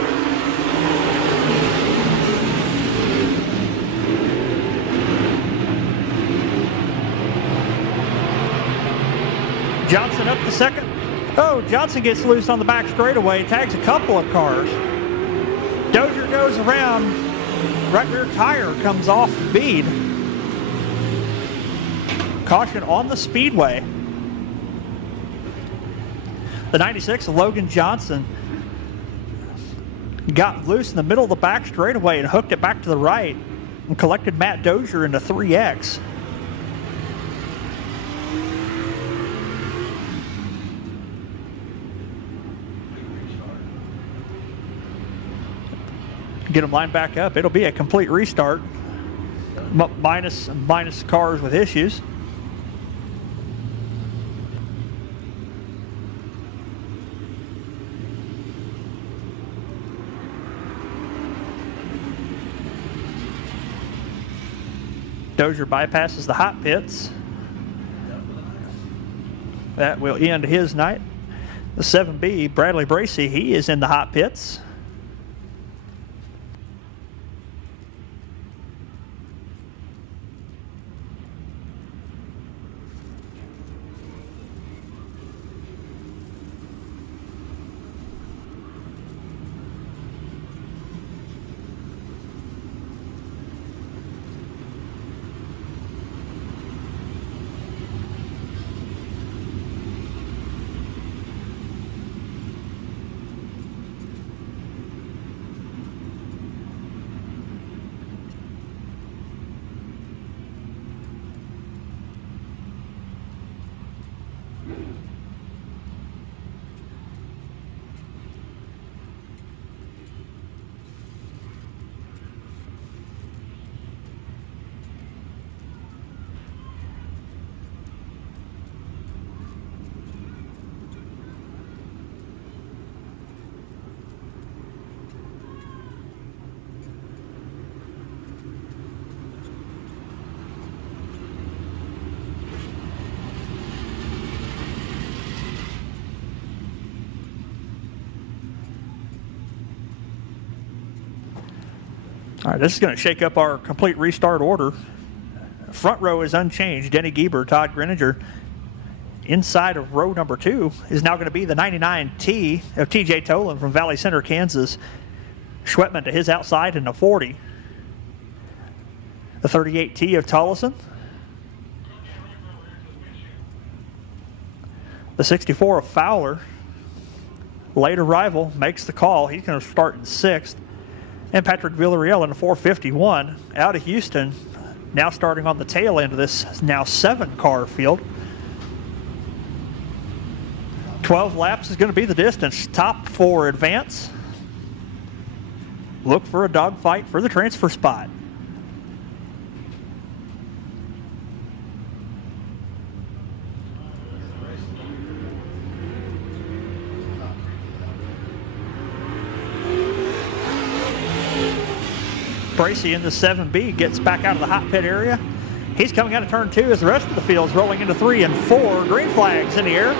Johnson up the second. Oh, Johnson gets loose on the back straightaway. Tags a couple of cars. Dozier goes around. Right rear tire comes off the bead. Caution on the Speedway. The 96 of Logan Johnson got loose in the middle of the back straightaway and hooked it back to the right and collected Matt Dozier into 3X. Get them lined back up. It'll be a complete restart. Minus cars with issues. Dozier bypasses the hot pits. That will end his night. The 7B, Bradley Bracey, he is in the hot pits. All right, this is going to shake up our complete restart order. Front row is unchanged. Denny Gieber, Todd Greninger. Inside of row number 2 is now going to be the 99T of TJ Tolan from Valley Center, Kansas. Schwetman to his outside in the 40. The 38T of Tollison. The 64 of Fowler. Late arrival makes the call. He's going to start in 6th. And Patrick Villarreal in the 451 out of Houston, now starting on the tail end of this now 7-car field. 12 laps is going to be the distance. Top 4 advance. Look for a dogfight for the transfer spot. Bracey in the 7B gets back out of the hot pit area. He's coming out of turn 2 as the rest of the field's rolling into 3 and 4. Green flags in the air.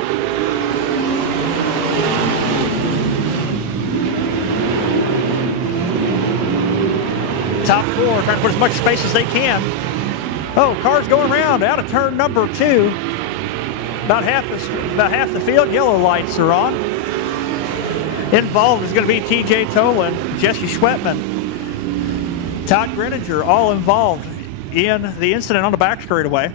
Top 4 trying to put as much space as they can. Oh, cars going around out of turn number 2. About half the field, yellow lights are on. Involved is going to be TJ Tolan, Jesse Schwetman, Todd Greninger, all involved in the incident on the back straightaway.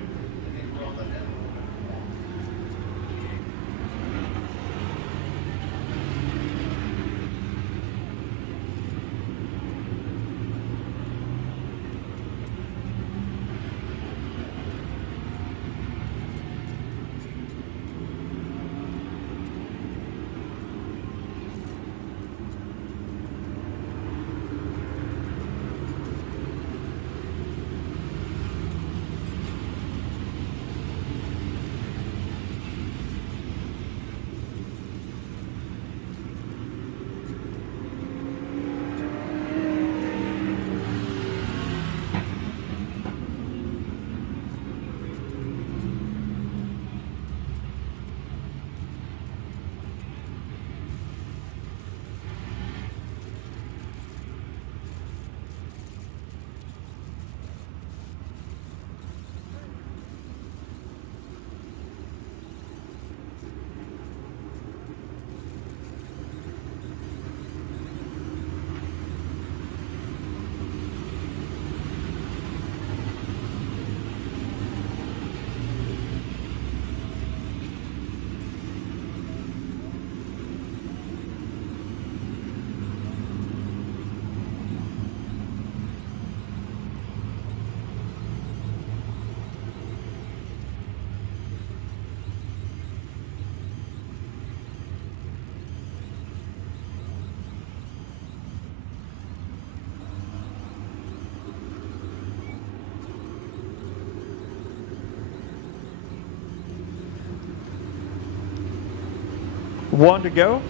One to go.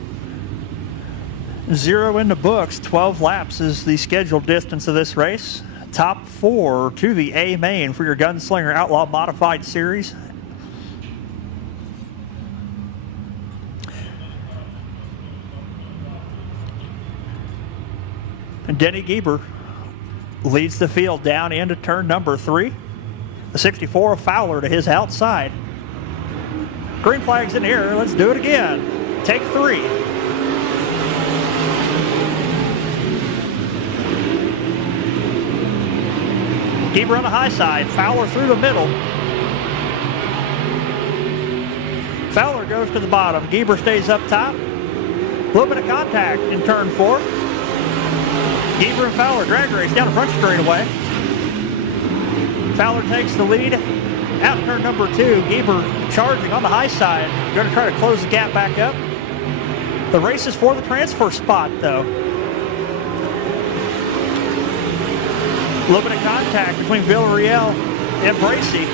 0 in the books. 12 laps is the scheduled distance of this race. top 4 to the A main for your Gunslinger Outlaw Modified Series. And Denny Gieber leads the field down into turn number 3. The 64 of Fowler to his outside. Green flag's in the air. Let's do it again. Take 3. Gieber on the high side. Fowler through the middle. Fowler goes to the bottom. Gieber stays up top. A little bit of contact in turn 4. Gieber and Fowler drag race down the front straightaway. Fowler takes the lead. Out turn number 2, Gieber charging on the high side. Going to try to close the gap back up. The race is for the transfer spot, though. A little bit of contact between Villarreal and Bracy.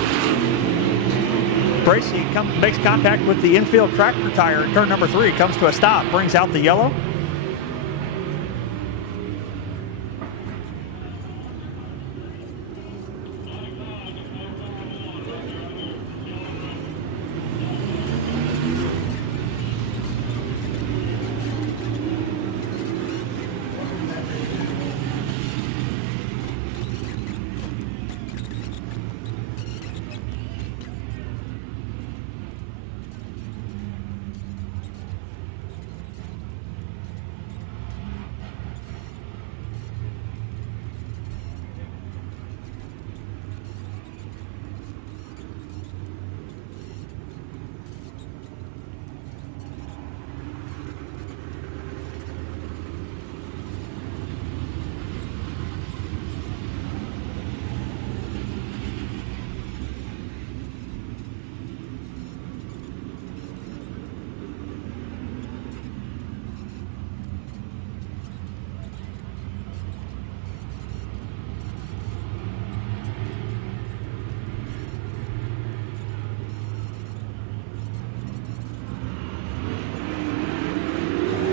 Bracy makes contact with the infield tractor tire in turn number 3. Comes to a stop, brings out the yellow.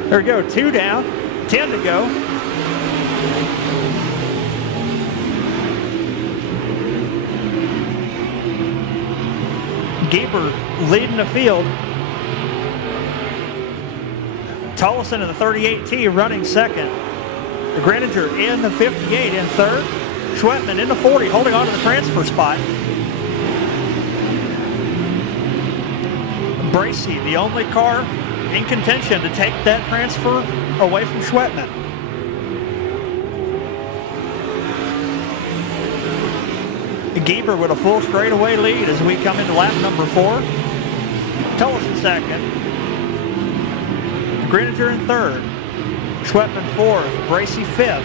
There we go, 2 down, 10 to go. Gieber leading the field. Tollison in the 38T running second. The Greninger in the 58 in third. Schwetman in the 40 holding on to the transfer spot. Bracy, the only car in contention to take that transfer away from Schwetman. Gieber with a full straightaway lead as we come into lap number 4. Tollison second. Greninger in third. Schwetman fourth. Bracy fifth.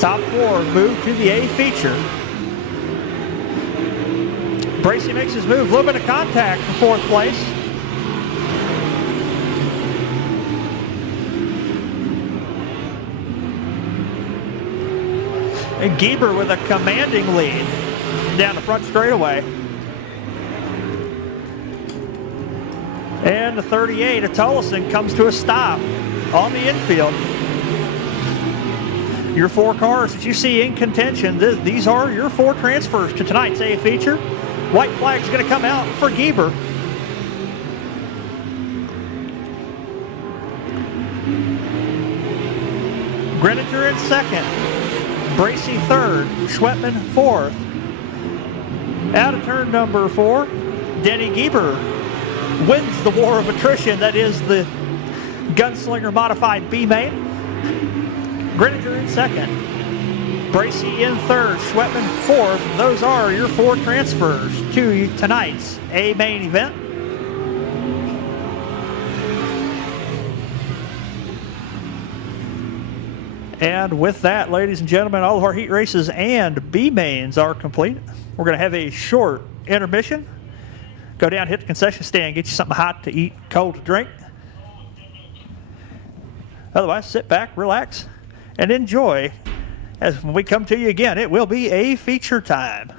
Top 4 move to the A feature. Bracy makes his move. A little bit of contact for 4th place. And Gieber with a commanding lead down the front straightaway. And the 38 of Tollison comes to a stop on the infield. Your 4 cars that you see in contention, these are your 4 transfers to tonight's A feature. White flag's going to come out for Gieber. Greninger in second. Bracy third, Schwetman fourth. Out of turn number 4, Denny Gieber wins the war of attrition that is the Gunslinger Modified B main. Greninger in second. Bracy in third, Schwetman fourth. Those are your 4 transfers to tonight's A main event. And with that, ladies and gentlemen, all of our heat races and B mains are complete. We're going to have a short intermission. Go down, hit the concession stand, get you something hot to eat, cold to drink. Otherwise, sit back, relax, and enjoy. As when we come to you again, it will be A feature time.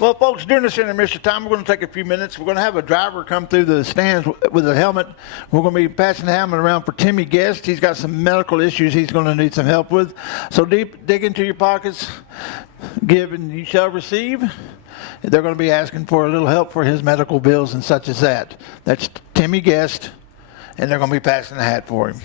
Well, folks, during this intermission time, we're going to take a few minutes. We're going to have a driver come through the stands with a helmet. We're going to be passing the helmet around for Timmy Guest. He's got some medical issues he's going to need some help with. So dig into your pockets, give and you shall receive. They're going to be asking for a little help for his medical bills and such as that. That's Timmy Guest, and they're going to be passing the hat for him.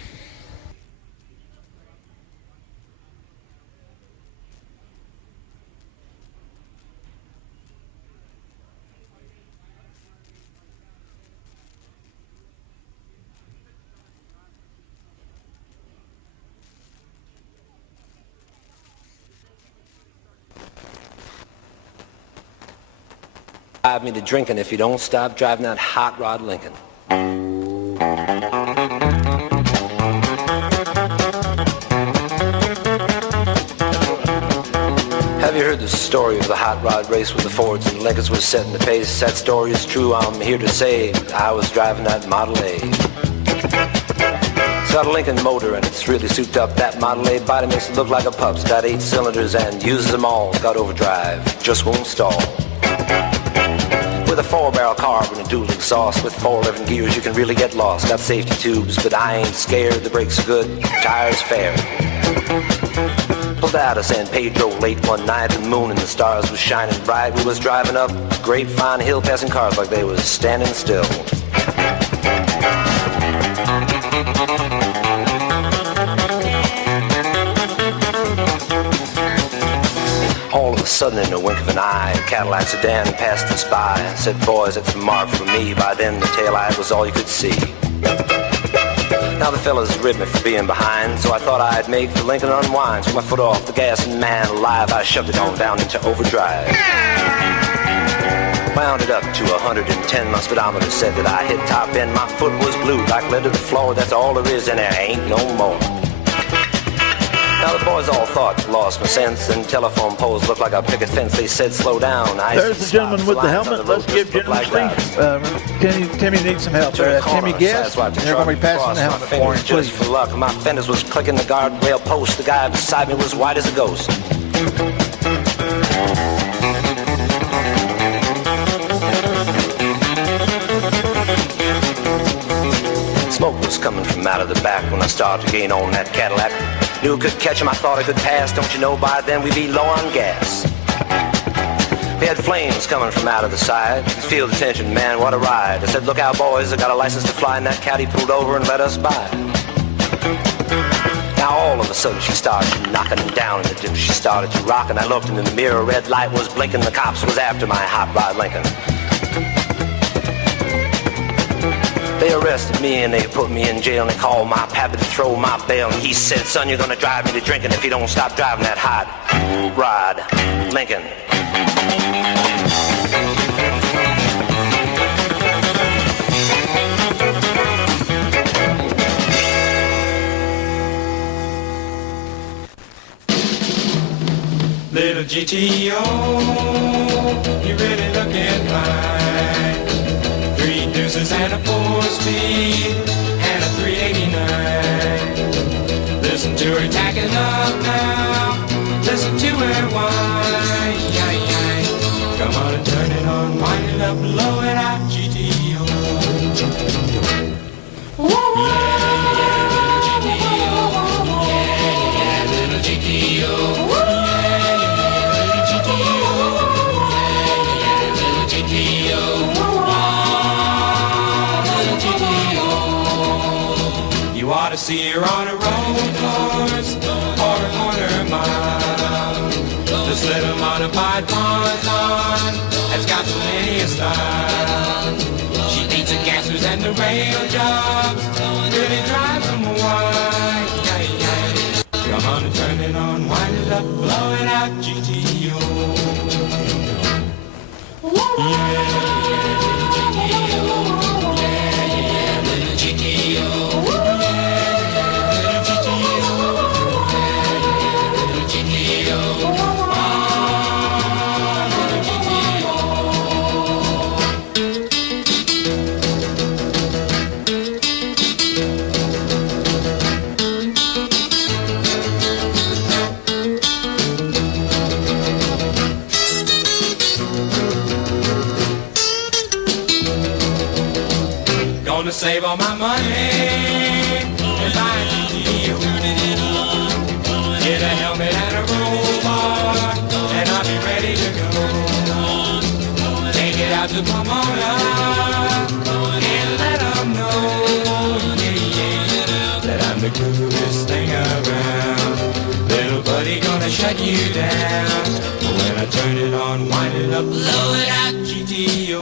Drive me to drinking if you don't stop driving that hot rod Lincoln. Have you heard the story of the hot rod race where the Fords and Lincolns were setting the pace? That story is true, I'm here to say I was driving that Model A. It's got a Lincoln motor and it's really souped up. That Model A body makes it look like a pup's. Got 8 cylinders and uses them all. It's got overdrive, just won't stall. With a 4-barrel carb and a dual exhaust with 4 11 gears, you can really get lost. Got safety tubes, but I ain't scared. The brakes are good, tires fair. Pulled out of San Pedro late one night. The moon and the stars was shining bright. We was driving up Grapevine Hill, passing cars like they was standing still. All of a sudden, in a wink of an eye, a Cadillac sedan passed us by. I said, boys, that's a mark for me. By then, the taillight was all you could see. Now the fellas ribbed me for being behind, so I thought I'd make the Lincoln unwind. Took my foot off the gas, and man alive, I shoved it on down into overdrive. Wound it up to 110, my speedometer said that I hit top end. My foot was glued like lead to the floor, that's all there is, and there ain't no more. Now the boys all thought lost my sense, and telephone poles looked like a picket fence. They said slow down. There's the gentleman with the helmet. Let's give generously. Timmy needs some help. Timmy Guest. They're going to be passing the helmet for him, just please. for luck. My fenders was clicking the guardrail post. The guy beside me was white as a ghost. Smoke was coming from out of the back when I started to gain on that Cadillac. Knew I could catch him, I thought I could pass. Don't you know by then we'd be low on gas. We had flames coming from out of the side. You could feel the tension, man, what a ride. I said, look out, boys, I got a license to fly. And that caddy pulled over and let us by. Now all of a sudden she started knocking down in the ditch. She started to rock, and I looked in the mirror. Red light was blinking, the cops was after my hot rod Lincoln. They arrested me and they put me in jail, and they called my pappy to throw my bail. And he said, son, you're gonna drive me to drinking if you don't stop driving that hot rod Lincoln. Little GTO, you really looking fine. 3 deuces and a 4-speed and a 389. Listen to her tacking up now. Listen to her whine. Come on and turn it on, wind it up, blow it out, GTO. Little GTO. You ought to see her on a road course or a quarter mile. This little modified ponton has got plenty of style. She beats the gassers and the rail jobs, really drives them wild. Come on and turn it on, wind it up, blow it out, GTO. Gonna save all my money and buy a GTO. Get a helmet and a roll bar, and I'll be ready to go. Take it out to Pomona and let 'em know, yeah, yeah, that I'm the coolest thing around. Little buddy gonna shut you down. When I turn it on, wind it up, blow it out, GTO.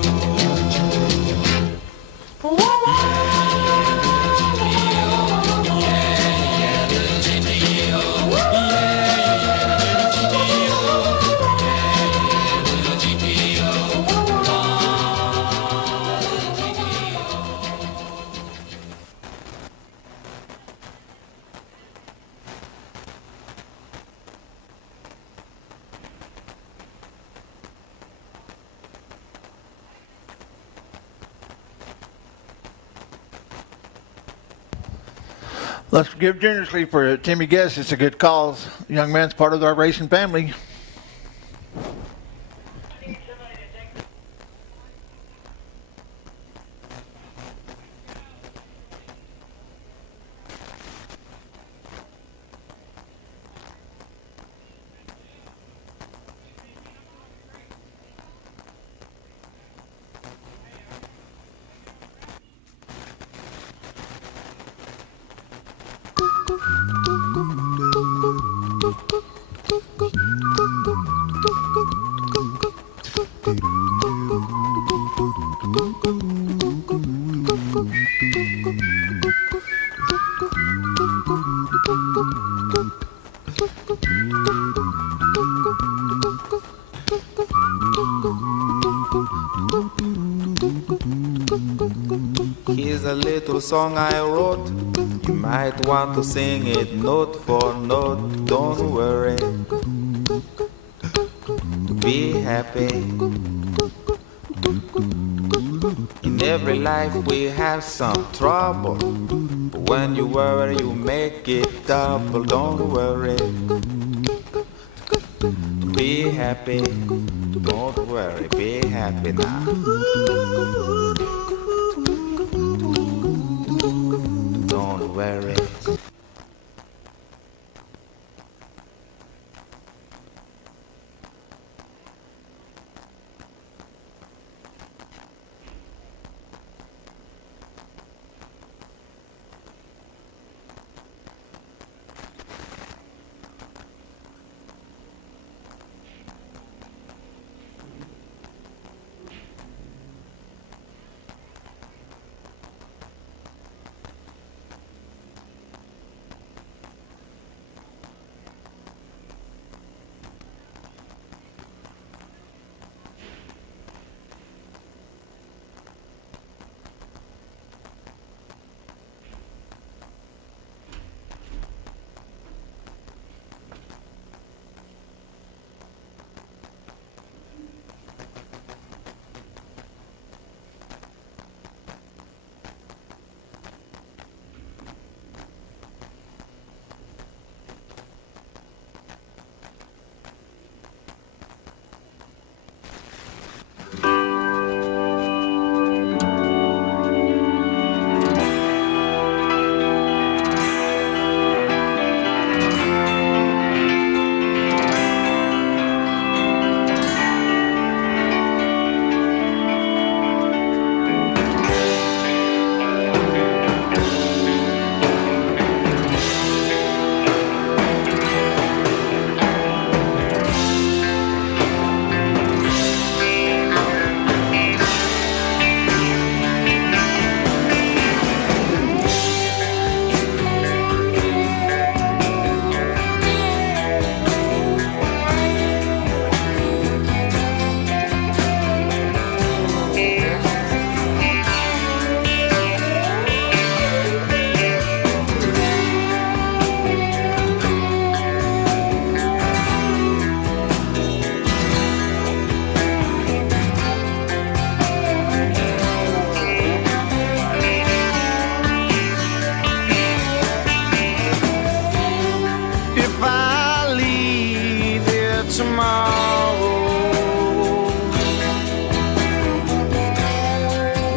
Let's give generously for Timmy Guess. It's a good cause. Young man's part of our racing family. Here's a little song I wrote. You might want to sing it note for note. Don't worry, be happy. In every life we have some trouble, but when you worry you make it double. Don't worry, be happy. Don't worry, be happy now. Don't worry.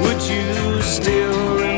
Would you still remember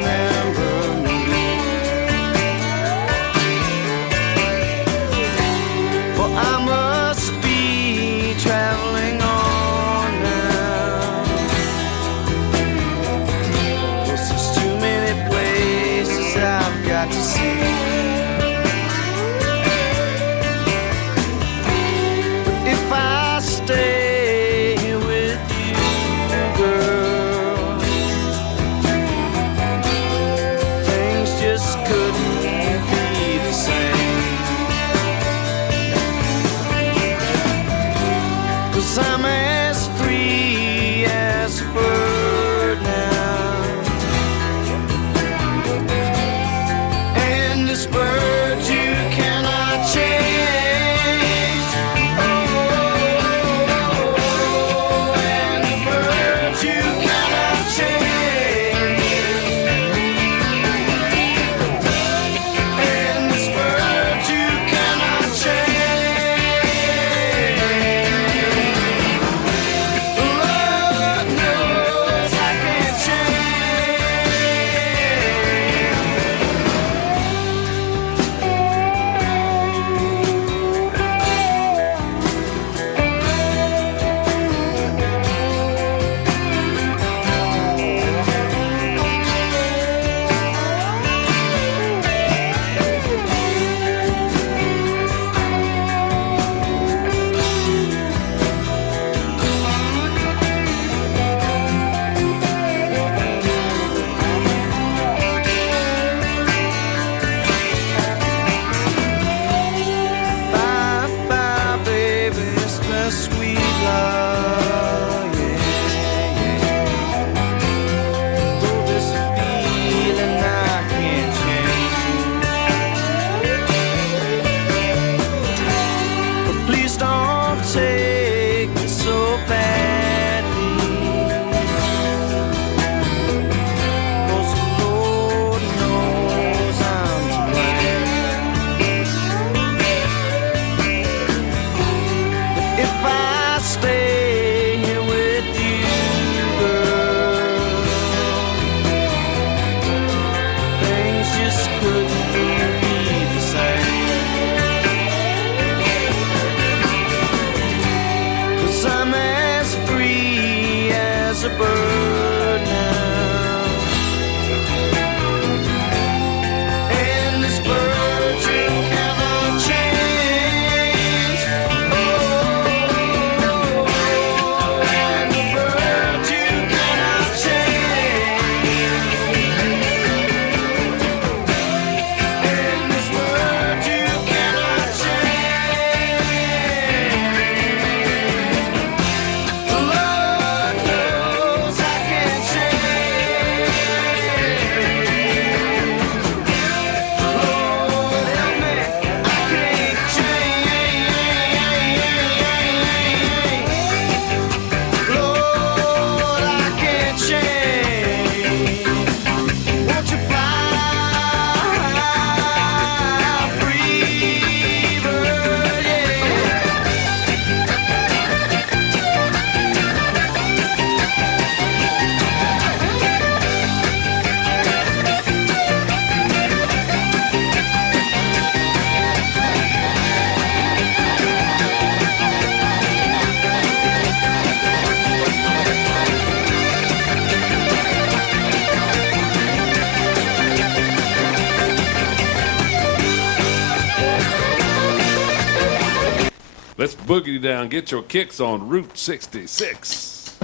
Let's boogie down. Get your kicks on Route 66.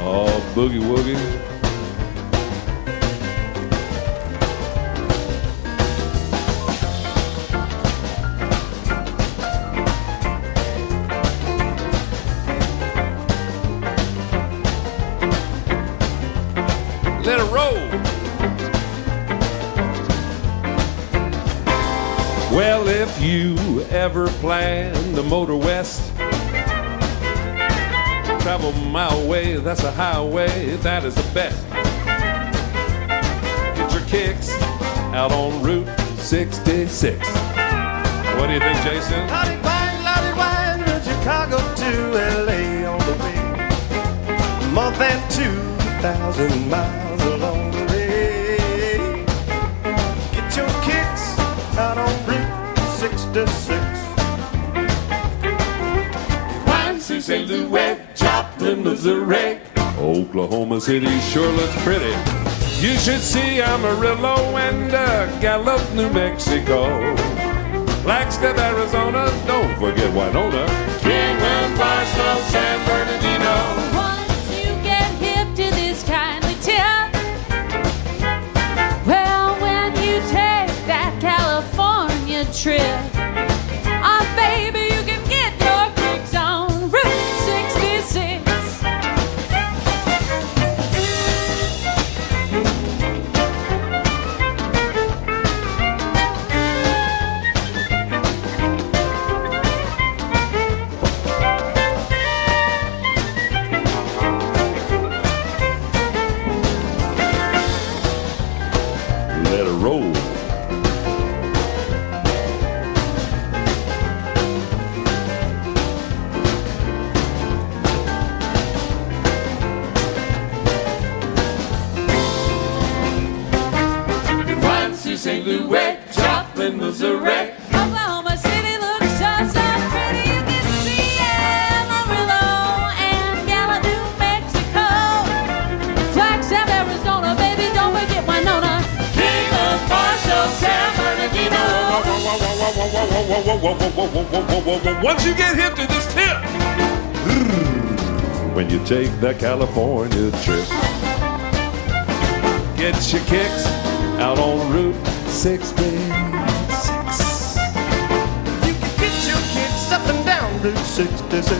Oh, boogie woogie. Let it roll. Well, if you ever plan to motor west, travel my way, that's a highway, that is the best. Get your kicks out on Route 66. What do you think, Jason? Lottie wine, from Chicago to LA on the way. More than 2,000 miles along the way. Get your kicks out on Route 66. Winds to St. Louis, Joplin, Missouri. Oklahoma City sure looks pretty. You should see Amarillo and Gallup, New Mexico. Flagstaff, Arizona, don't forget Winona. Kingman, Barstow, San Bernardino. Once you get hip to this kindly tip, well, when you take that California trip, oh, baby, you can get your kicks on Route 66. Let it roll. It winds to St. Louis, Joplin, Missouri. Oklahoma City looks so pretty. You can see Amarillo and Gallup, New Mexico. Flagstaff, Arizona, baby, don't forget Winona. Kingman, Barstow, San Bernardino. Once you get hip to this tip, when you take the California trip, get your kicks out on Route 66. You can get your kicks up and down Route 66.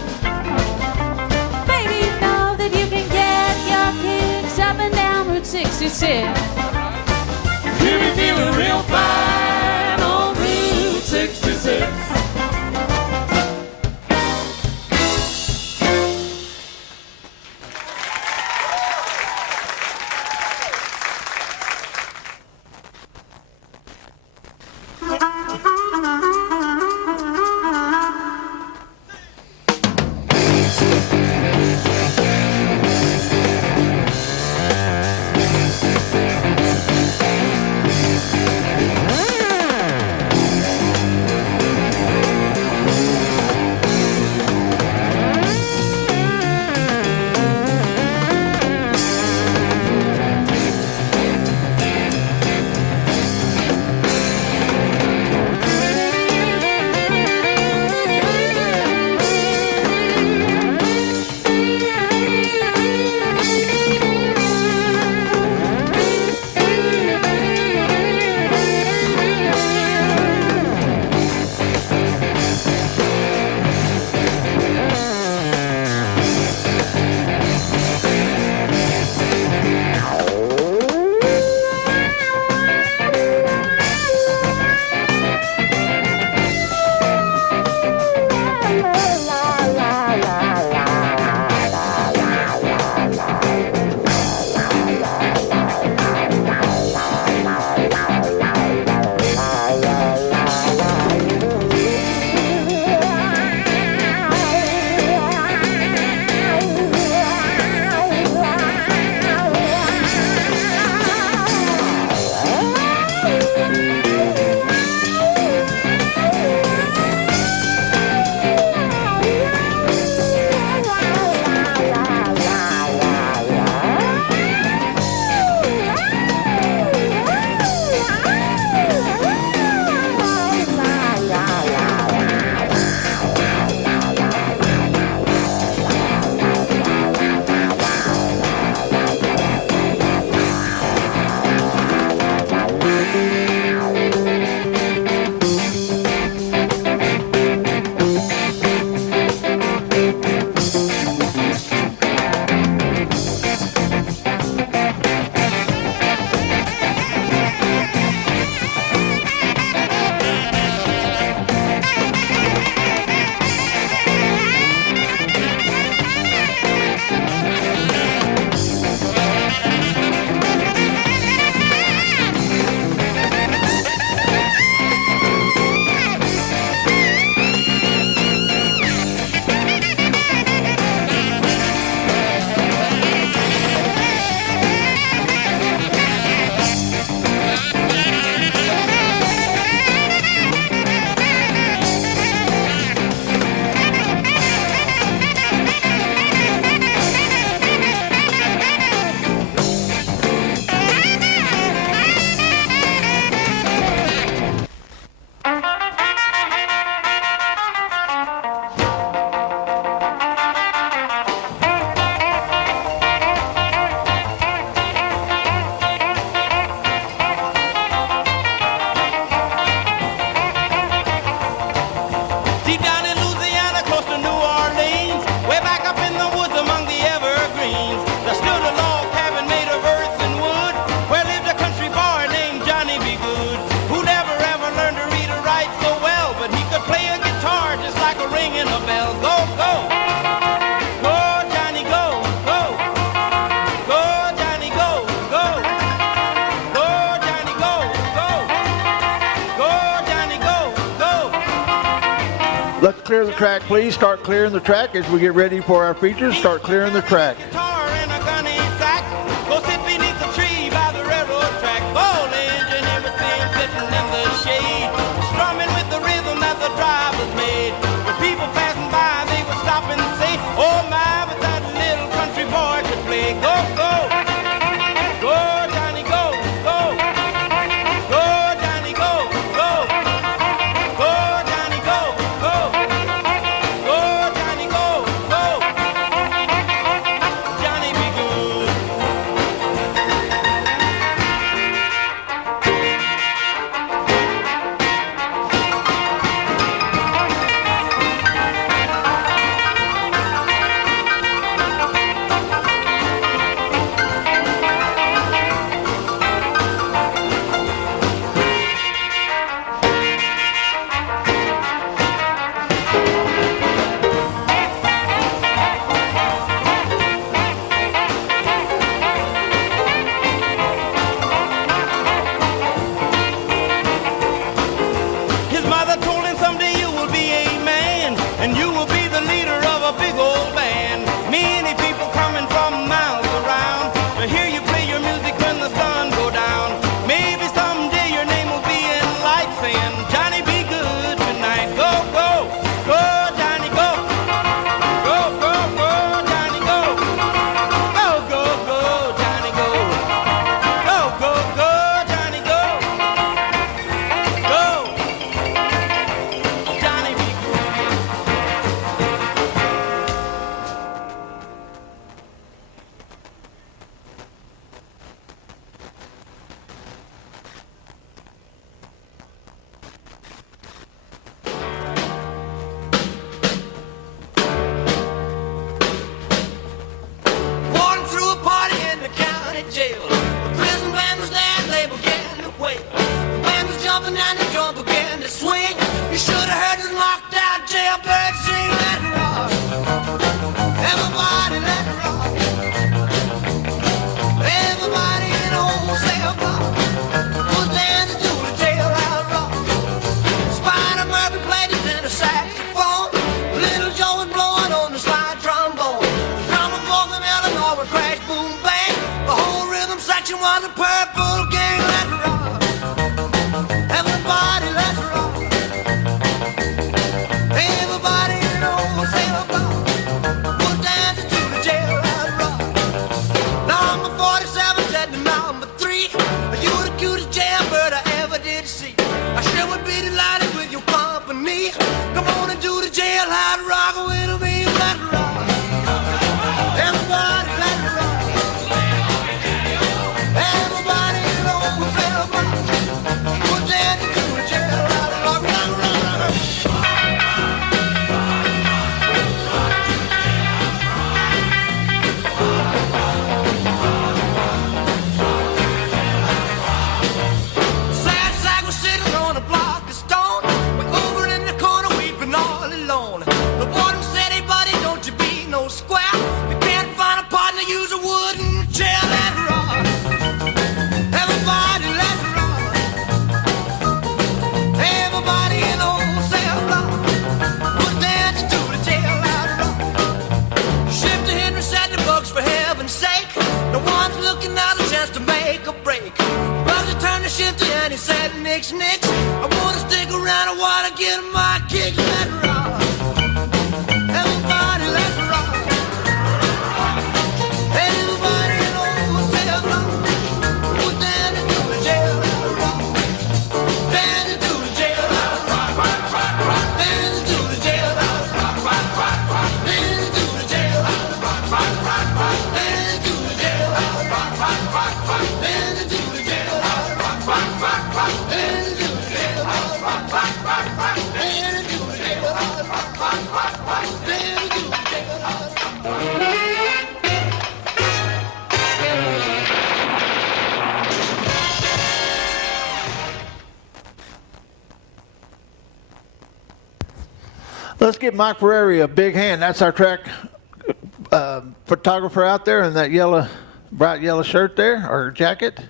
Baby, you know that you can get your kicks up and down Route 66. You'll be feeling real fine on Route 66. Let's clear the track, please. Start clearing the track as we get ready for our features. Start clearing the track. Guitar and a gunny sack. Go sit beneath the tree by the railroad track. Foliage and everything sitting in the shade. Strumming with the rhythm that the drivers made. When people passing by, they would stop and say, oh my, but that little country boy could play. Go, go. Go, Johnny, go, go. Go, Johnny, go, go. Go, Johnny, go, go. Go, Johnny, go, go. Johnny be good. His mother told him someday you will be a man, and you will be the leader of a big old band. Many people coming from miles around to hear you play your music when the sun go down. Maybe someday your name will be in lights saying, Johnny be good tonight. Go, go, go, Johnny, go. Go, go, go, Johnny, go. Go, go, go, Johnny, go. Go, go, go, Johnny, go. Go. Johnny be good. Walking through a party in the county jail. The prison band was there and they began to wail. The band was jumping and the drum began to swing. You should have heard the knocked out jailbird sing, let it rock. Everybody let it rock. Everybody in the whole cell block was dancing to the jailhouse rock. Spider Murphy played his tenor saxophone. Little Joe was blowing on the slide trombone. The drummer boy from Illinois would crash, boom, bang. The whole rhythm section was a purple gang. Let's rock. Everybody, let's rock. Everybody in the whole cell block was dancing to the jailhouse rock. Number 47 said to number 3, you the cutest jailbird I ever did see. I sure would be delighted with your company. Come on and do the jailhouse rock with me. Let's rock. Everybody, let's rock. Everybody in the whole cell block was dancing to the jailhouse rock. Rock, rock, rock. Sad sack was sitting on a block of stone. Way over in the corner weeping all alone. The warden said, hey buddy, don't you be no square. You can't find a partner, use a wooden chair. Let's rock. Everybody, let's rock. Everybody in the whole cell block was dancing to the jailhouse rock. Shifter Henry said the books for heaven's sake. No one's looking out a chance to make a break. Brother turned to Shifty and he said, Nix, Nix, I wanna stick around, I wanna get my kick. Let's rock. Everybody, let's rock. Everybody in the whole cell block was dancing to the jailhouse rock. Dancing to the jailhouse rock. Dancing to the jailhouse rock. Dancing to the jailhouse rock. Dancing to the jailhouse rock. Dancing to the jailhouse rock. Dancing to the jailhouse rock. Dancing to the jailhouse rock. Dancing to the jailhouse Let's give Mike Ferrari a big hand. That's our track photographer out there in that yellow, bright yellow shirt there, or jacket.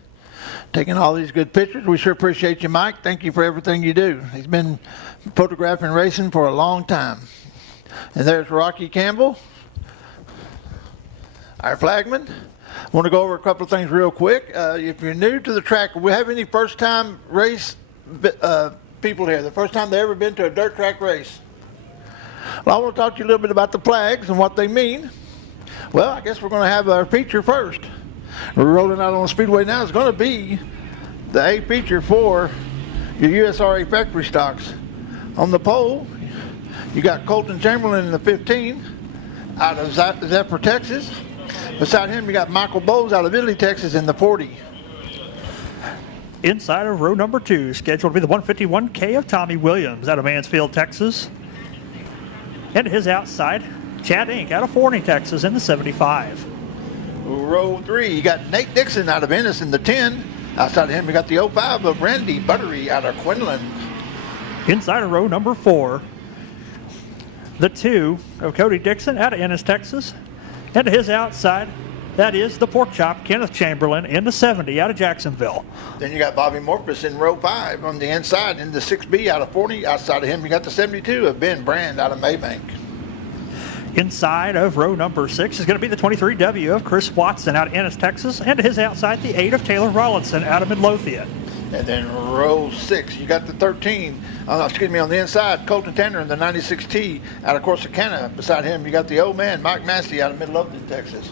taking all these good pictures. We sure appreciate you, Mike. Thank you for everything you do. He's been photographing racing for a long time. And there's Rocky Campbell, our flagman. I want to go over a couple of things real quick. If you're new to the track, we have any first-time race people here, the first time they've ever been to a dirt track race? Well, I want to talk to you a little bit about the flags and what they mean. Well, I guess we're going to have our feature first. We're rolling out on the Speedway now. It's going to be the A feature for your USRA factory stocks. On the pole, you got Colton Chamberlain in the 15 out of Zephyr, Texas. Beside him, you got Michael Bowes out of Italy, Texas in the 40. Inside of row number 2, scheduled to be the 151K of Tommy Williams out of Mansfield, Texas. And his outside, Chad Inc. out of Forney, Texas in the 75. Row 3, you got Nate Dixon out of Ennis in the 10. Outside of him, you got the 05 of Randy Buttery out of Quinlan. Inside of row number 4, the 2 of Cody Dixon out of Ennis, Texas. And to his outside, that is the pork chop, Kenneth Chamberlain in the 70 out of Jacksonville. Then you got Bobby Morpus in row 5 on the inside in the 6B out of 40. Outside of him, you got the 72 of Ben Brand out of Maybank. Inside of row number 6 is going to be the 23W of Chris Watson out of Ennis, Texas. And to his outside, the 8 of Taylor Rollinson out of Midlothian. And then row 6, you got the 13, on the inside, Colton Tanner in the 96T out of Corsicana. Beside him, you got the old man, Mike Massey out of Midlothian, Texas.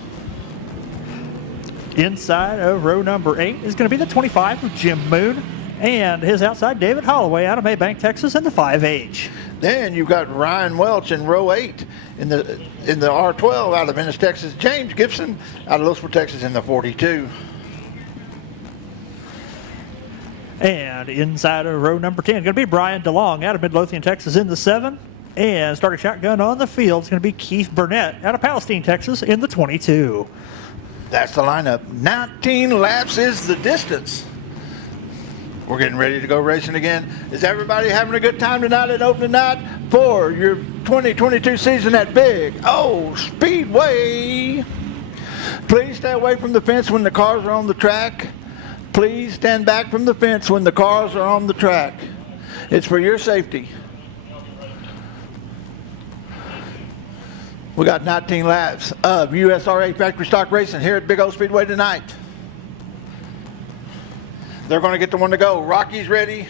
Inside of row number 8 is going to be the 25 of Jim Moon. And his outside, David Holloway out of Maybank, Texas in the 5H. Then you've got Ryan Welch in row 8 in the R12 out of Ennis, Texas. James Gibson out of Lewisburg, Texas in the 42. And inside of row number 10 going to be Brian DeLong out of Midlothian, Texas in the 7. And starting shotgun on the field is going to be Keith Burnett out of Palestine, Texas in the 22. That's the lineup. 19 laps is the distance. We're getting ready to go racing again. Is everybody having a good time tonight at opening night for your 2022 season at Big O Speedway? Please stay away from the fence when the cars are on the track. Please stand back from the fence when the cars are on the track. It's for your safety. We got 19 laps of USRA factory stock racing here at Big O Speedway tonight. They're going to get the one to go. Rocky's ready.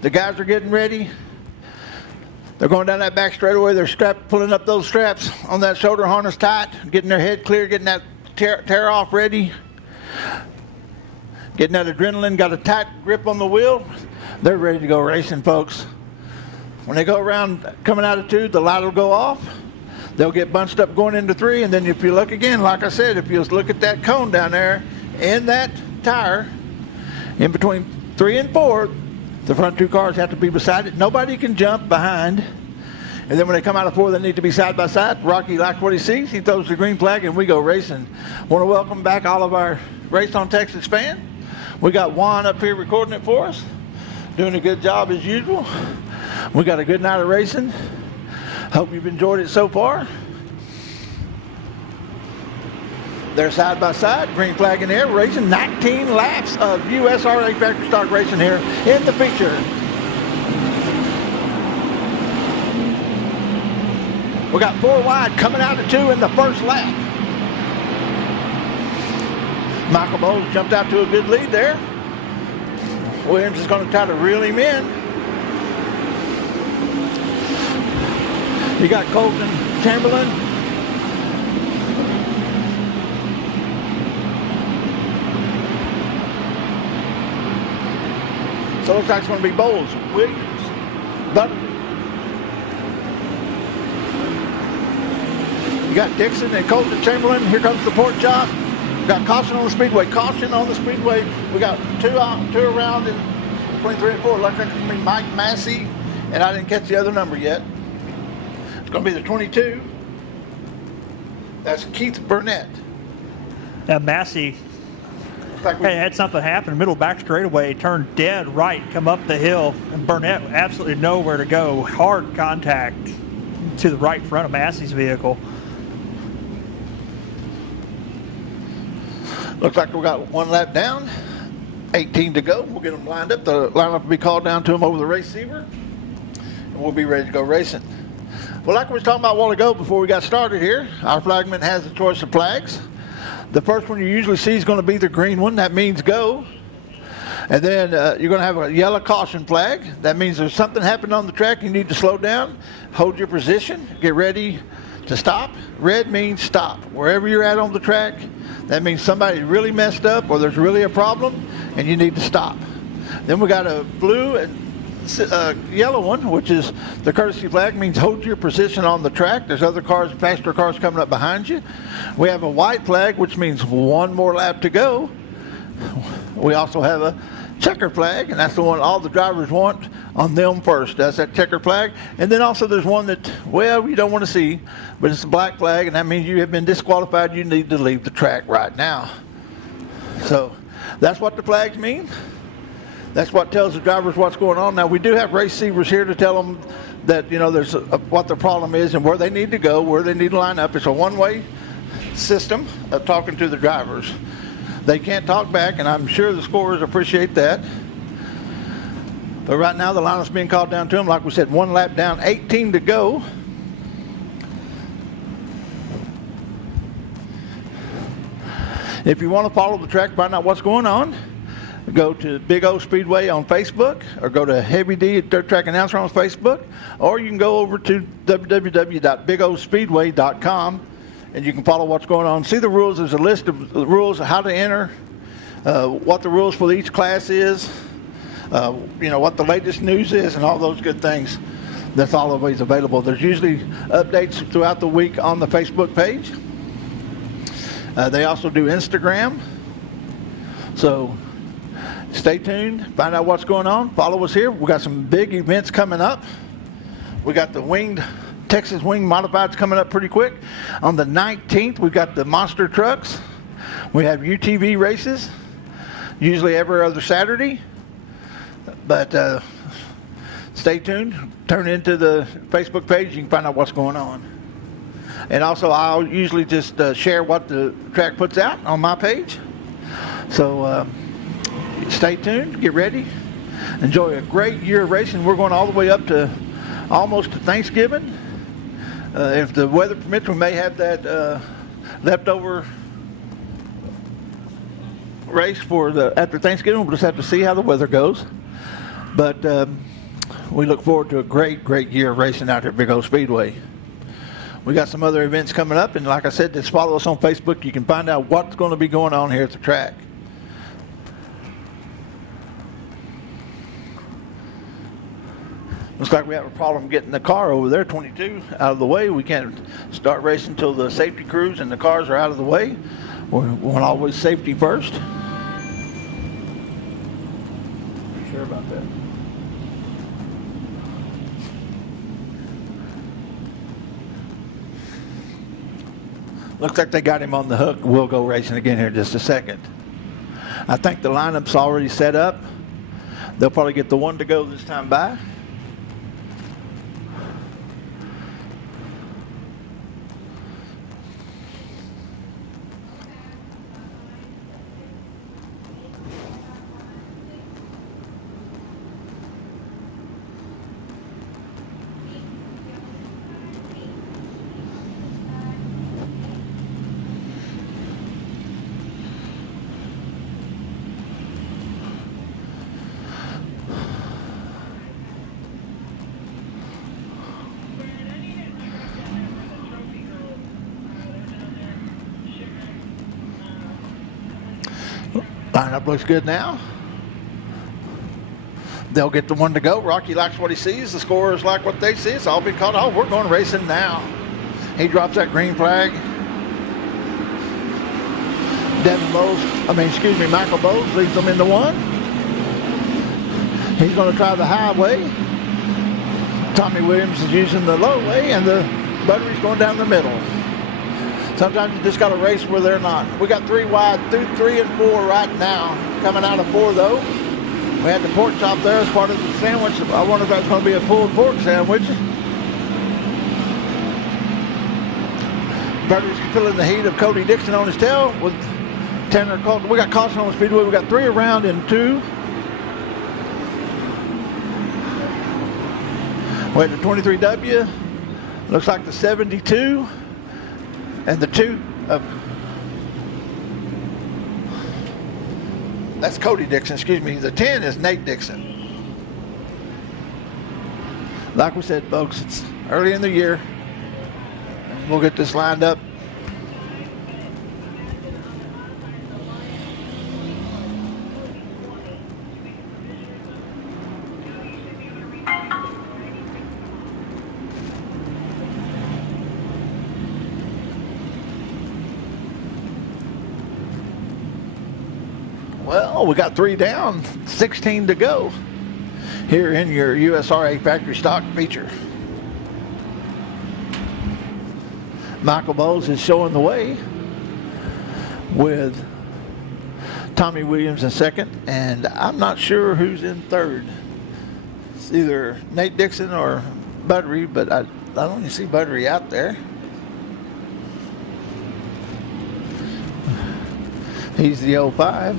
The guys are getting ready. They're going down that back straightaway. They're pulling up those straps on that shoulder harness tight, getting their head clear, getting that tear off ready. Getting that adrenaline, got a tight grip on the wheel. They're ready to go racing, folks. When they go around coming out of 2, the light will go off. They'll get bunched up going into 3, and then if you look again, like I said, if you look at that cone down there and that tire, in between 3 and 4, the front 2 cars have to be beside it. Nobody can jump behind. And then when they come out of 4, they need to be side by side. Rocky likes what he sees. He throws the green flag, and we go racing. Want to welcome back all of our Race on Texas fans. We got Juan up here recording it for us, doing a good job as usual. We got a good night of racing. Hope you've enjoyed it so far. They're side by side, green flag in the air, racing 19 laps of USRA factory stock racing here in the feature. We got 4 wide coming out of 2 in the first lap. Michael Bowles jumped out to a good lead there. Williams is going to try to reel him in. You got Colton Chamberlain. So it looks like it's going to be Bowles, Williams, Butler. You got Dixon and Colton Chamberlain. Here comes the pork chop. We got caution on the speedway. Caution on the speedway. We got two around in between 3 and 4. Looks like it's going to be Mike Massey, and I didn't catch the other number yet. It's going to be the 22. That's Keith Burnett. Massey had something happen. Middle back straightaway, turned dead right, come up the hill, and Burnett absolutely nowhere to go. Hard contact to the right front of Massey's vehicle. Looks like we got 1 lap down. 18 to go. We'll get them lined up. The lineup will be called down to them over the receiver, and we'll be ready to go racing. Well, like we was talking about a while ago before we got started here, our flagman has a choice of flags. The first one you usually see is going to be the green one. That means go. And then you're going to have a yellow caution flag. That means there's something happened on the track. You need to slow down, hold your position, get ready to stop. Red means stop. Wherever you're at on the track, that means somebody really messed up or there's really a problem and you need to stop. Then we got a blue and yellow one, which is the courtesy flag, means hold your position on the track. There's other cars, faster cars coming up behind you. We have a white flag, which means one more lap to go. We also have a checker flag, and that's the one all the drivers want on them first. That's that checker flag. And then also there's one that, well, you don't want to see, but it's a black flag, and that means you have been disqualified. You need to leave the track right now. So that's what the flags mean. That's what tells the drivers what's going on. Now, we do have race receivers here to tell them that, you know, there's what the problem is and where they need to go, where they need to line up. It's a one-way system of talking to the drivers. They can't talk back, and I'm sure the scorers appreciate that. But right now, the lineup's being called down to them. Like we said, one lap down, 18 to go. If you want to follow the track, find out what's going on, go to Big O Speedway on Facebook, or go to Heavy D Dirt Track Announcer on Facebook, or you can go over to www.bigospeedway.com, and you can follow what's going on. See the rules. There's a list of the rules, how to enter, what the rules for each class is, you know, what the latest news is, and all those good things. That's always available. There's usually updates throughout the week on the Facebook page. They also do Instagram. So stay tuned, find out what's going on, follow us here. We got some big events coming up. We got the Texas Wing Modifieds coming up pretty quick. On the 19th, we've got the monster trucks. We have UTV races, usually every other Saturday. But stay tuned, turn into the Facebook page, you can find out what's going on. And also, I'll usually just share what the track puts out on my page. So stay tuned, get ready, enjoy a great year of racing. We're going all the way up to almost to Thanksgiving. If the weather permits, we may have that leftover race for after Thanksgiving. We'll just have to see how the weather goes. But we look forward to a great, great year of racing out here at Big O Speedway. We got some other events coming up, and like I said, just follow us on Facebook. You can find out what's going to be going on here at the track. Looks like we have a problem getting the car over there, 22, out of the way. We can't start racing until the safety crews and the cars are out of the way. We want always safety first. Sure about that. Looks like they got him on the hook. We'll go racing again here in just a second. I think the lineup's already set up. They'll probably get the one to go this time by. Lineup looks good now. They'll get the one to go. Rocky likes what he sees. The scorers like what they see. It's all been called. Oh, we're going racing now. He drops that green flag. Michael Bowes leads them into one. He's going to try the highway. Tommy Williams is using the low way, and the Buttery's going down the middle. Sometimes you just got to race where they're not. We got 3 wide, 3 and 4 right now. Coming out of 4 though. We had the pork chop there as part of the sandwich. I wonder if that's going to be a pulled pork sandwich. Buttery's feeling the heat of Cody Dixon on his tail with Tanner Colton. We got caution on the Speedway. We got 3 around in 2. We had the 23W. Looks like the 72. And the 2 of... That's Cody Dixon, excuse me. The 10 is Nate Dixon. Like we said, folks, it's early in the year. We'll get this lined up. Well, we got 3 down, 16 to go here in your USRA factory stock feature. Michael Bowles is showing the way with Tommy Williams in second, and I'm not sure who's in third. It's either Nate Dixon or Buttery, but I don't even see Buttery out there. He's the 05.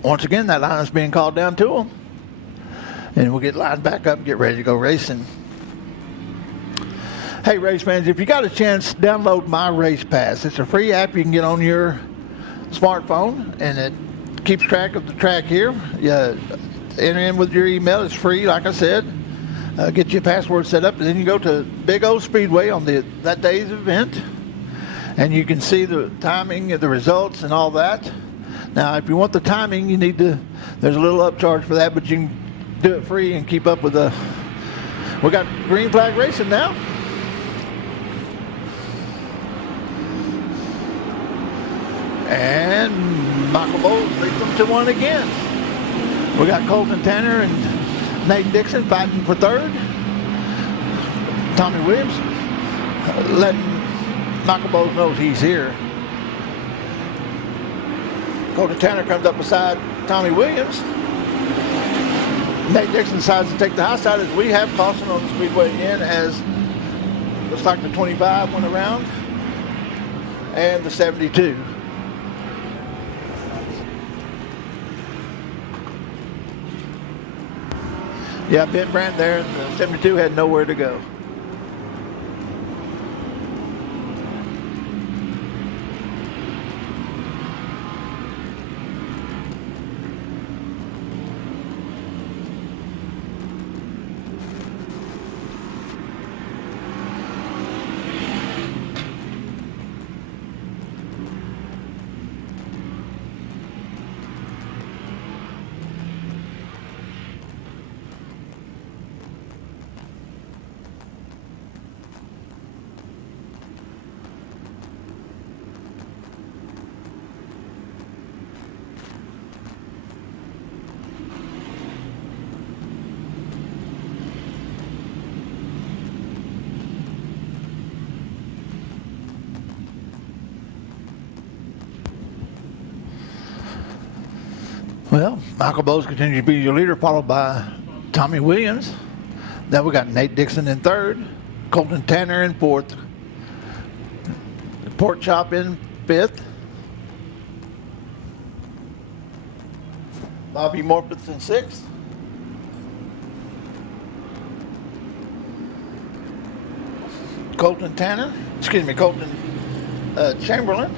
Once again, that line is being called down to them. And we'll get lined back up and get ready to go racing. Hey, race fans, if you got a chance, download My Race Pass. It's a free app you can get on your smartphone, and it keeps track of the track here. You enter in with your email. It's free, like I said. Get your password set up, and then you go to Big O Speedway on that day's event, and you can see the timing of the results and all that. Now, if you want the timing, you need to, there's a little upcharge for that, but you can do it free and keep up with the, we got green flag racing now. And Michael Bowles leads them to 1 again. We got Colton Tanner and Nate Dixon fighting for third. Tommy Williams letting Michael Bowles know he's here. Colton Tanner comes up beside Tommy Williams. Nate Dixon decides to take the high side as we have caution on the Speedway again, as looks like the 25 went around and the 72. Yeah, Ben Brandt there, the 72 had nowhere to go. Well, Michael Bowles continues to be your leader, followed by Tommy Williams. Then we got Nate Dixon in third, Colton Tanner in fourth, Pork Chop in fifth, Bobby Morpeth in sixth, Colton Chamberlain.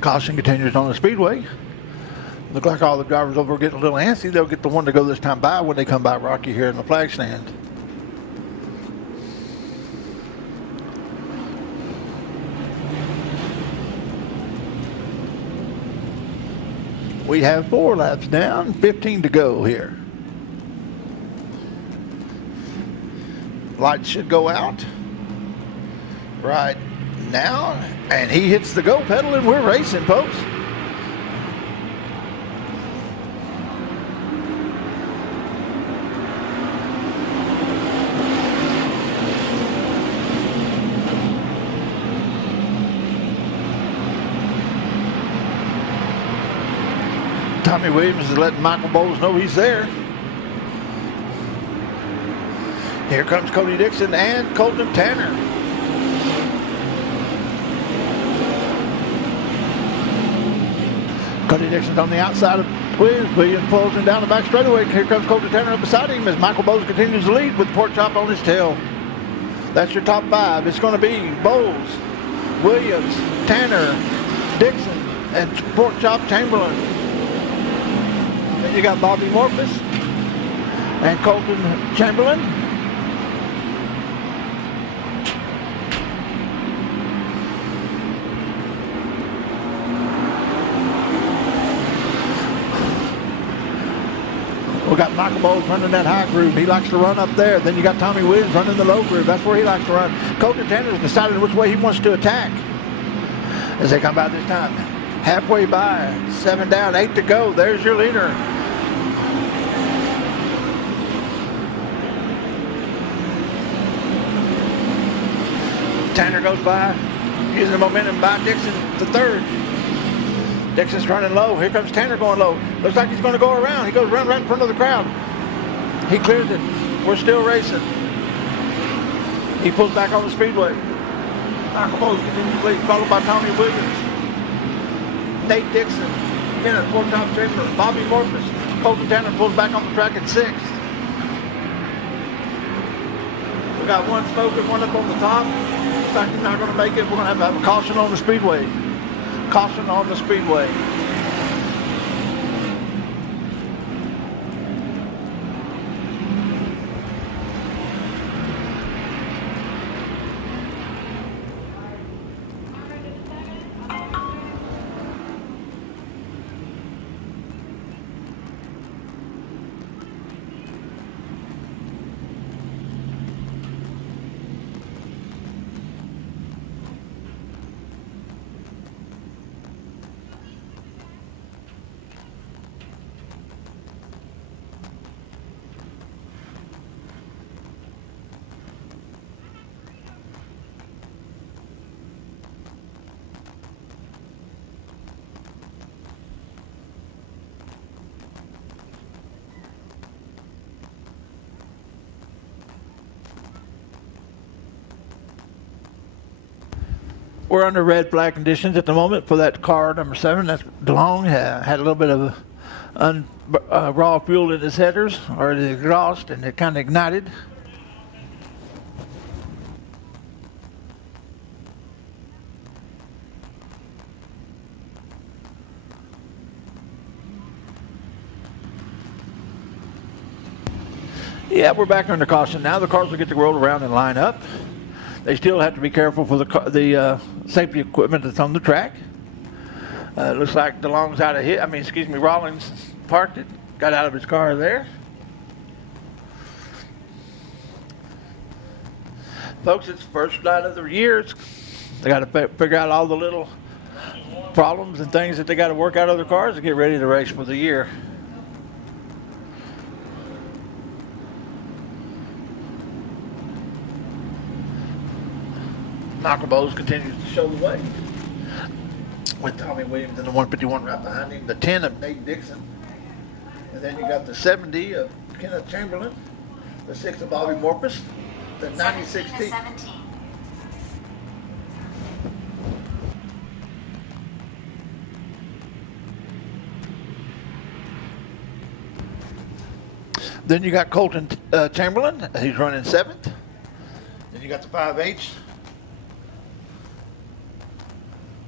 Caution continues on the Speedway. Look like all the drivers over getting a little antsy. They'll get the one to go this time by when they come by Rocky here in the flag stand. We have 4 laps down, 15 to go here. Lights should go out right now, and he hits the go pedal, and we're racing, folks. Tommy Williams is letting Michael Bowles know he's there. Here comes Cody Dixon and Colton Tanner. Cody Dixon's on the outside of Williams. Williams pulls him down the back straightaway. Here comes Colton Tanner up beside him as Michael Bowles continues to lead with Pork Chop on his tail. That's your top five. It's going to be Bowles, Williams, Tanner, Dixon, and Pork Chop Chamberlain. Then you got Bobby Morpus and Colton Chamberlain. We got Michael Bowles running that high groove. He likes to run up there. Then you got Tommy Williams running the low groove. That's where he likes to run. Colton Tanner's decided which way he wants to attack as they come by this time. Halfway by, 7 down, 8 to go. There's your leader. Tanner goes by, using the momentum by Dixon to third. Dixon's running low. Here comes Tanner going low. Looks like he's going to go around. He goes right in front of the crowd. He clears it. We're still racing. He pulls back on the speedway. Michael Bowles continues to lead, followed by Tommy Williams, Nate Dixon, Kenneth Pork Chop Chamberlain, Bobby Morpus. Colton Tanner pulls back on the track at 6th. We got one smoking, one up on the top. Looks like he's not going to make it. We're going to have a caution on the speedway. Caution on the speedway. We're under red flag conditions at the moment for that car number 7. That's DeLong. Had a little bit of raw fuel in his headers or the exhaust, and it kind of ignited. Yeah, we're back under caution now. The cars will get to roll around and line up. They still have to be careful for the safety equipment that's on the track. It looks like DeLong's out of hit. Rollins parked it, got out of his car there. Folks, it's the first night of the year. They got to figure out all the little problems and things that they got to work out of their cars to get ready to race for the year. Michael Bowles continues to show the way with Tommy Williams in the 151 right behind him, the 10 of Nate Dixon, and then you got the 70 of Kenneth Chamberlain, the 6 of Bobby Morpus, the 96 T. Then you got Colton Chamberlain, he's running 7th. Then you got the 5H.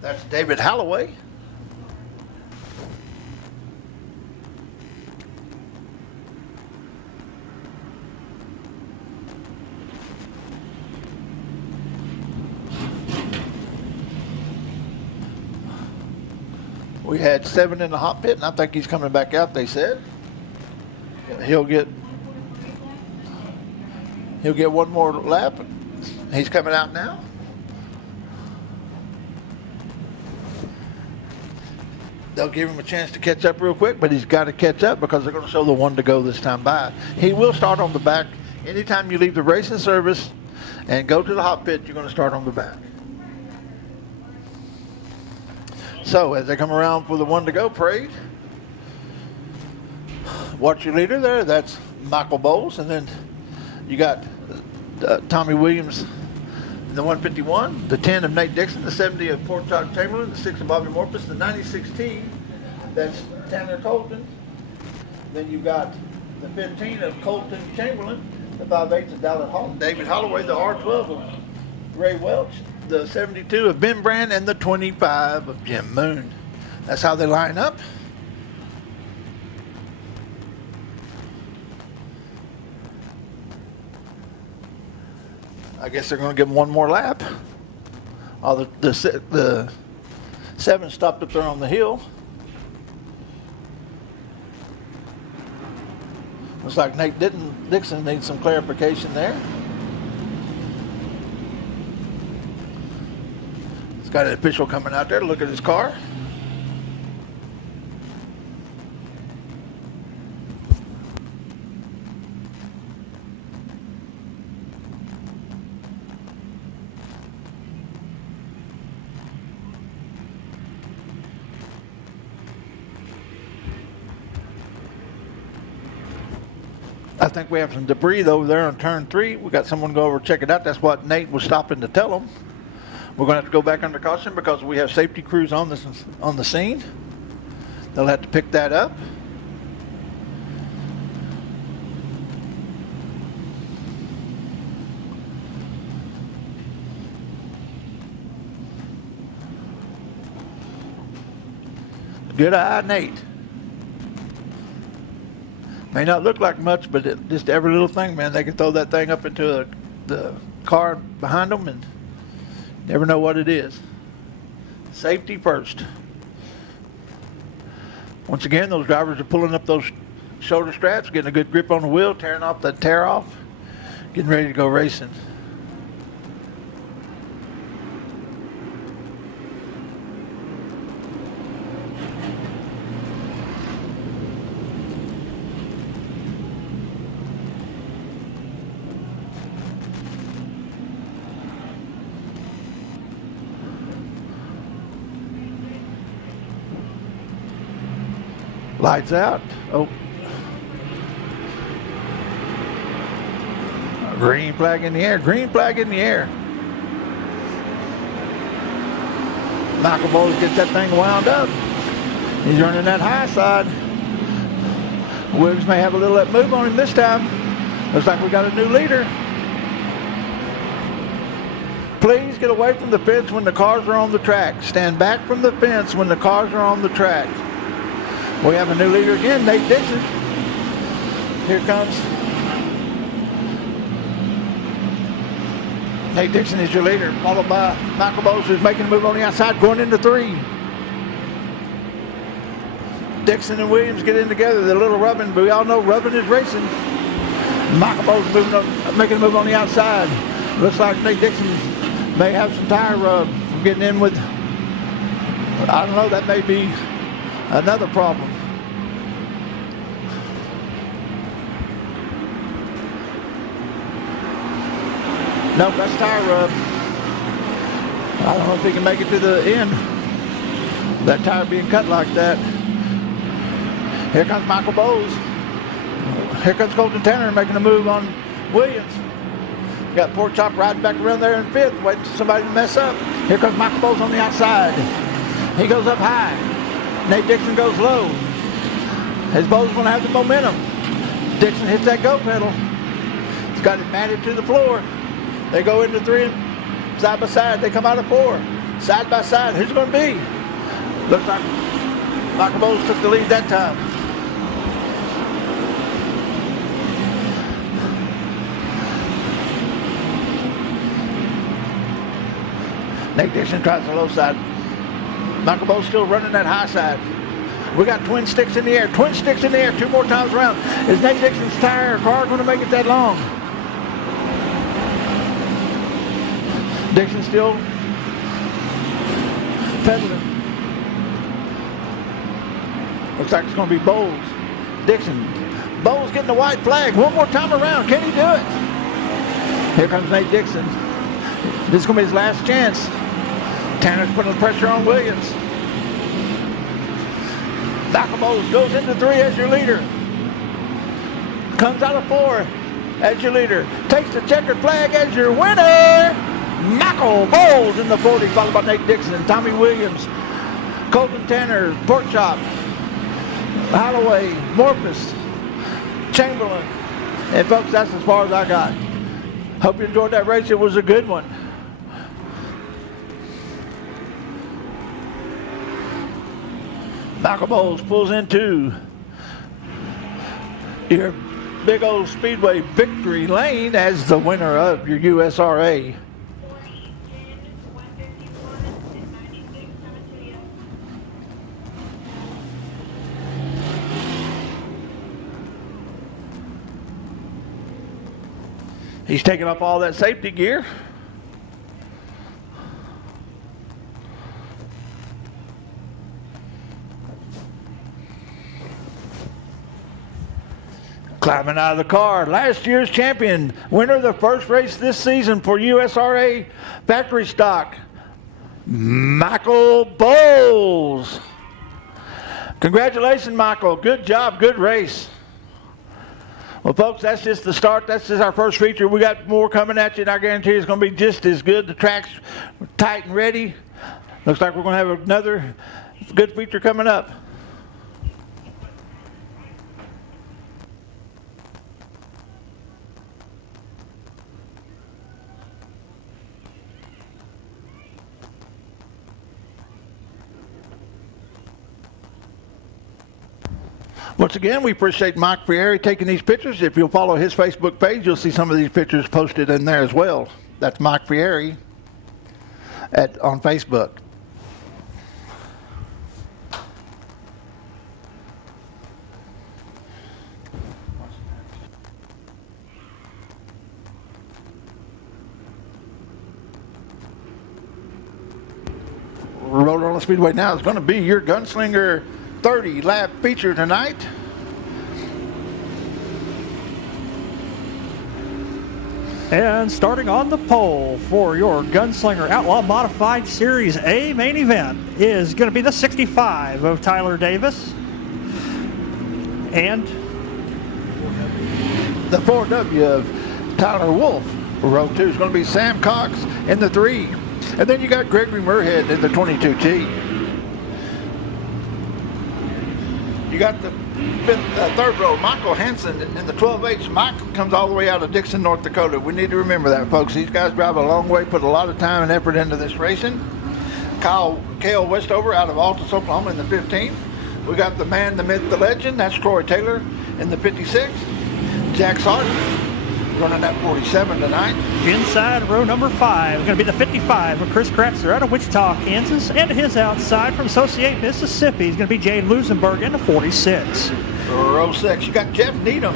That's David Holloway. We had 7 in the hot pit, and I think he's coming back out, they said. He'll get He'll get one more lap. He's coming out now. They'll give him a chance to catch up real quick, but he's got to catch up because they're going to show the one to go this time by. He will start on the back. Anytime you leave the racing service and go to the hot pit, you're going to start on the back. So as they come around for the one to go parade, watch your leader there. That's Michael Bowles, and then you got Tommy Williams in the 151, the 10 of Nate Dixon, the 70 of Port Chalk Chamberlain, the 6 of Bobby Morpus, the 96T, that's Tanner Colton. Then you've got the 15 of Colton Chamberlain, the 5/8 of David Holloway, the R12 of Ray Welch, the 72 of Ben Brand, and the 25 of Jim Moon. That's how they line up. I guess they're going to give him one more lap. The 7 stopped up there on the hill. Looks like Nate Dixon needs some clarification there. He's got an official coming out there to look at his car. I think we have some debris over there on turn 3. We got someone go over and check it out. That's what Nate was stopping to tell them. We're going to have to go back under caution because we have safety crews on the scene. They'll have to pick that up. Good eye, Nate. May not look like much, but just every little thing, man, they can throw that thing up into the car behind them and never know what it is. Safety first. Once again, those drivers are pulling up those shoulder straps, getting a good grip on the wheel, tearing off that tear off, getting ready to go racing. Lights out. Oh. Green flag in the air. Green flag in the air. Michael Bowles gets that thing wound up. He's running that high side. Williams may have a little let move on him this time. Looks like we got a new leader. Please get away from the fence when the cars are on the track. Stand back from the fence when the cars are on the track. We have a new leader again, Nate Dixon. Here comes. Nate Dixon is your leader, followed by Michael Bowles, who's making a move on the outside, going into 3. Dixon and Williams get in together. They're a little rubbing, but we all know rubbing is racing. Michael Bowles making a move on the outside. Looks like Nate Dixon may have some tire rub from getting in with, I don't know, that may be another problem. Nope, that's tire rub. I don't know if he can make it to the end. That tire being cut like that. Here comes Michael Bowles. Here comes Colton Tanner making a move on Williams. Got Port Chop riding back around there in 5th, waiting for somebody to mess up. Here comes Michael Bowles on the outside. He goes up high. Nate Dixon goes low. As Bowles going to have the momentum. Dixon hits that go pedal. He's got it matted to the floor. They go into 3 side by side. They come out of 4. Side by side. Who's going to be? Looks like Michael Bowles took the lead that time. Nate Dixon tries the low side. Michael Bowles still running that high side. We got twin sticks in the air. Twin sticks in the air 2 more times around. Is Nate Dixon's tire or car going to make it that long? Dixon still pedaling. Looks like it's going to be Bowles. Dixon. Bowles getting the white flag. One more time around. Can he do it? Here comes Nate Dixon. This is going to be his last chance. Tanner's putting the pressure on Williams. Malcolm Bowles goes into 3 as your leader. Comes out of 4 as your leader. Takes the checkered flag as your winner. Malcolm Bowles in the 40, followed by Nate Dixon, Tommy Williams, Colton Tanner, Pork Chop, Holloway, Morpus, Chamberlain. And folks, that's as far as I got. Hope you enjoyed that race. It was a good one. Malcolm Bowles pulls into your big old Speedway victory lane as the winner of your USRA. He's taking up all that safety gear. Climbing out of the car, last year's champion, winner of the first race this season for USRA factory stock, Michael Bowles. Congratulations, Michael. Good job, good race. Well, folks, that's just the start. That's just our first feature. We got more coming at you, and I guarantee it's going to be just as good. The track's tight and ready. Looks like we're going to have another good feature coming up. Once again, we appreciate Mike Fieri taking these pictures. If you'll follow his Facebook page, you'll see some of these pictures posted in there as well. That's Mike Fieri on Facebook. Rolling on the Speedway now is going to be your Gunslinger 30 lap feature tonight. And starting on the pole for your Gunslinger Outlaw Modified Series A main event is going to be the 65 of Tyler Davis. And the 4W of Tyler Wolf. Row 2 is going to be Sam Cox in the 3. And then you got Gregory Murhead in the 22T. You got the third row, Michael Hansen in the 12H. Mike comes all the way out of Dixon, North Dakota. We need to remember that, folks. These guys drive a long way, put a lot of time and effort into this racing. Cale Westover out of Altus, Oklahoma in the 15. We got the man, the myth, the legend. That's Troy Taylor in the 56. Jack Sargent running that 47 tonight. Inside row number 5, going to be the 55 of Chris Kratzer out of Wichita, Kansas. And to his outside from Associate, Mississippi is going to be Jay Lusenberg in the 46. Row 6, you got Jeff Needham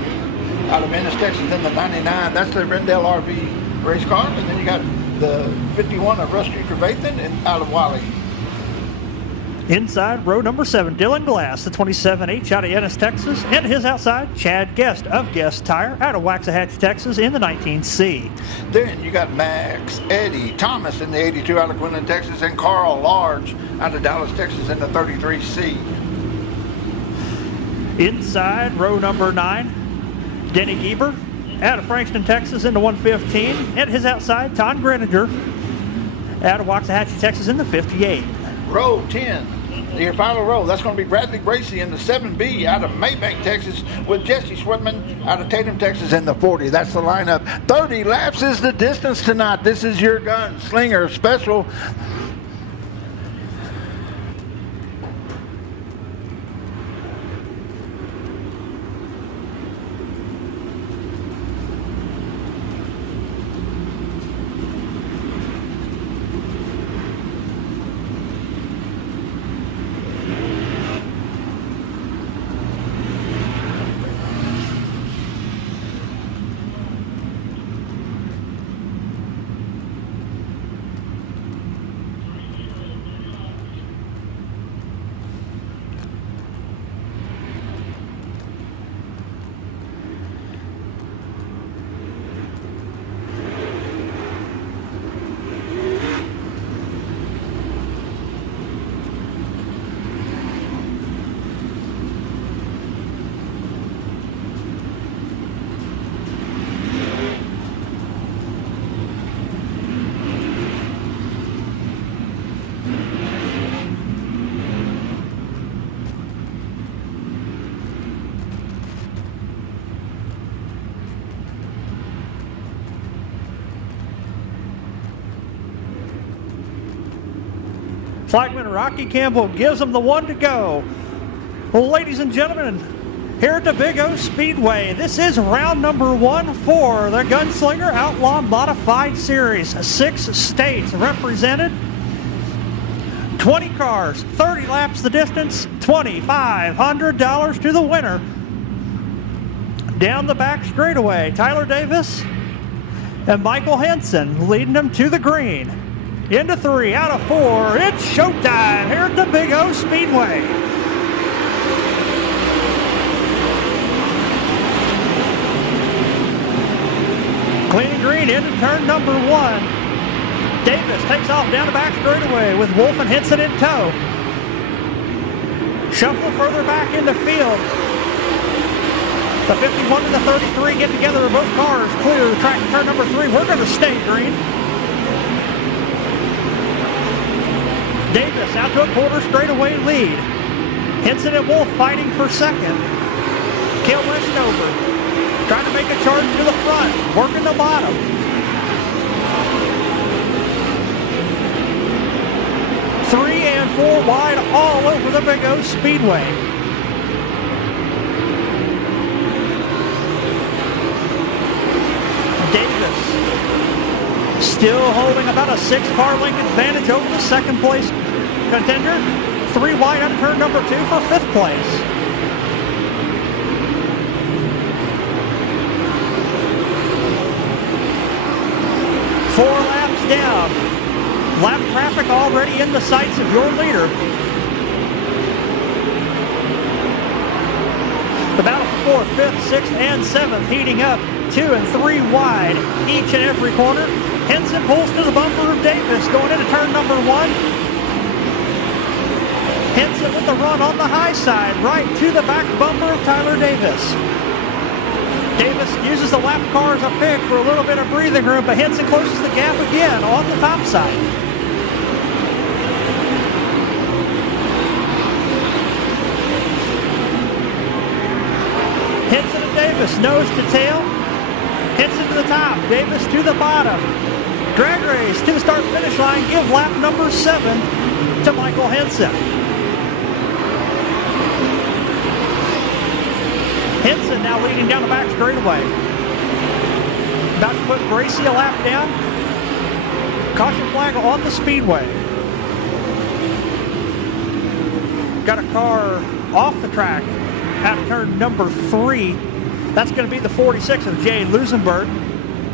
out of Ennis, Texas in the 99. That's the Rendell RV race car. And then you got the 51 of Russ Trevathan and out of Wiley. Inside row number 7, Dylan Glass, the 27H out of Ennis, Texas. And to his outside, Chad Guest of Guest Tire out of Waxahachie, Texas in the 19C. Then you got Max Eddie Thomas in the 82 out of Quinlan, Texas, and Carl Large out of Dallas, Texas in the 33C. Inside row number 9, Denny Gieber out of Frankston, Texas in the 115. And his outside, Ton Greninger out of Waxahachie, Texas in the 58. Row 10, your final row, that's going to be Bradley Bracey in the 7B out of Maybank, Texas, with Jesse Switman out of Tatum, Texas in the 40. That's the lineup. 30 laps is the distance tonight. This is your Gunslinger special. Flagman Rocky Campbell gives them the one to go. Well, ladies and gentlemen, here at the Big O Speedway, this is round number 1 for the Gunslinger Outlaw Modified Series. 6 states represented, 20 cars, 30 laps the distance, $2,500 to the winner. Down the back straightaway, Tyler Davis and Michael Henson leading them to the green. Into 3 out of 4, it's showtime here at the Big O Speedway. Clean and green into turn number 1. Davis takes off down the back straightaway with Wolf and Henson in tow. Shuffle further back in the field. The 51 and the 33 get together. Both cars clear the track to turn number 3. We're going to stay green. Davis out to a quarter straightaway lead. Henson and Wolf fighting for second. Cale Westover trying to make a charge to the front, working the bottom. Three and 4 wide all over the Big O Speedway. Davis still holding about a 6-car length advantage over the second place contender. 3 wide on turn number 2 for 5th place. Four laps down. Lap traffic already in the sights of your leader. The battle for 4th, 5th, 6th, and 7th heating up. 2 and 3 wide each and every corner. Henson pulls to the bumper of Davis going into turn number 1. Henson with the run on the high side, right to the back bumper of Tyler Davis. Davis uses the lap car as a pick for a little bit of breathing room, but Henson closes the gap again on the top side. Henson and Davis nose to tail. Henson to the top, Davis to the bottom. Drag race to the start-finish line. Give lap number 7 to Michael Henson. Henson now leading down the back straightaway. About to put Gracie a lap down. Caution flag on the speedway. Got a car off the track out of turn number 3. That's going to be the 46 of Jay Lusenberg,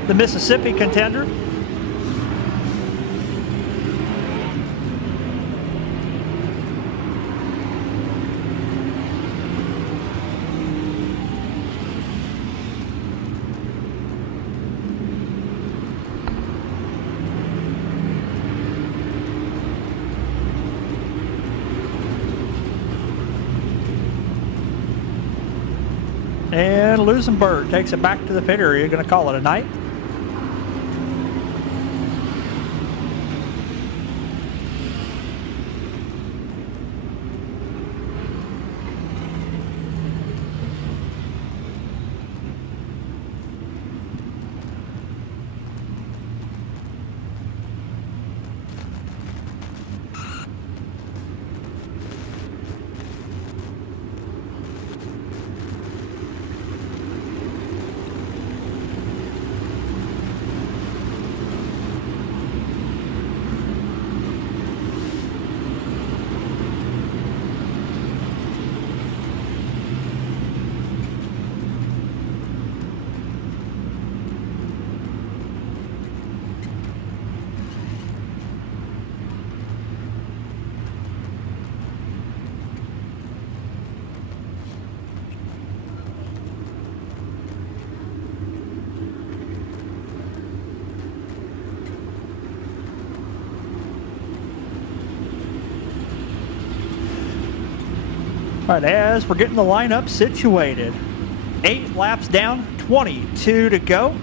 the Mississippi contender. And Lusenberg takes it back to the pit area. Going to call it a night. All right, as we're getting the lineup situated, 8 laps down, 22 to go.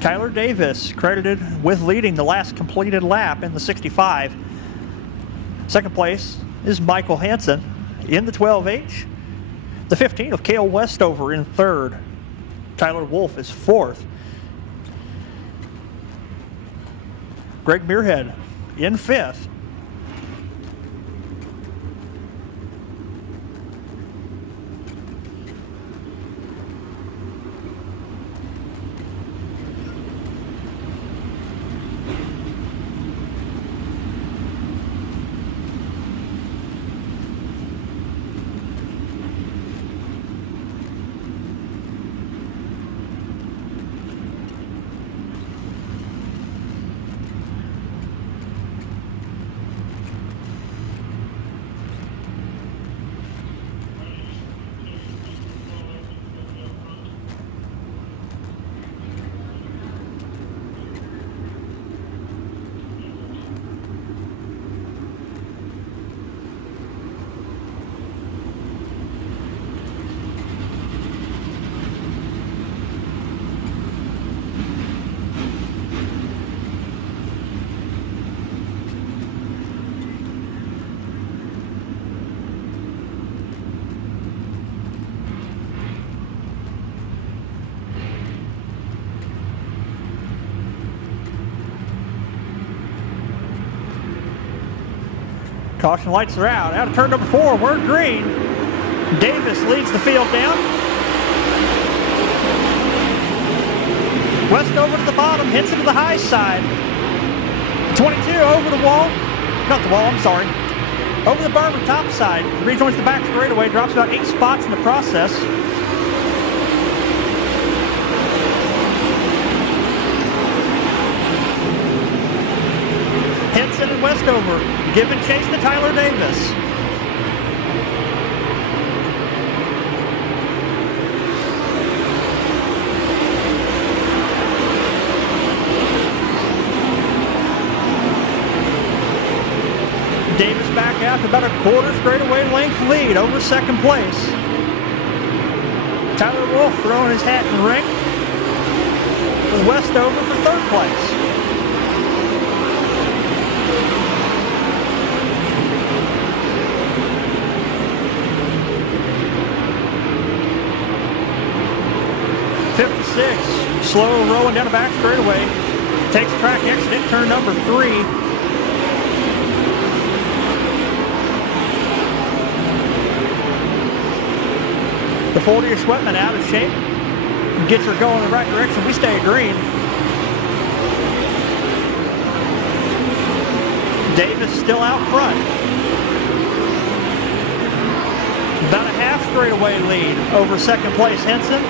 Tyler Davis credited with leading the last completed lap in the 65. Second place is Michael Henson in the 12H. The 15 of Cale Westover in third. Tyler Wolf is fourth. Greg Muirhead in fifth. Caution lights are out. Out of turn number 4, we're green. Davis leads the field down. Westover to the bottom, hits it to the high side. 22 over the wall. Not the wall, I'm sorry. Over the berm, top side. Rejoins the back straightaway, drops about 8 spots in the process. Henson and Westover giving chase to Tyler Davis. Davis back out to about a quarter straightaway length lead over second place. Tyler Wolf throwing his hat in the ring with Westover for third place. Slow rolling down the back straightaway. Takes track exit at turn number 3. The 40 of Schwetman out of shape. Gets her going in the right direction. We stay green. Davis still out front. About a half straightaway lead over second place Henson.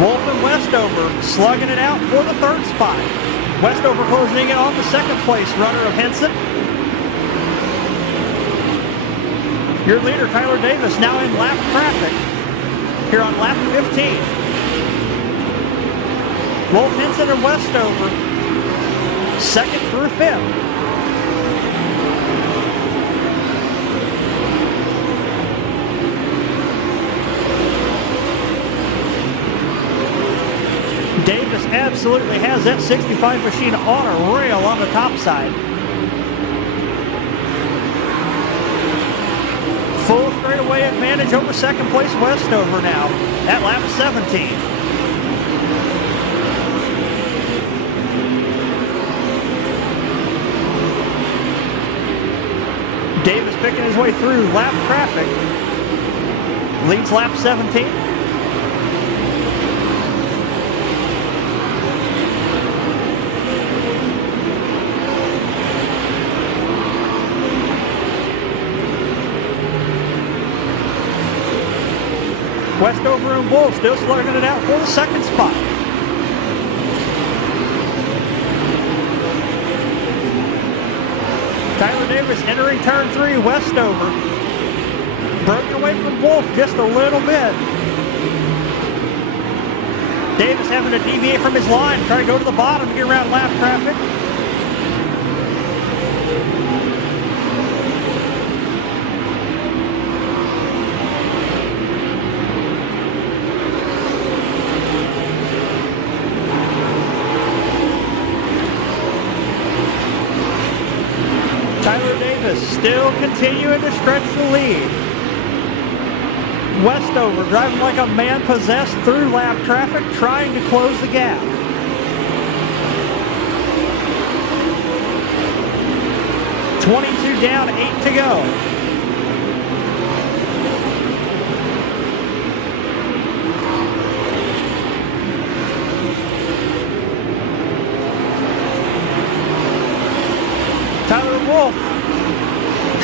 Wolf and Westover slugging it out for the third spot. Westover closing in on the second place runner of Henson. Your leader, Tyler Davis, now in lap traffic here on lap 15. Wolf, Henson, and Westover, second through fifth. Davis absolutely has that 65 machine on a rail on the top side. Full straightaway advantage over second place Westover now at lap 17. Davis picking his way through lap traffic. Leads lap 17. Westover and Wolf still slugging it out for the second spot. Tyler Davis entering turn 3, Westover. Broken away from Wolf just a little bit. Davis having to deviate from his line, try to go to the bottom to get around lap traffic. Tyler Davis still continuing to stretch the lead. Westover driving like a man possessed through lap traffic, trying to close the gap. .22 down, 8 to go. Tyler Wolf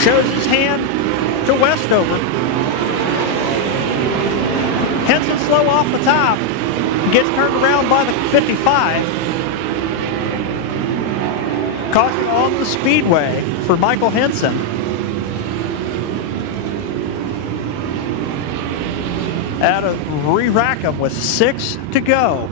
shows his hand to Westover. Henson slow off the top. Gets turned around by the 55. Caution on the Speedway for Michael Henson. Out of Rackham with 6 to go.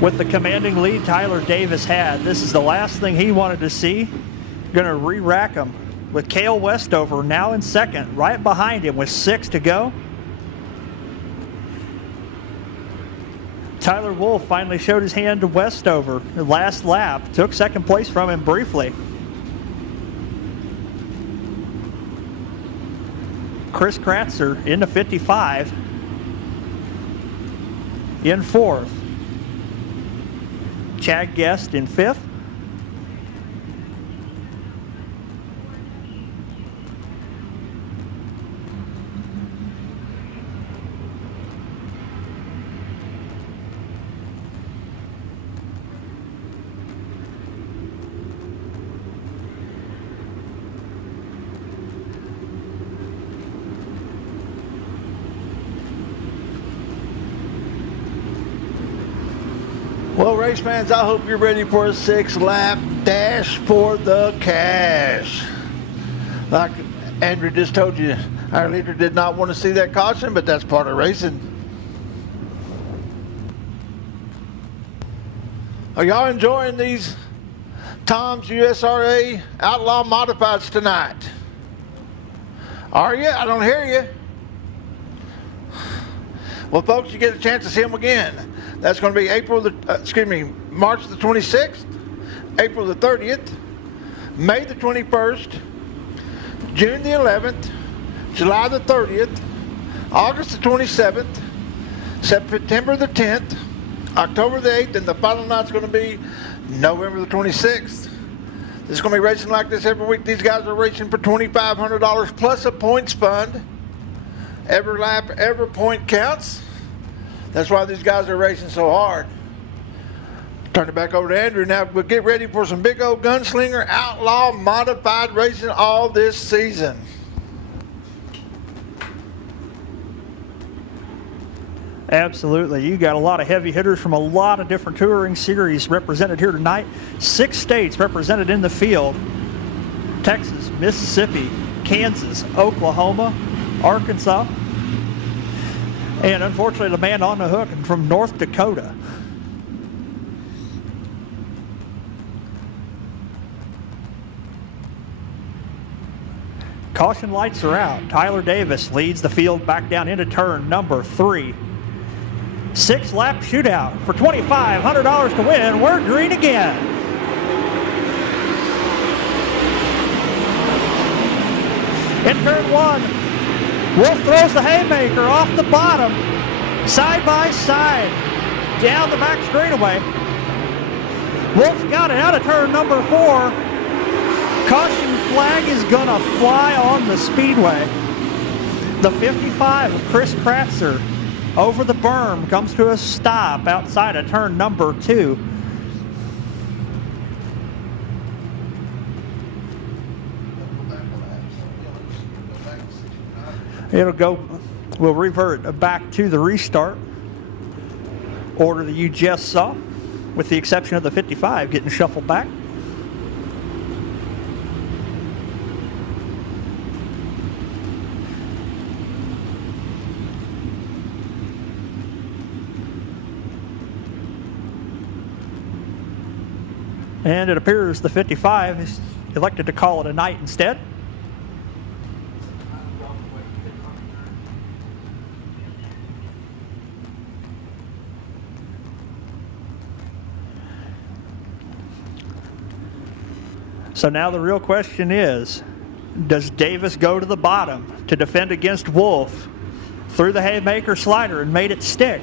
With the commanding lead Tyler Davis had, this is the last thing he wanted to see. Going to re-rack him with Cale Westover now in second, right behind him with 6 to go. Tyler Wolf finally showed his hand to Westover. The last lap, took second place from him briefly. Chris Kratzer into 55, in fourth. Chad Guest in fifth. Well, race fans, I hope you're ready for a 6-lap dash for the cash. Like Andrew just told you, our leader did not want to see that caution, but that's part of racing. Are y'all enjoying these Tom's USRA Outlaw Modifieds tonight? Are you? I don't hear you. Well, folks, you get a chance to see them again. That's going to be March the 26th, April the 30th, May the 21st, June the 11th, July the 30th, August the 27th, September the 10th, October the 8th, and the final night's going to be November the 26th. This is going to be racing like this every week. These guys are racing for $2,500 plus a points fund. Every lap, every point counts. That's why these guys are racing so hard. Turn it back over to Andrew now. We'll get ready for some big old gunslinger outlaw modified racing all this season. Absolutely. You got a lot of heavy hitters from a lot of different touring series represented here tonight. 6 states represented in the field. Texas, Mississippi, Kansas, Oklahoma, Arkansas, and unfortunately the man on the hook from North Dakota. Caution lights are out. Tyler Davis leads the field back down into turn number 3. 6-lap shootout for $2,500 to win. We're green again. In turn 1, Wolf throws the haymaker off the bottom, side by side, down the back straightaway. Wolf's got it out of turn number 4. Caution flag is gonna fly on the Speedway. The 55 of Chris Kratzer over the berm comes to a stop outside of turn number 2. We'll revert back to the restart order that you just saw. with the exception of the 55 getting shuffled back. And it appears the 55 is elected to call it a night instead. So now the real question is, does Davis go to the bottom to defend against Wolf, threw the haymaker slider and made it stick?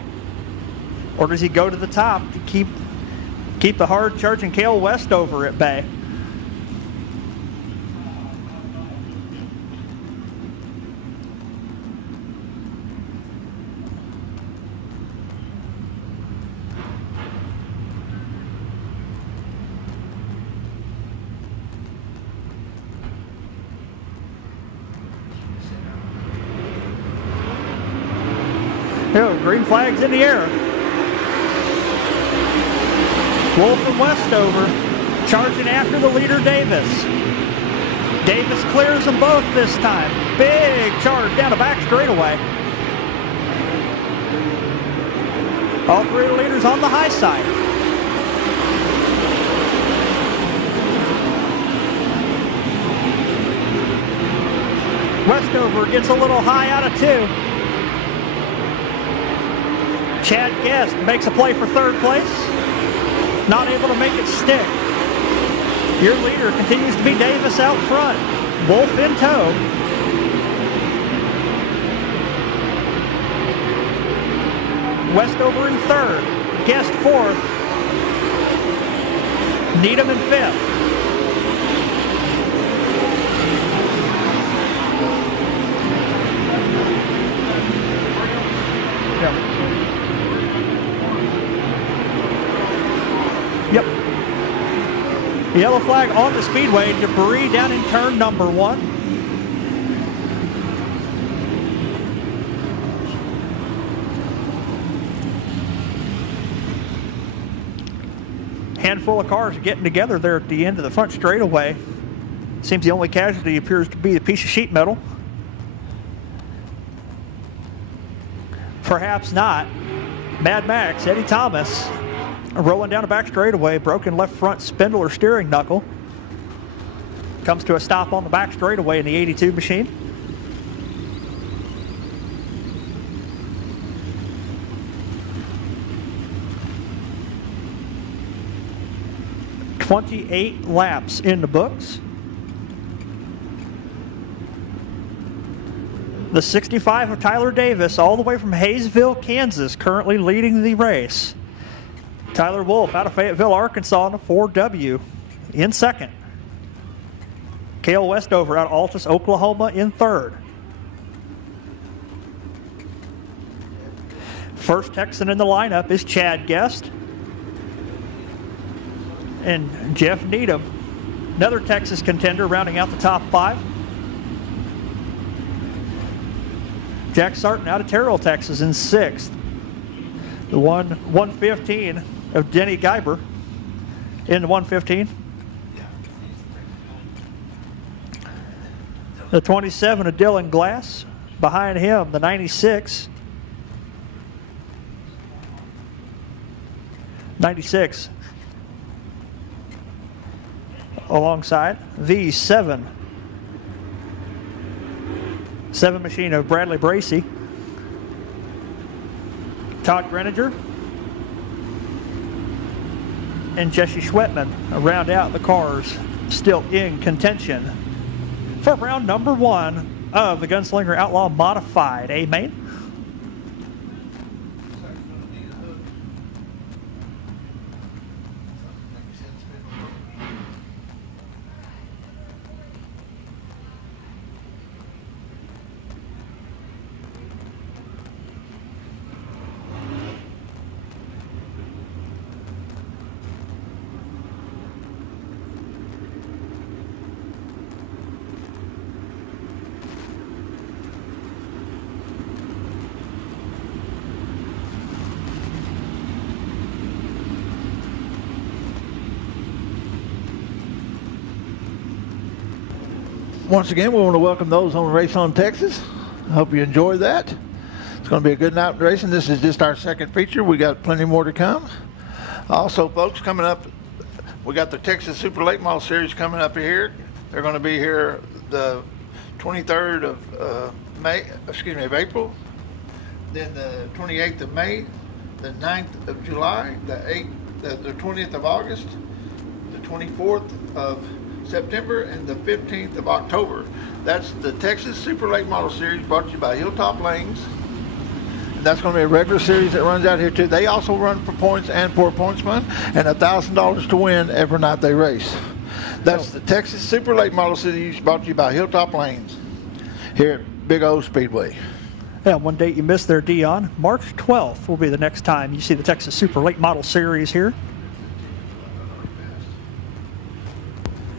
Or does he go to the top to keep the hard charging Cale Westover at bay? Oh, green flag's in the air. Wolf and Westover charging after the leader, Davis. Davis clears them both this time. Big charge down the back straightaway. All three of the leaders on the high side. Westover gets a little high out of two. Chad Guest makes a play for third place. Not able to make it stick. Your leader continues to be Davis out front. Wolf in tow. Westover in third. Guest fourth. Needham in fifth. Yep. Yellow flag on the speedway. Debris down in turn number 1. Handful of cars getting together there at the end of the front straightaway. Seems the only casualty appears to be a piece of sheet metal. Perhaps not. Mad Max, Eddie Thomas, rolling down the back straightaway, broken left front spindle or steering knuckle. Comes to a stop on the back straightaway in the 82 machine. "28 laps in the books. The 65 of Tyler Davis, all the way from Hayesville, Kansas, currently leading the race. Tyler Wolf out of Fayetteville, Arkansas, in a 4W in second. Cale Westover out of Altus, Oklahoma, in third. First Texan in the lineup is Chad Guest and Jeff Needham, another Texas contender, rounding out the top 5. Jack Sarton out of Terrell, Texas, in 6th. The 115 of Denny Geiber in the 115. The 27 of Dylan Glass. Behind him, the 96. 96 alongside the 7 machine of Bradley Bracey. Todd Greninger and Jesse Schwetman round out the cars still in contention for round number 1 of the Gunslinger Outlaw Modified A main. Once again, we want to welcome those on Race on Texas. I hope you enjoy that. It's going to be a good night of racing. This is just our second feature. We got plenty more to come. Also, folks, coming up, we got the Texas Super Late Model Series coming up here. They're going to be here the 23rd of April, then the 28th of May, the 9th of July, the 20th of August, the 24th of September, and the 15th of October. That's the Texas Super Late Model Series brought to you by Hilltop Lanes. And that's going to be a regular series that runs out here too. They also run for points and for points fund, and $1,000 to win every night they race. That's the Texas Super Late Model Series brought to you by Hilltop Lanes here at Big O Speedway. Yeah, one date you missed there, Dion. March 12th will be the next time you see the Texas Super Late Model Series here.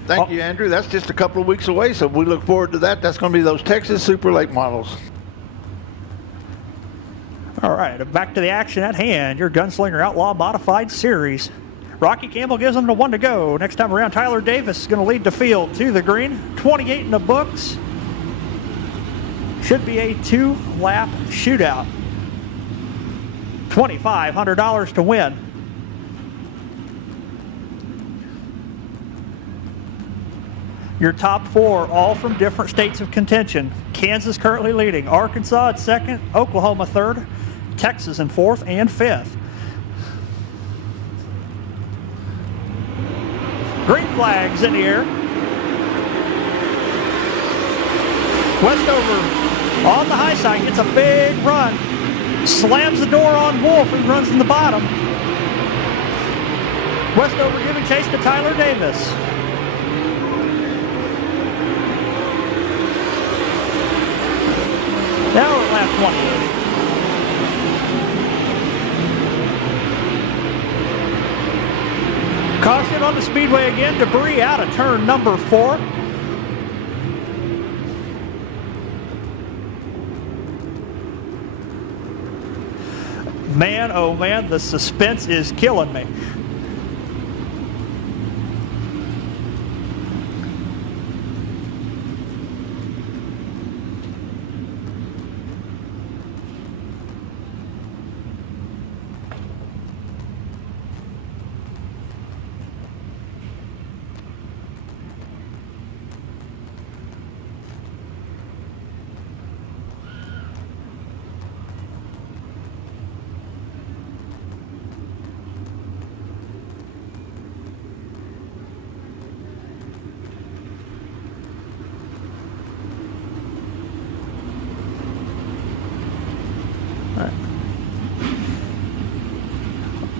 Thank you, Andrew. That's just a couple of weeks away, so we look forward to that. That's going to be those Texas Super Late Models. All right, back to the action at hand. Your Gunslinger Outlaw Modified Series. Rocky Campbell gives them the 1 to go. Next time around, Tyler Davis is going to lead the field to the green. 28 in the books. Should be a 2-lap shootout. $2,500 to win. Your top 4, all from different states of contention. Kansas currently leading. Arkansas at 2nd. Oklahoma 3rd. Texas in 4th and 5th. Green flags in the air. Westover on the high side gets a big run. Slams the door on Wolf and runs in the bottom. Westover giving chase to Tyler Davis. Now we're at lap 20. Caution on the speedway again. Debris out of turn number 4. Man, oh man, the suspense is killing me.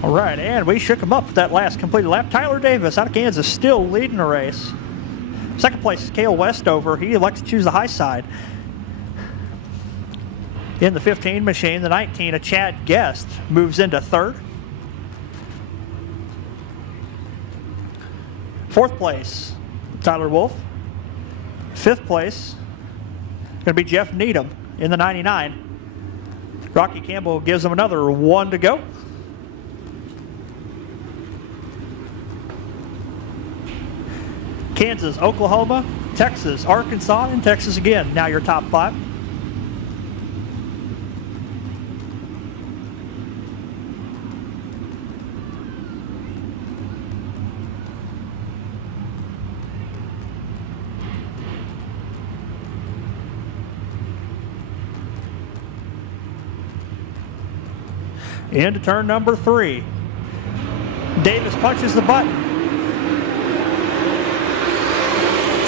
All right, and we shook him up with that last completed lap. Tyler Davis out of Kansas still leading the race. Second place is Cale Westover. He elects to choose the high side. In the 15 machine, the 19, a Chad Guest, moves into 3rd. 4th place, Tyler Wolf. 5th place, going to be Jeff Needham in the 99. Rocky Campbell gives him another 1 to go. Kansas, Oklahoma, Texas, Arkansas, and Texas again. Now your top 5. Into turn number 3. Davis punches the button.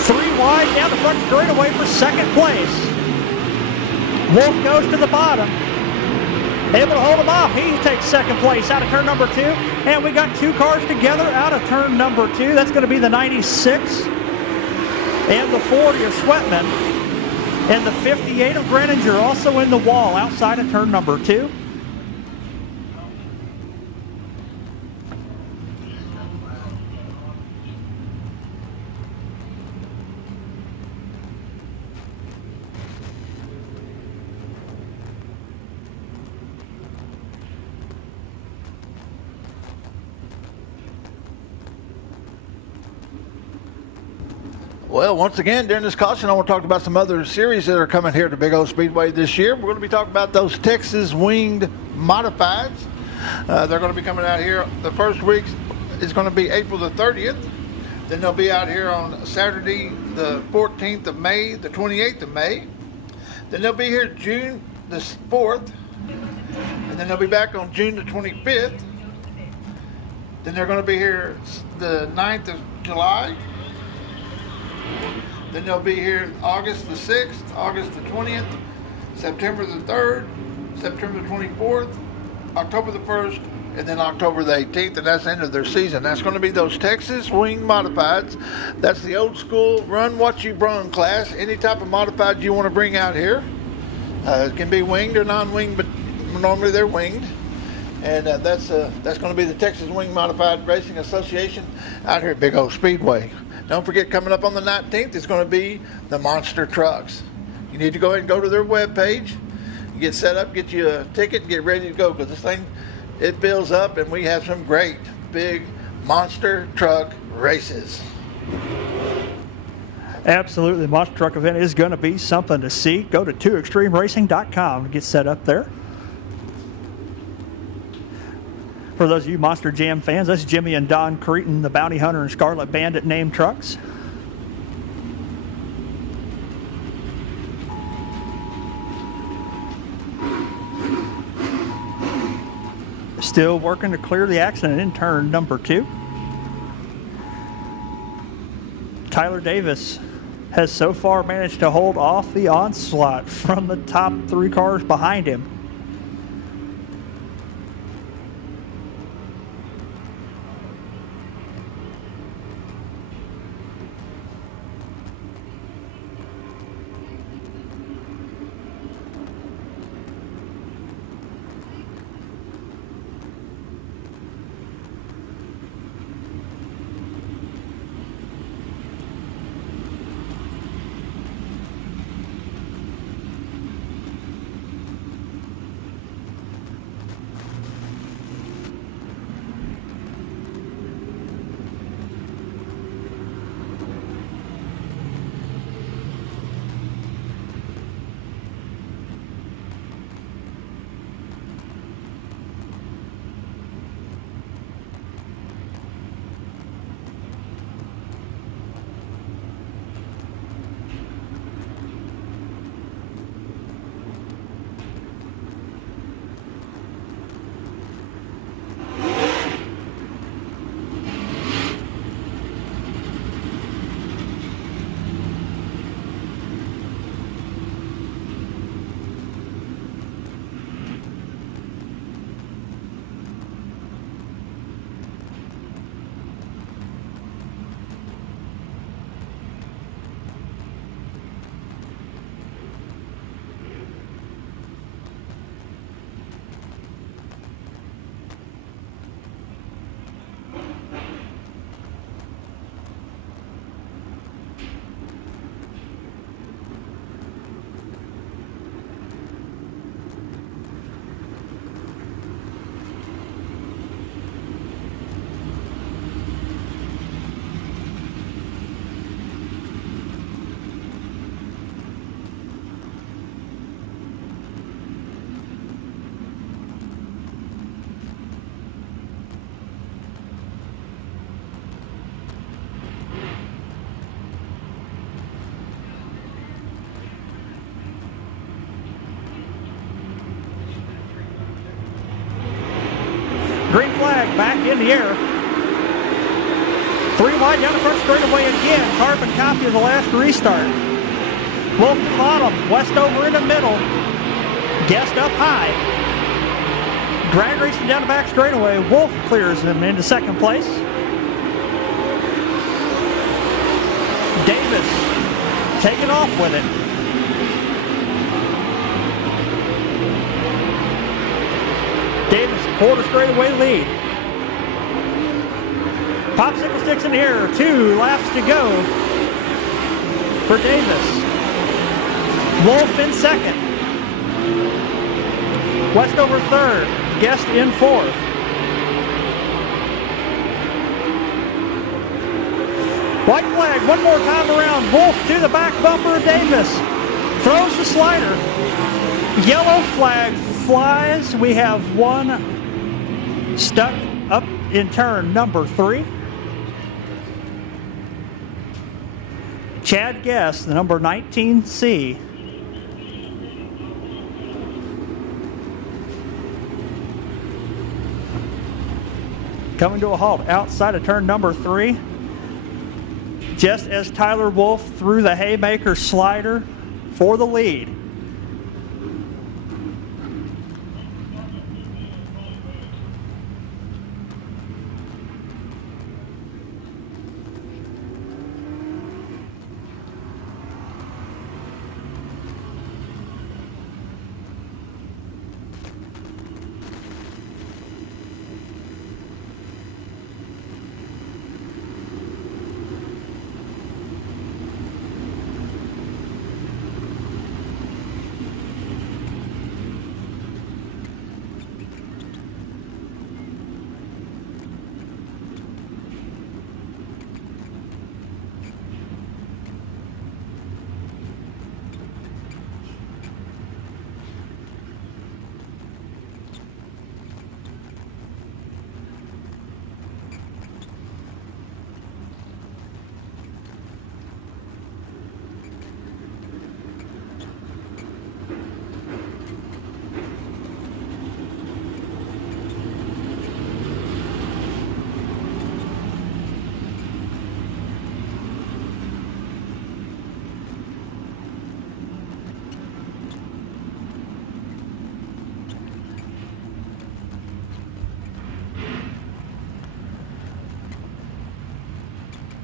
3 wide down the front straightaway for 2nd place. Wolf goes to the bottom. Able to hold him off. He takes 2nd place out of turn number 2. And we got 2 cars together out of turn number 2. That's going to be the 96 and the 40 of Sweatman. And the 58 of Greninger also in the wall outside of turn number 2. Well, once again, during this caution, I want to talk about some other series that are coming here to Big O Speedway this year. We're going to be talking about those Texas winged modifieds. They're going to be coming out here. The first week is going to be April the 30th. Then they'll be out here on Saturday, the 14th of May, the 28th of May. Then they'll be here June the 4th. And then they'll be back on June the 25th. Then they're going to be here the 9th of July. Then they'll be here August the 6th, August the 20th, September the 3rd, September the 24th, October the 1st, and then October the 18th, and that's the end of their season. That's going to be those Texas wing modifieds. That's the old school run what you brung class. Any type of modified you want to bring out here. It can be winged or non-winged, but normally they're winged. And that's going to be the Texas Wing Modified Racing Association out here at Big O Speedway. Don't forget, coming up on the 19th is going to be the monster trucks. You need to go ahead and go to their webpage, get set up, get you a ticket, and get ready to go, because this thing, it builds up, and we have some great big monster truck races. Absolutely. The monster truck event is going to be something to see. Go to 2extremeracing.com to get set up there. For those of you Monster Jam fans, that's Jimmy and Don Cretin, the Bounty Hunter and Scarlet Bandit named trucks. Still working to clear the accident in turn number 2. Tyler Davis has so far managed to hold off the onslaught from the top 3 cars behind him. Green flag back in the air. 3 wide down the front straightaway again. Carbon copy of the last restart. Wolf to the bottom. Westover in the middle. Guest up high. Drag racing down the back straightaway. Wolf clears him into second place. Davis taking off with it. Davis quarter straightaway lead. Popsicle sticks in the air. 2 laps to go for Davis. Wolf in second. Westover third. Guest in fourth. White flag, one more time around. Wolf to the back bumper of Davis. Throws the slider. Yellow flag flies. We have one stuck up in turn number 3. Chad Guest, the number 19C. Coming to a halt outside of turn number 3. Just as Tyler Wolf threw the haymaker slider for the lead.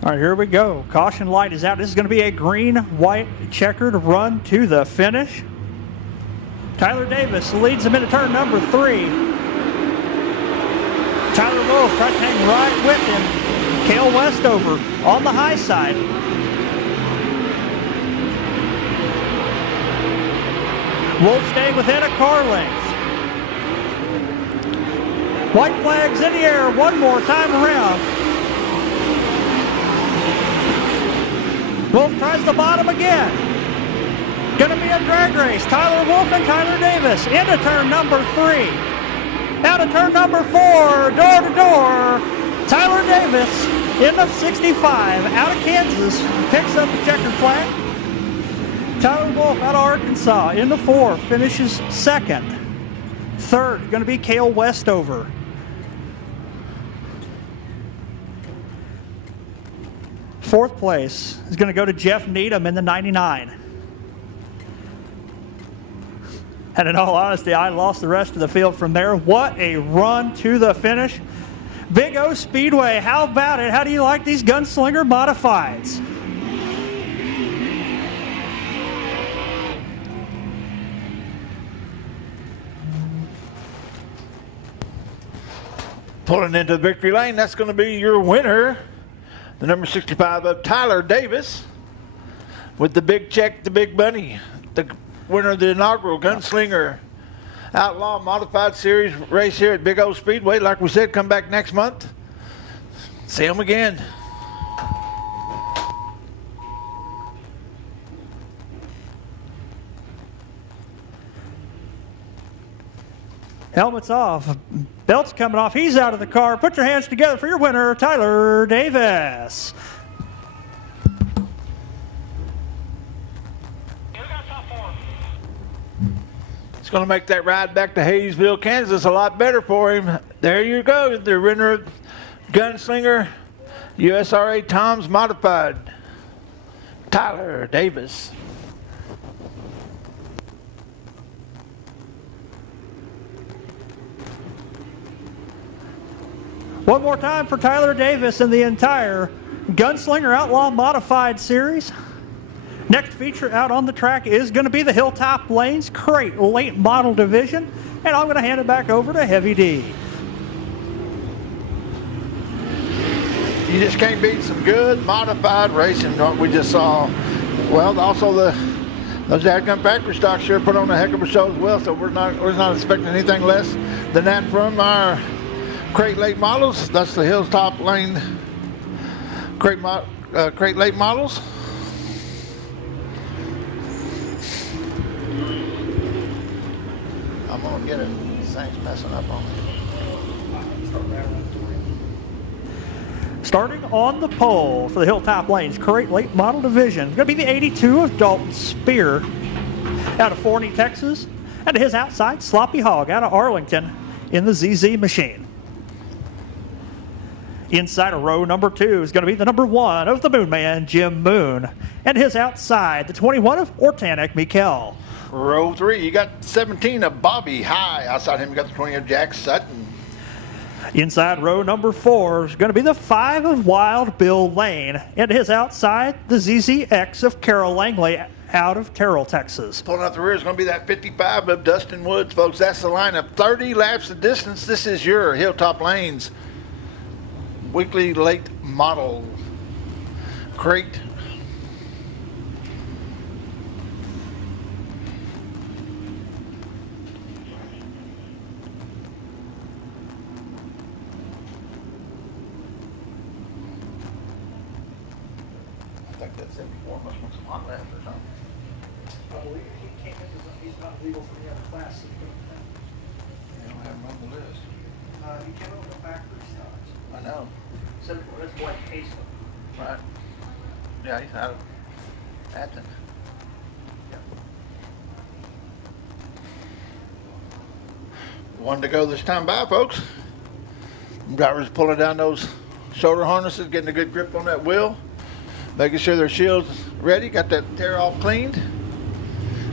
All right, here we go. Caution light is out. This is going to be a green-white checkered run to the finish. Tyler Davis leads him into turn number 3. Tyler Wolf tries to hang right with him. Cale Westover on the high side. Wolf staying within a car length. White flags in the air one more time around. Wolf tries the bottom again. Gonna be a drag race. Tyler Wolf and Tyler Davis into turn number 3. Out of turn number 4, door to door. Tyler Davis, in of 65, out of Kansas, picks up the checkered flag. Tyler Wolf out of Arkansas, into 4, finishes 2nd. 3rd, gonna be Cale Westover. Fourth place is going to go to Jeff Needham in the 99. And in all honesty, I lost the rest of the field from there. What a run to the finish. Big O Speedway, how about it? How do you like these Gunslinger Modifieds? Pulling into the victory lane, that's going to be your winner. The number 65 of Tyler Davis with the big check, the big bunny, the winner of the inaugural Gunslinger Outlaw Modified Series race here at Big O Speedway. Like we said, come back next month. See them again. Helmets off. Belt's coming off. He's out of the car. Put your hands together for your winner, Tyler Davis. It's going to make that ride back to Hayesville, Kansas a lot better for him. There you go. The winner of Gunslinger USRA Tom's Modified, Tyler Davis. One more time for Tyler Davis in the entire Gunslinger Outlaw Modified Series. Next feature out on the track is going to be the Hilltop Lanes Crate Late Model Division, and I'm going to hand it back over to Heavy D. You just can't beat some good modified racing, what we just saw. Well, also those Dadgun factory stocks sure put on a heck of a show as well, so we're not expecting anything less than that from our Crate Late models. That's the Hilltop Lane Crate crate late models. I'm gonna get it. This thing's messing up on me. Starting on the pole for the Hilltop Lanes Crate Late Model Division, going to be the 82 of Dalton Spear out of Forney, Texas, and his outside Sloppy Hog out of Arlington in the ZZ machine. Inside of row number 2 is going to be the number 1 of the Moon Man, Jim Moon, and his outside, the 21 of Ortanek Mikel. Row 3, you got 17 of Bobby High. Outside him, you got the 20 of Jack Sutton. Inside row number 4 is going to be the 5 of Wild Bill Lane, and his outside, the ZZX of Carol Langley out of Terrell, Texas. Pulling out the rear is going to be that 55 of Dustin Woods, folks. That's the lineup. 30 laps of distance. This is your Hilltop Lanes weekly late model crate. I think that's it. Must want some hot laps or something. I believe he came in, he's not legal for the other class. So You don't have him on the list. he came in with a factory stock. I know. So that's Blake Hasten. Right. Yeah, he's out of Athens. One to go this time by, folks. Drivers pulling down those shoulder harnesses, getting a good grip on that wheel, making sure their shield's ready, got that tear off cleaned.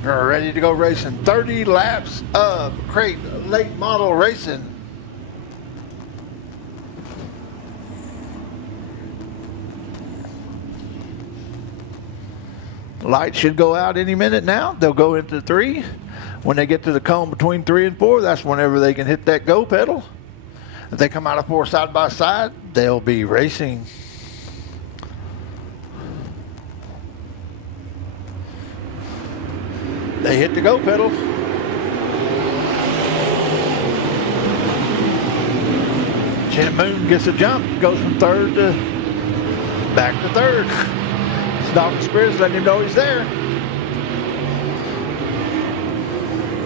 They're ready to go racing. 30 laps of crate late model racing. Light should go out any minute now. They'll go into 3. When they get to the cone between 3 and 4, that's whenever they can hit that go pedal. If they come out of 4 side by side, they'll be racing. They hit the go pedal. Jim Moon gets a jump, goes from 3rd to back to 3rd. Dalton Spears letting him know he's there.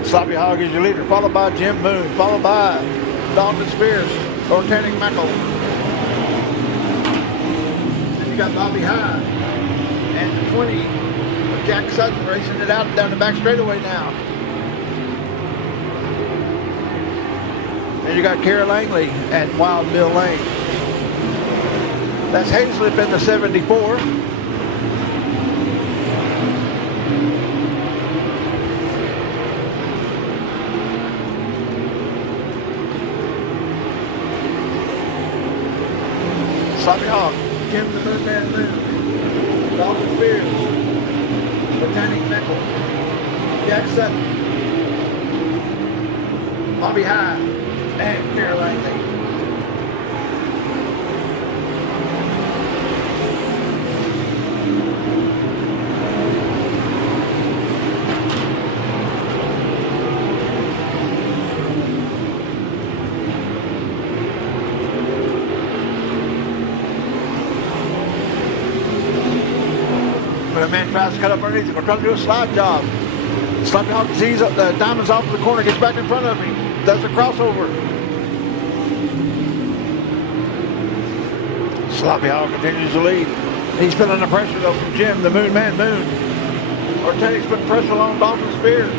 Sloppy Hog is your leader, followed by Jim Moon, followed by Dalton Spears, Ortanek Mikel. Then you got Bobby High and the 20 of Jack Sutton racing it out down the back straightaway now. Then you got Carol Langley and Wild Bill Lane. That's Hazlip in the 74. Sloppy Hog, Jim the Moon Man Moon, Dalton Spears, Ortanek Mikel, Jack Sutton, Bobby High, and Carol Langley. When a man tries to cut up underneath him, or tries to do a slide job, Sloppy Hog sees the diamonds off the corner, gets back in front of him, does a crossover. Sloppy Hog continues to lead. He's feeling the pressure though from Jim, the Moon Man Moon. Ortanek's putting pressure on Dalton Spears.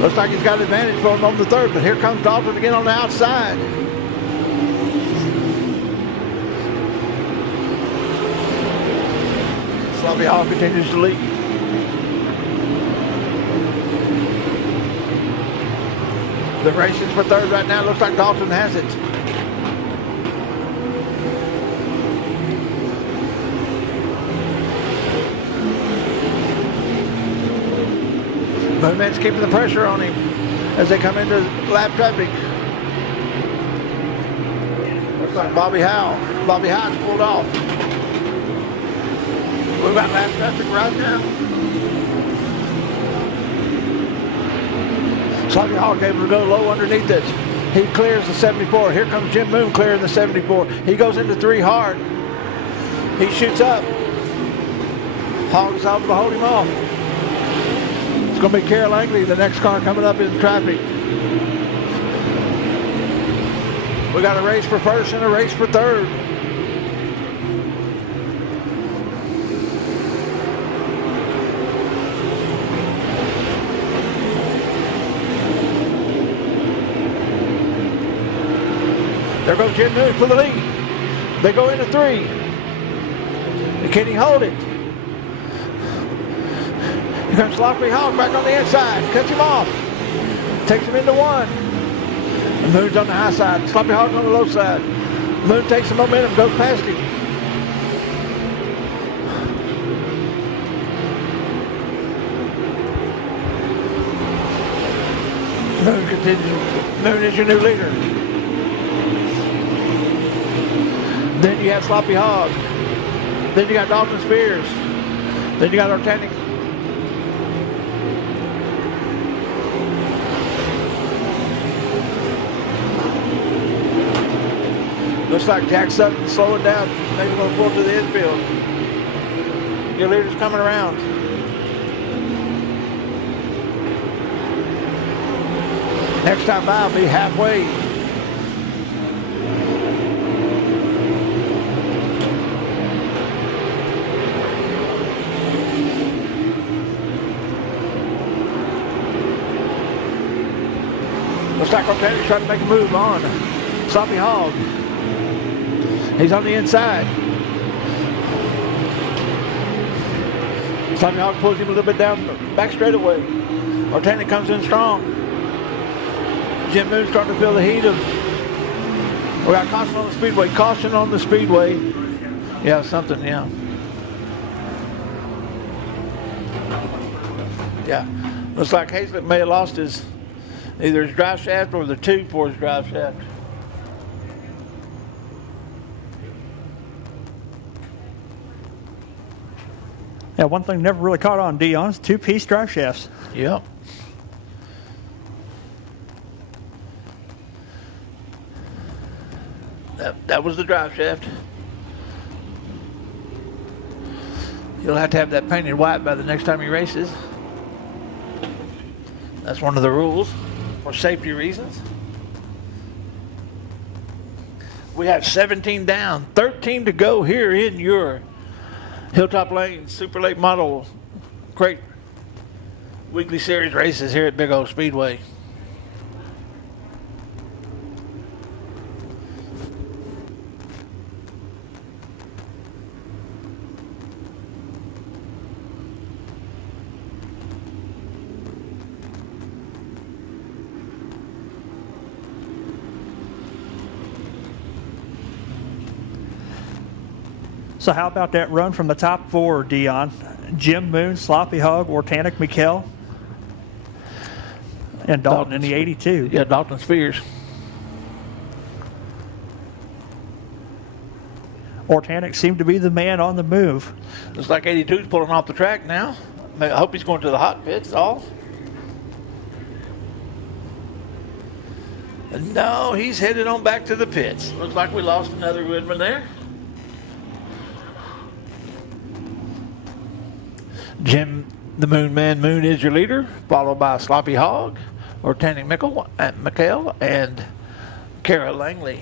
Looks like he's got advantage for him on the 3rd, but here comes Dalton again on the outside. Sloppy Hog continues to lead. The races for 3rd right now. Looks like Dalton has it. Moonman's keeping the pressure on him as they come into lap traffic. Looks like Bobby Howe's pulled off. We've got lap traffic right now. Sloppy Hog able to go low underneath it. He clears the 74. Here comes Jim Moon clearing the 74. He goes into 3 hard. He shoots up. Hogg's able to hold him off. It's going to be Carol Langley, the next car coming up in traffic. We got a race for first and a race for third. There goes Jim Moon for the lead. They go into 3. Can he hold it? Here comes Sloppy Hog back on the inside. Cuts him off. Takes him into 1. And Moon's on the high side. Sloppy Hog's on the low side. Moon takes the momentum, goes past him. Moon continues. Moon is your new leader. Then you have Sloppy Hog. Then you got Dalton Spears. Then you got Organic. Looks like Jack Sutton's slowing down. Maybe going to pull to the infield. Your leader's coming around. Next time by, I'll be halfway. Looks like Organic's trying to make a move on Sloppy Hog. He's on the inside. Sloppy Hog pulls him a little bit down back straightaway. Organic comes in strong. Jim Moon's starting to feel the heat of. We got caution on the Speedway. Caution on the Speedway. Yeah, something, yeah. Yeah. Looks like Hazlett may have lost his either his drive shaft or the tube for his drive shaft. Yeah, one thing never really caught on, Dion, is 2-piece drive shafts. Yep. That was the drive shaft. You'll have to have that painted white by the next time he races. That's one of the rules for safety reasons. We have 17 down, 13 to go here in your Hilltop Lane Super Late Model Crate Weekly Series races here at Big O Speedway. So how about that run from the top 4, Dion? Jim Moon, Sloppy Hog, Organic Mikkel, and Dalton in the 82. Yeah, Dalton Spears. Organic seemed to be the man on the move. Looks like 82's pulling off the track now. I hope he's going to the hot pits all. No, he's headed on back to the pits. Looks like we lost another good one there. Jim the Moon Man Moon is your leader, followed by Sloppy Hog, Organic Mikkel, and Kara Langley.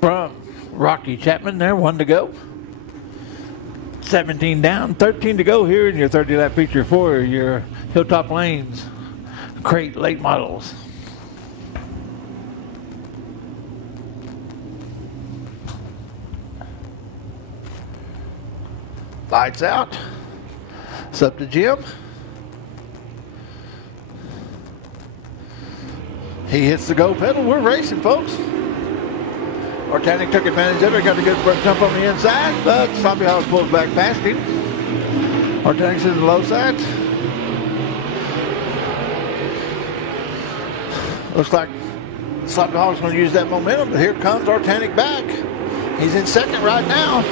from Rocky Chapman there, 1 to go. 17 down, 13 to go here in your 30-lap feature for your Hilltop Lanes crate late models. Lights out. It's up to Jim. He hits the go pedal. We're racing, folks. Organic took advantage of it. Got a good front jump on the inside, but Sloppy Hog pulls back past him. Organic's in the low side. Looks like Sloppy Hog's going to use that momentum, but here comes Organic back. He's in second right now.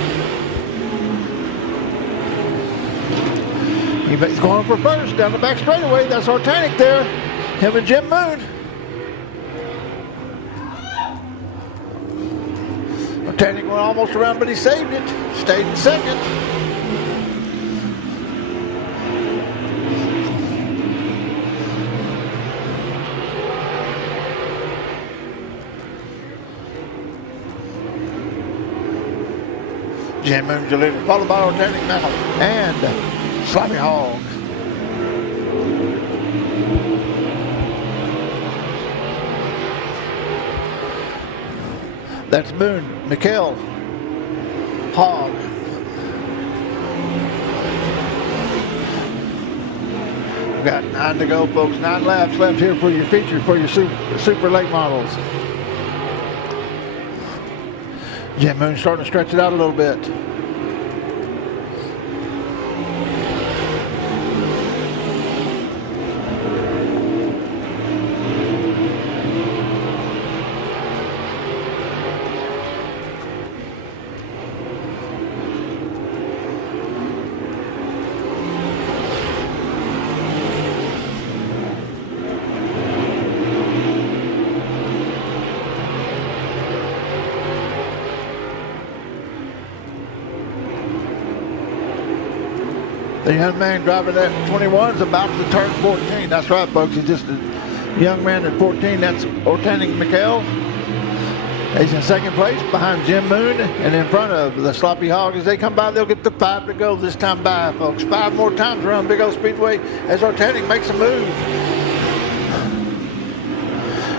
He's going for first down the back straightaway. That's Organic there. Him and Jim Moon. Organic went almost around, but he saved it. Stayed in second. Jim Moon delivered, followed by Organic now. And Sloppy Hog. That's Moon, McHale, Hog. Got 9 to go, folks. 9 laps left here for your feature for your super late models. Jim Moon starting to stretch it out a little bit. The young man driving that 21 is about to turn 14. That's right, folks. He's just a young man at 14. That's Organic McHale. He's in second place behind Jim Moon and in front of the Sloppy Hog. As they come by, they'll get the 5 to go this time by, folks. 5 more times around Big O Speedway as Organic makes a move.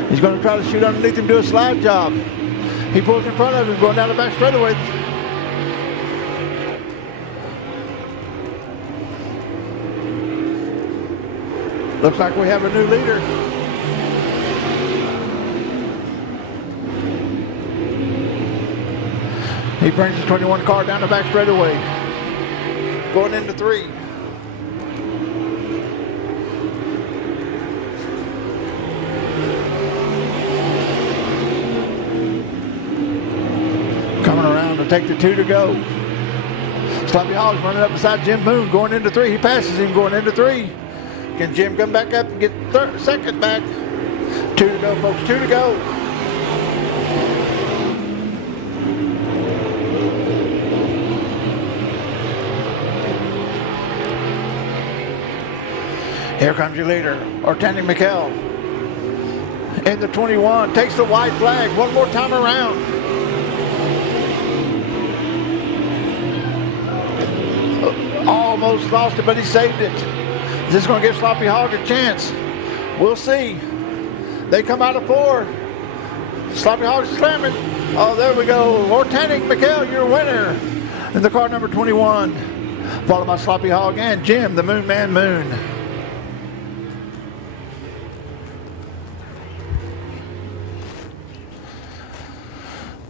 He's going to try to shoot underneath him, do a slide job. He pulls in front of him, going down the back straightaway. Looks like we have a new leader. He brings his 21 car down the back straightaway. Going into 3. Coming around to take the 2 to go. Sloppy Hog's running up beside Jim Moon going into 3. He passes him going into 3. Can Jim come back up and get second back? 2 to go, folks. 2 to go. Here comes your leader, Organic McHale. In the 21, takes the white flag one more time around. Almost lost it, but he saved it. Is this going to give Sloppy Hog a chance? We'll see. They come out of 4. Sloppy Hog slamming. Oh, there we go. Organic McHale, your winner. In the car number 21. Followed by Sloppy Hog and Jim, the Moon Man Moon.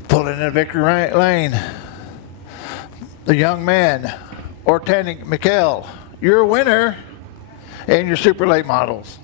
Pulling in victory lane. The young man, Organic McHale, your winner. And your super late models.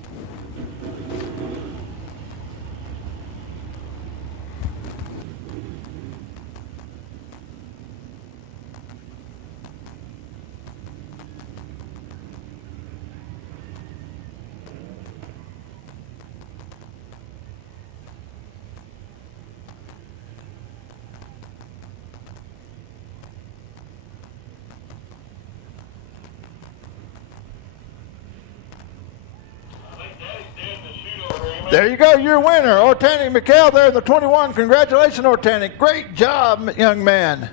There you go, your winner, Ortanic Mikhail there in the 21. Congratulations, Ortanic. Great job, young man.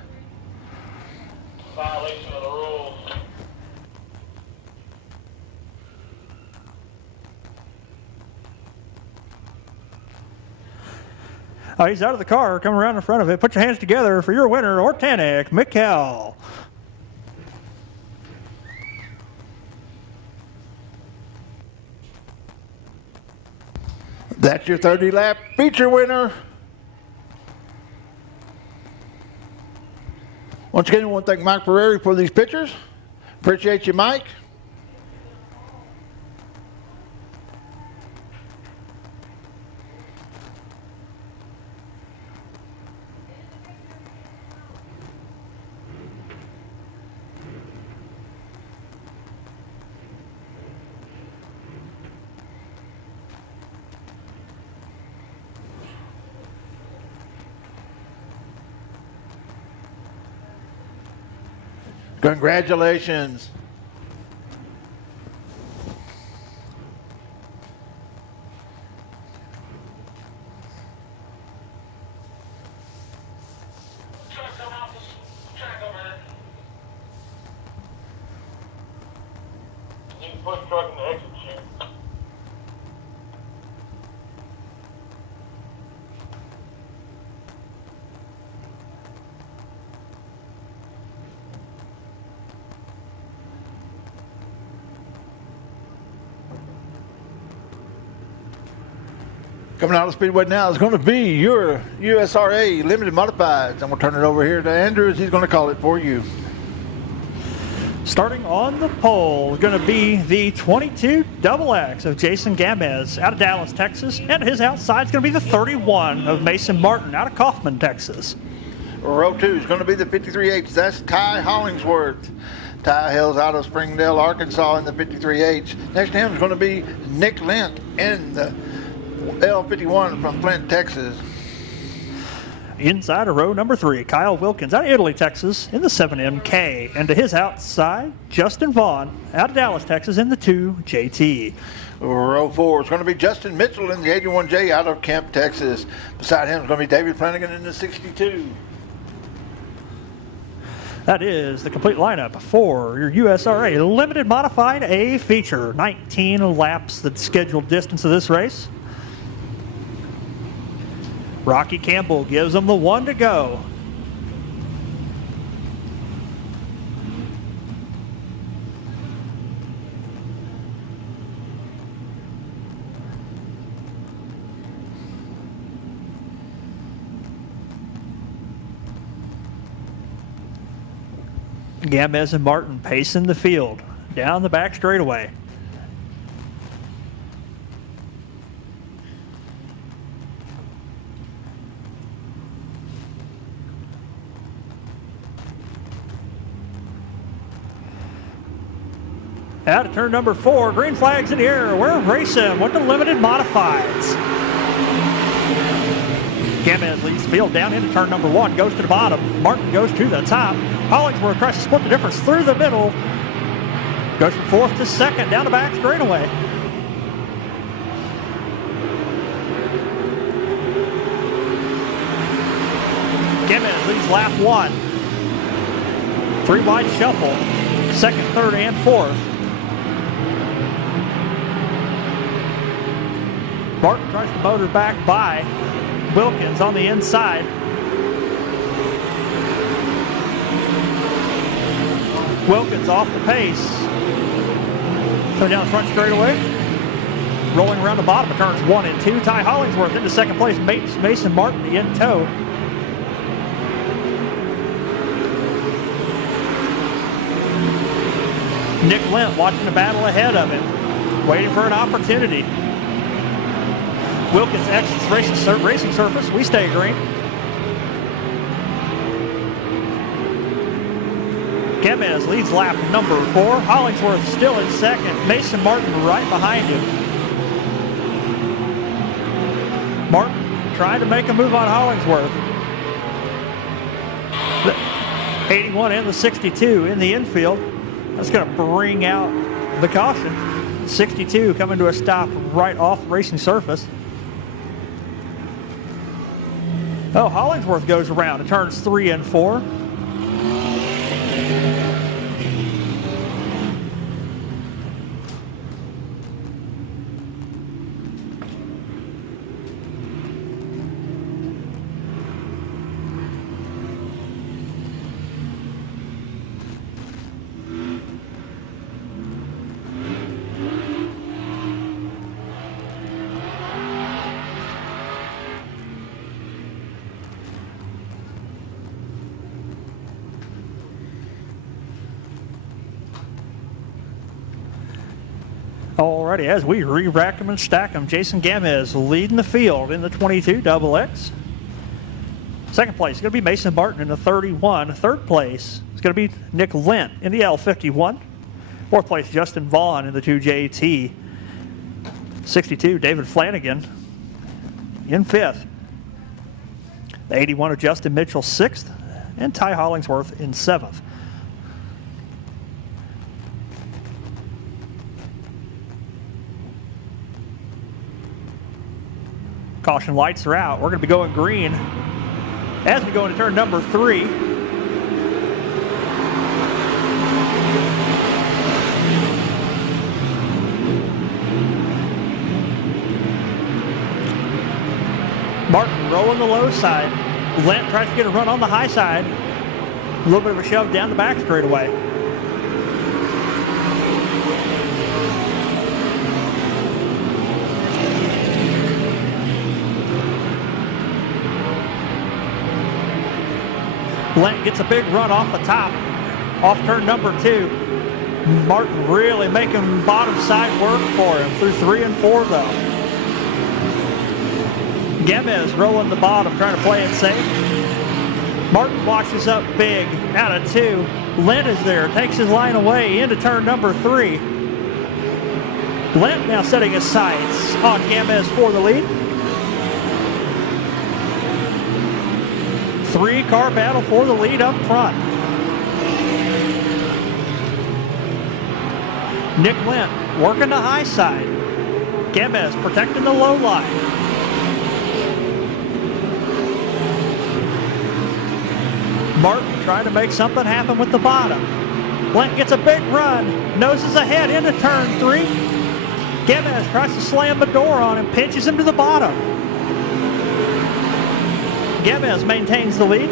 Violation of the rules. Oh, he's out of the car, coming around in front of it. Put your hands together for your winner, Ortanic Mikhail. That's your 30-lap feature winner. Once again, I want to thank Mike Ferreri for these pictures. Appreciate you, Mike. Congratulations. You can put truck in the exit chute. Coming out of the Speedway now is going to be your USRA Limited Modifieds. And we'll turn it over here to Andrews. He's going to call it for you. Starting on the pole is going to be the 22 XX of Jason Gamez out of Dallas, Texas. And his outside is going to be the 31 of Mason Martin out of Kaufman, Texas. Row 2 is going to be the 53H. That's Ty Hollingsworth. Ty hails out of Springdale, Arkansas in the 53H. Next to him is going to be Nick Lent in the L51 from Flint, Texas. Inside of row number 3, Kyle Wilkins out of Italy, Texas in the 7MK. And to his outside, Justin Vaughn out of Dallas, Texas in the 2JT. Row 4 is going to be Justin Mitchell in the 81J out of Kemp, Texas. Beside him is going to be David Flanagan in the 62. That is the complete lineup for your USRA Limited Modified A feature. 19 laps, the scheduled distance of this race. Rocky Campbell gives them the 1 to go. Gamez and Martin pacing the field down the back straightaway. Out of turn number 4, green flags in the air. We're racing with the limited modifieds. Gamez leads the field down into turn number 1, goes to the bottom. Martin goes to the top. Hollingsworth tries to split the difference through the middle. Goes from 4th to 2nd down the back straightaway. Gamez leads lap 1. 3 wide shuffle. 2nd, 3rd, and 4th. Martin tries to motor back by Wilkins on the inside. Wilkins off the pace. Coming down the front straightaway. Rolling around the bottom of turns 1 and 2. Ty Hollingsworth into 2nd place. Mason Martin in tow. Nick Lent watching the battle ahead of him. Waiting for an opportunity. Wilkins exits racing surface. We stay green. Gamez leads lap number 4. Hollingsworth still in 2nd. Mason Martin right behind him. Martin trying to make a move on Hollingsworth. The 81 and the 62 in the infield. That's going to bring out the caution. 62 coming to a stop right off racing surface. Oh, Hollingsworth goes around to turns 3 and 4. Alrighty, as we re-rack them and stack them, Jason Gamez leading the field in the 22 XX. Second place is going to be Mason Martin in the 31. Third place is going to be Nick Lent in the L51. Fourth place, Justin Vaughn in the 2JT. 62, David Flanagan in fifth. The 81 of Justin Mitchell, sixth. And Ty Hollingsworth in seventh. Caution lights are out. We're going to be going green as we go into turn number 3. Martin rolling the low side. Lent tries to get a run on the high side. A little bit of a shove down the back straightaway. Lent gets a big run off the top, off turn number 2. Martin really making bottom side work for him through 3 and 4 though. Gamez rolling the bottom, trying to play it safe. Martin washes up big out of 2. Lent is there, takes his line away into turn number 3. Lent now setting his sights on Gamez for the lead. 3-car battle for the lead up front. Nick Lent working the high side. Gamez protecting the low line. Martin trying to make something happen with the bottom. Lent gets a big run, noses ahead into turn 3. Gamez tries to slam the door on him, pinches him to the bottom. Gamez maintains the lead.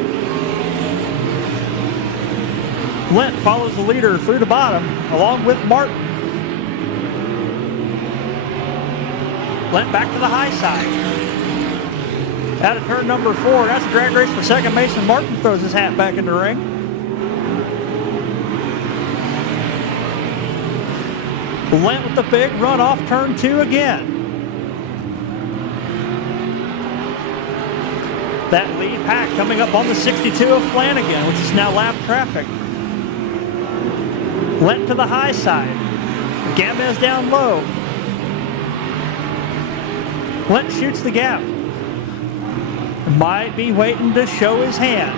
Lent follows the leader through the bottom, along with Martin. Lent back to the high side. Out of turn number 4, that's a drag race for second. Mason Martin throws his hat back in the ring. Lent with the big run off turn 2 again. That lead pack coming up on the 62 of Flanagan, which is now lap traffic. Lent to the high side. Gamez down low. Lent shoots the gap. Might be waiting to show his hand.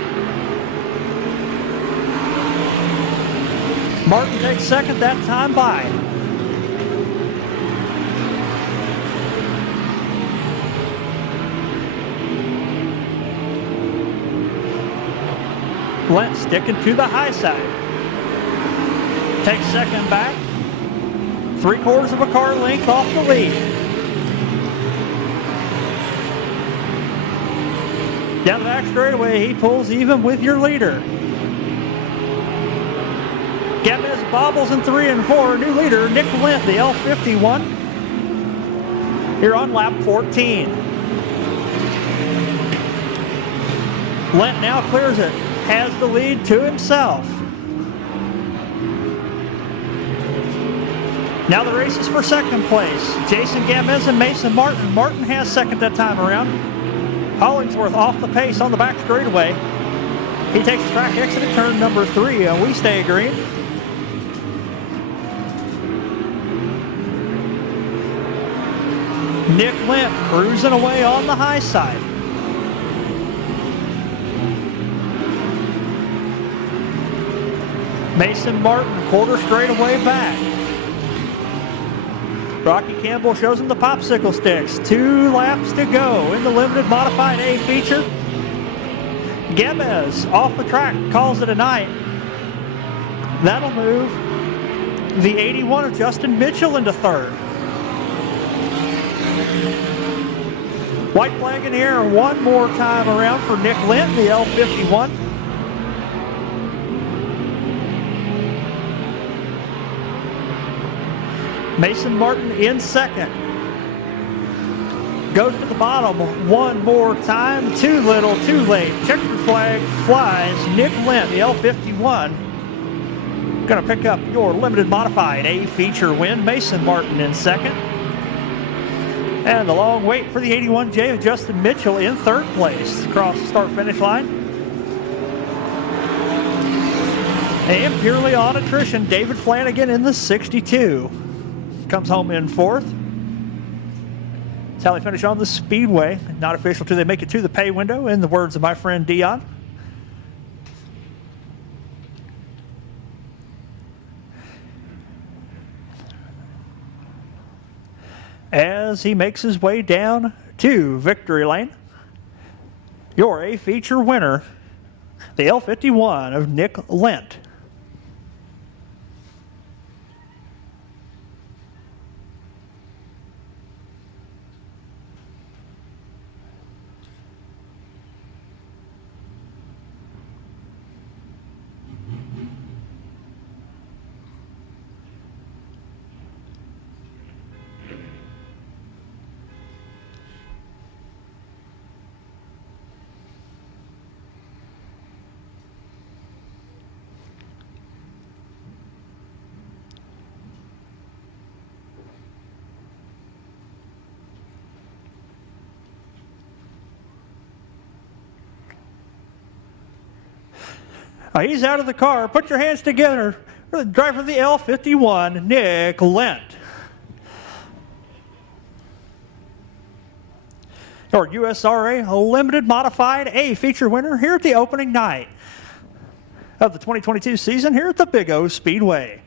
Martin takes second that time by. Lent sticking to the high side. Takes second back. 3/4 of a car length off the lead. Down the back straightaway, he pulls even with your leader. Gamez bobbles in 3 and 4. New leader, Nick Lent, the L51. Here on lap 14. Lent now clears it. Has the lead to himself. Now the race is for second place. Jason Gamez and Mason Martin. Martin has second that time around. Hollingsworth off the pace on the back straightaway. He takes the track exit at turn number 3, and we stay green. Nick Lent cruising away on the high side. Mason Martin, quarter straightaway back. Rocky Campbell shows him the popsicle sticks. 2 laps to go in the limited modified A feature. Gebes off the track, calls it a night. That'll move the 81 of Justin Mitchell into third. White flag in the air one more time around for Nick Lent, the L51. Mason Martin in second. Goes to the bottom one more time. Too little, too late. Checkered flag flies. Nick Lent, the L51. Going to pick up your limited modified A feature win. Mason Martin in second. And the long wait for the 81J of Justin Mitchell in third place. Across the start-finish line. And purely on attrition, David Flanagan in the 62. Comes home in fourth. That's how they finish on the Speedway. Not official till they make it to the pay window, in the words of my friend Dion. As he makes his way down to victory lane, your A feature winner, the L51 of Nick Lent. He's out of the car. Put your hands together for the driver of the L51, Nick Lent. Your USRA Limited Modified A feature winner here at the opening night of the 2022 season here at the Big O Speedway.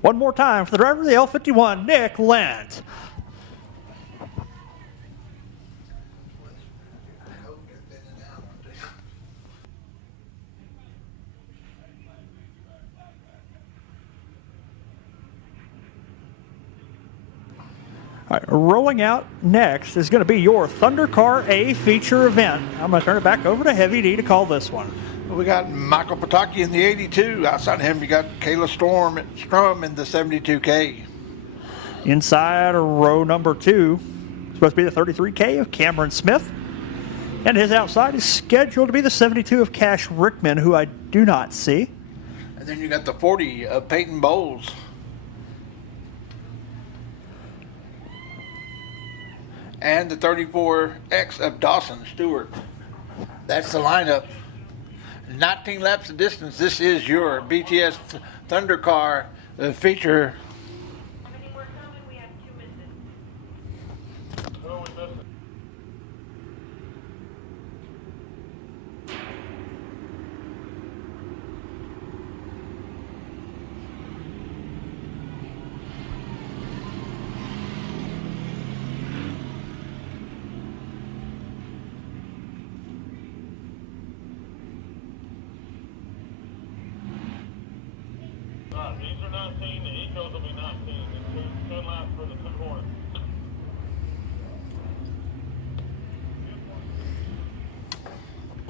One more time for the driver of the L51, Nick Lent. All right, rolling out next is going to be your Thunder Car A feature event. I'm going to turn it back over to Heavy D to call this one. We got Michael Pataki in the 82. Outside of him, you got Kayla Strum in the 72K. Inside row number 2, supposed to be the 33K of Cameron Smith. And his outside is scheduled to be the 72 of Cash Rickman, who I do not see. And then you got the 40 of Peyton Bowles. And the 34X of Dawson Stewart. That's the lineup. 19 laps of distance. This is your BTS Thunder Car feature. How many more coming? We have 2 minutes. Who are we missing? These are 19, the Ecos will be 19. It's 10 laps for the 2 horns.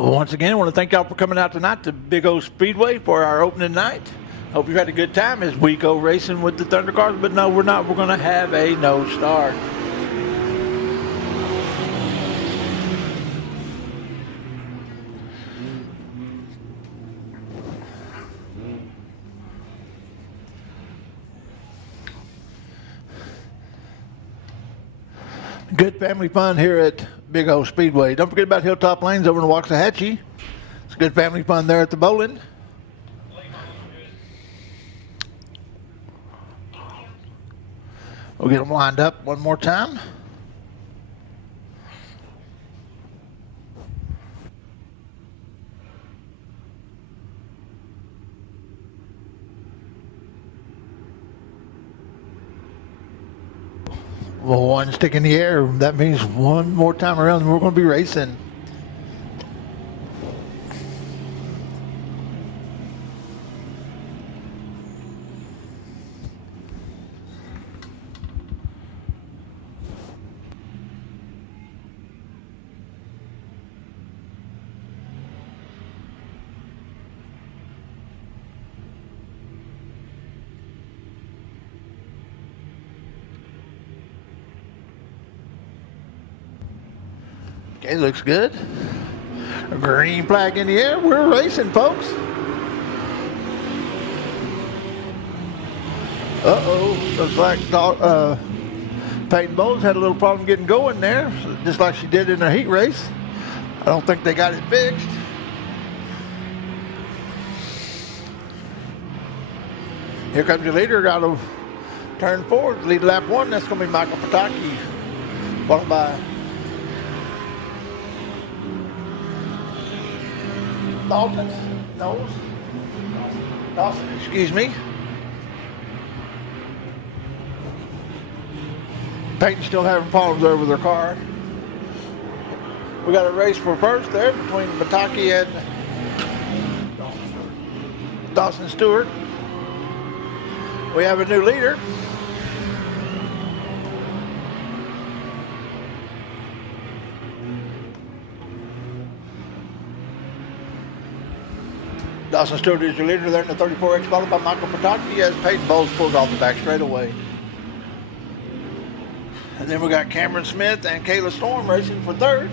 Well, once again, I want to thank y'all for coming out tonight to Big O Speedway for our opening night. Hope you've had a good time as we go racing with the Thunder Cars, but no, we're not. We're going to have a no start. Good family fun here at Big O Speedway. Don't forget about Hilltop Lanes over in Waxahachie. It's good family fun there at the bowling. We'll get them lined up one more time. Well, one stick in the air. That means one more time around and we're going to be racing. Okay, looks good. A green flag in the air. We're racing, folks. Uh-oh. Looks like Peyton Bowles had a little problem getting going there, just like she did in her heat race. I don't think they got it fixed. Here comes your leader out of turn 4, lead lap 1. That's going to be Michael Pataki, followed by Dawson, excuse me. Peyton's still having problems there with her car. We got a race for first there between Bataki and Dawson Stewart. We have a new leader. Dawson Stewart is your leader there in the 34X, followed by Michael Pataki as Peyton Bowles pulled off the back straightaway. And then we got Cameron Smith and Kayla Storm racing for third.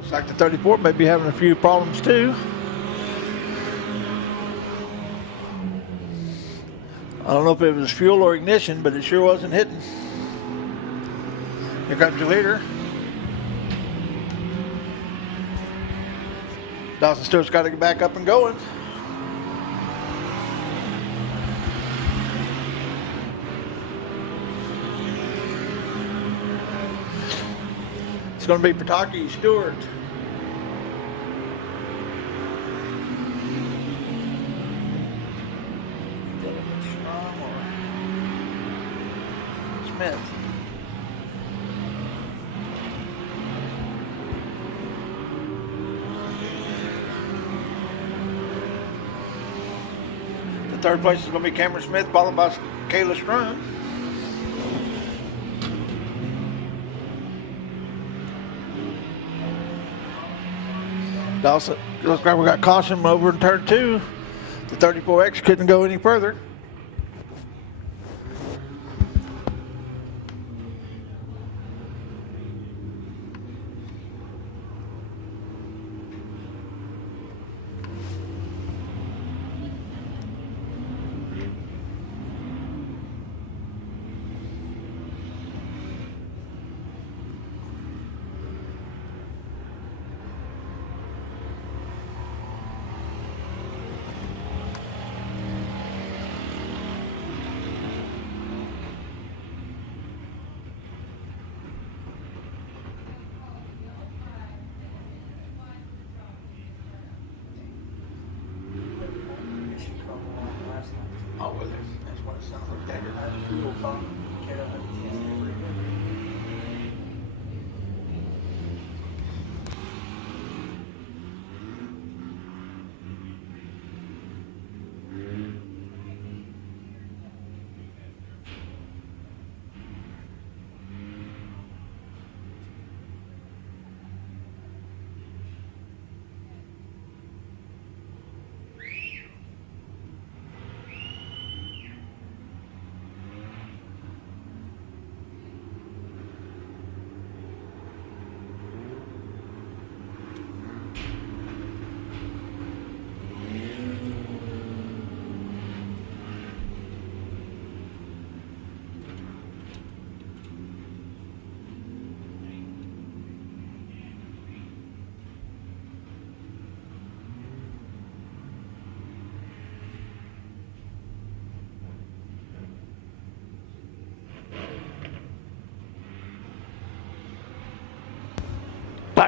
Looks like the 34 may be having a few problems too. I don't know if it was fuel or ignition, but it sure wasn't hitting. Here comes your leader. Dawson Stewart's got to get back up and going. It's going to be Pataki Stewart. Smith. The third place is going to be Cameron Smith, followed by Kayla Strun. Dawson, looks like we got caution over in turn 2. The 34X couldn't go any further. Oh, well, that's what it sounds like.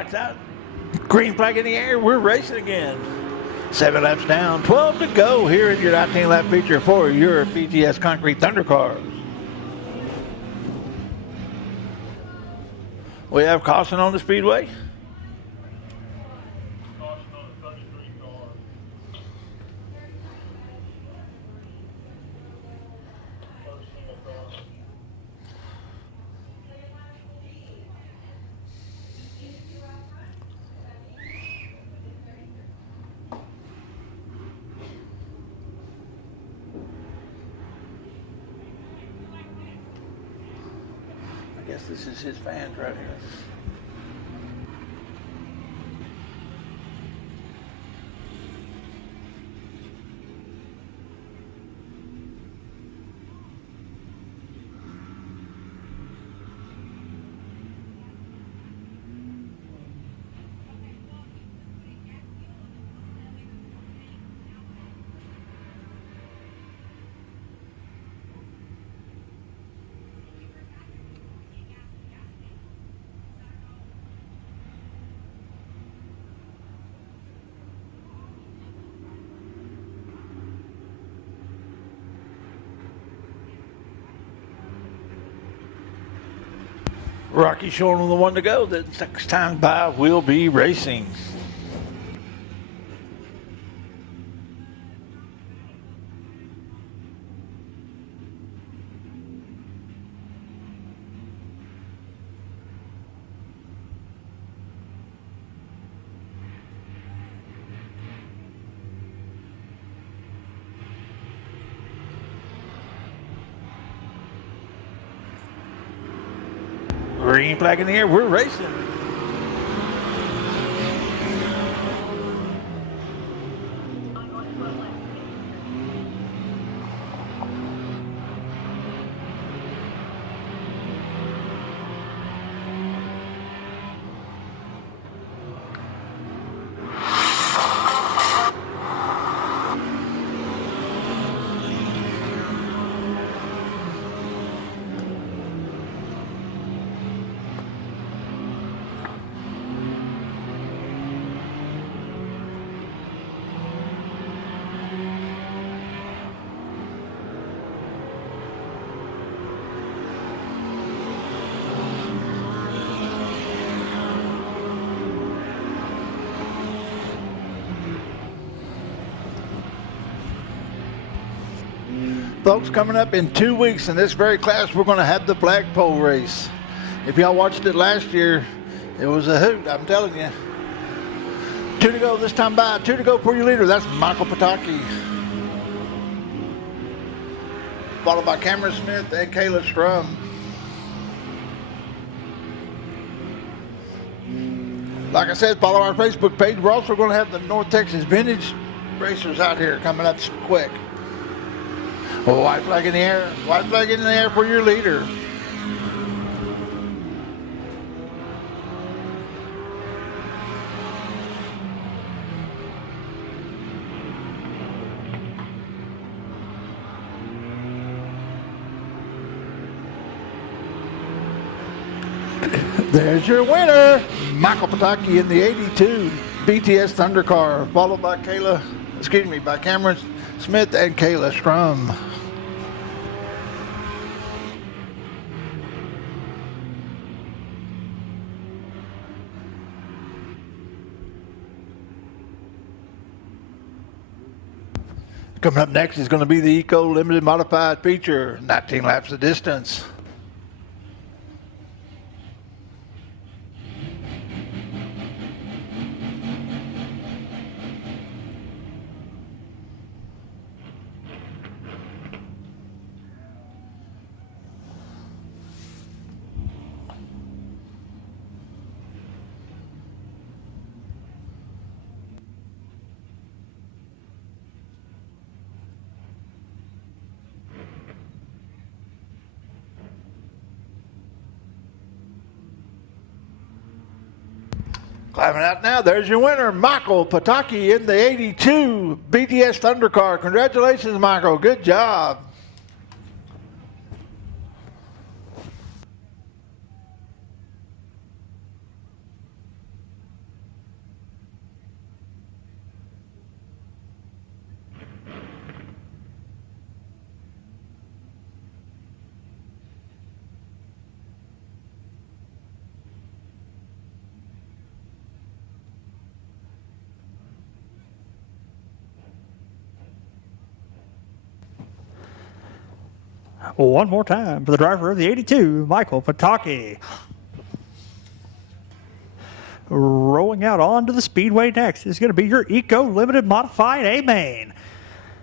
Lights out. Green flag in the air. We're racing again. 7 laps down. 12 to go here in your 19-lap feature for your BTS Concrete Thunder Cars. We have caution on the Speedway. I guess this is his fans right here. Rocky showing him the one to go. The next time by will be racing. Green flag in the air. We're racing. Folks, coming up in 2 weeks in this very class, we're going to have the flagpole race. If y'all watched it last year, it was a hoot, I'm telling you. 2 to go this time by. 2 to go for your leader. That's Michael Pataki. Followed by Cameron Smith and Kayla Strum. Like I said, follow our Facebook page. We're also going to have the North Texas Vintage Racers out here coming up quick. Oh, white flag in the air. White flag in the air for your leader. There's your winner, Michael Pataki in the 82 BTS Thunder Car, followed by by Cameron Smith and Kayla Strum. Coming up next is going to be the Eco Limited Modified Feature, 19 laps of distance. Climbing out now, there's your winner, Michael Pataki in the 82 BTS Thunder Car. Congratulations, Michael. Good job. One more time for the driver of the 82, Michael Pataki. Rolling out onto the Speedway next is going to be your Eco Limited Modified A-Main.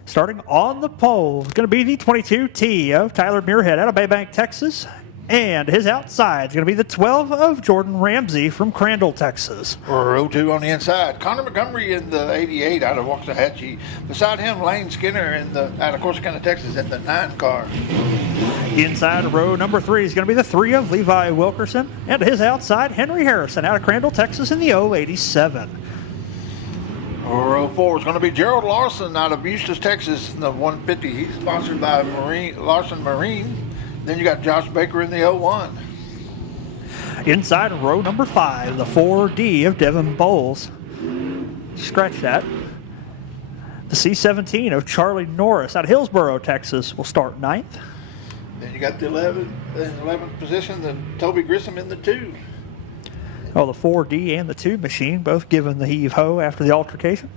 Starting on the pole is going to be the 22T of Tyler Muirhead out of Baybank, Texas. And his outside is going to be the 12 of Jordan Ramsey from Crandall, Texas. Row 2 on the inside. Connor Montgomery in the 88 out of Waxahachie. Beside him, Lane Skinner out of Corsicana, Texas in the 9 car. Inside row number 3 is going to be the 3 of Levi Wilkerson. And his outside, Henry Harrison out of Crandall, Texas in the 087. Row 4 is going to be Gerald Larson out of Eustis, Texas in the 150. He's sponsored by Larson Marine. Then you got Josh Baker in the 01. Inside row number 5, the 4D of Devin Bowles. Scratch that. The C-17 of Charlie Norris out of Hillsboro, Texas will start 9th. Then you got the 11th position, the Toby Grissom in the 2. Oh, the 4D and the 2 machine both given the heave-ho after the altercation.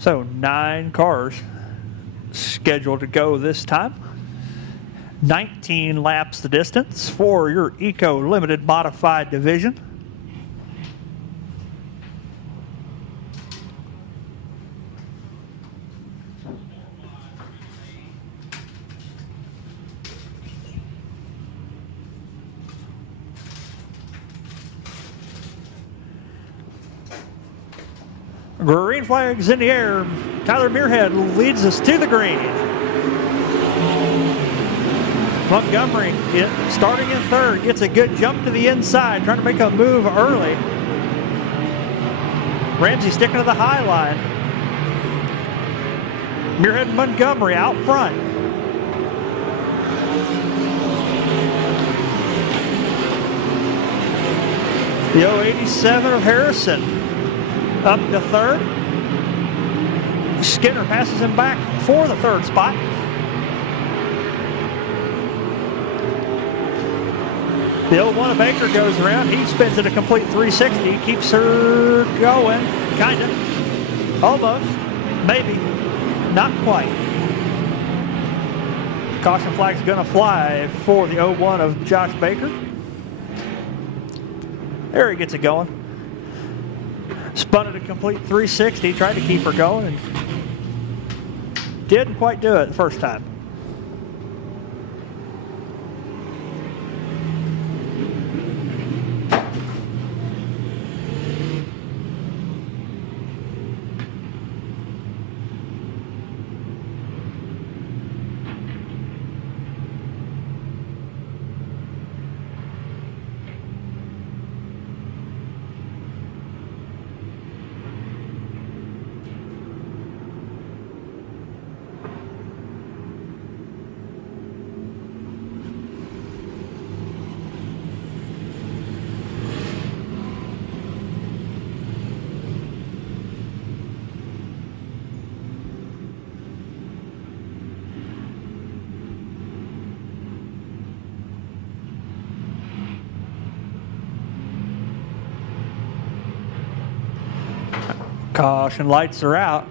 So 9 cars scheduled to go this time. 19 laps the distance for your Eco Limited Modified division. Green flags in the air. Tyler Muirhead leads us to the green. Montgomery starting in 3rd, gets a good jump to the inside, trying to make a move early. Ramsey sticking to the high line. Muirhead and Montgomery out front. The 087 of Harrison up to 3rd. Skinner passes him back for the 3rd spot. The 01 of Baker goes around. He spins it a complete 360. Keeps her going. Kind of. Almost. Maybe. Not quite. Caution flag's going to fly for the 01 of Josh Baker. There he gets it going. Spun it a complete 360. Tried to keep her going and didn't quite do it the first time. Caution lights are out.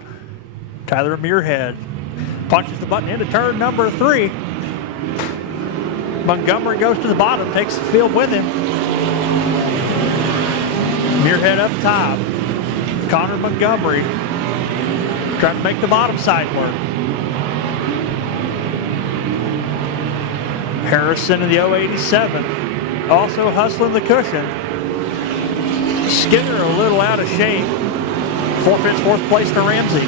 Tyler Muirhead punches the button into turn number 3. Montgomery goes to the bottom, takes the field with him. Muirhead up top. Connor Montgomery trying to make the bottom side work. Harrison in the 087 also hustling the cushion. Skinner a little out of shape. Forfeits 4th place to Ramsey.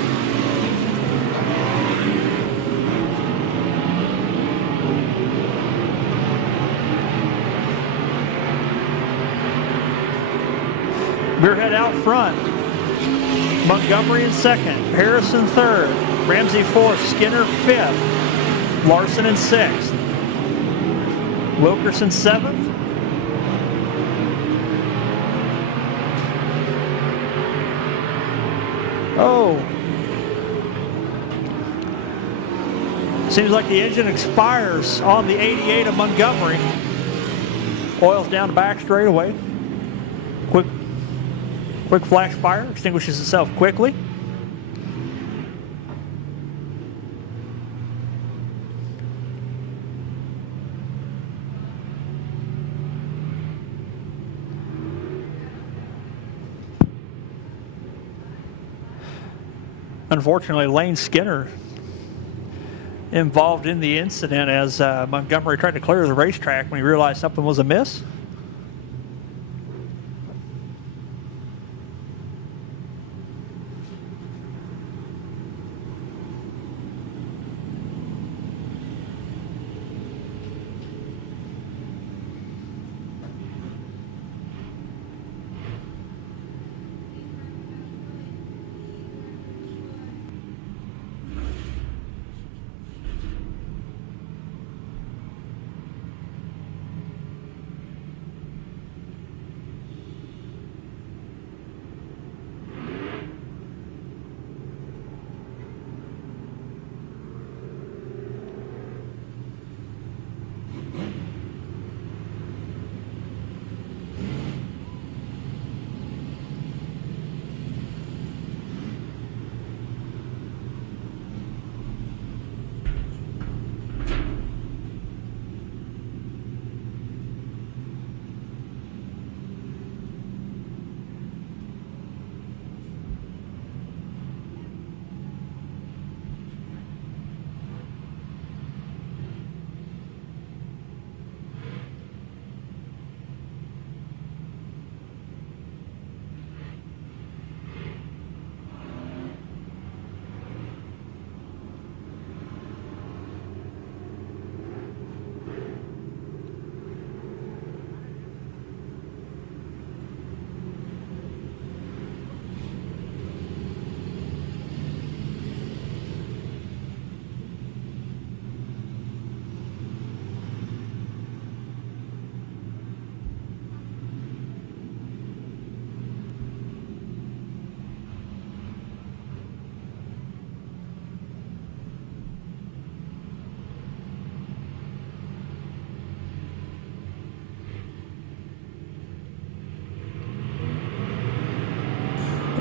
Muirhead out front. Montgomery in 2nd. Harrison 3rd. Ramsey 4th. Skinner 5th. Larson in 6th. Wilkerson 7th. Oh. Seems like the engine expires on the 88 of Montgomery. Oil's down the back straightaway. Quick flash fire, extinguishes itself quickly. Unfortunately, Lane Skinner involved in the incident as Montgomery tried to clear the racetrack when he realized something was amiss.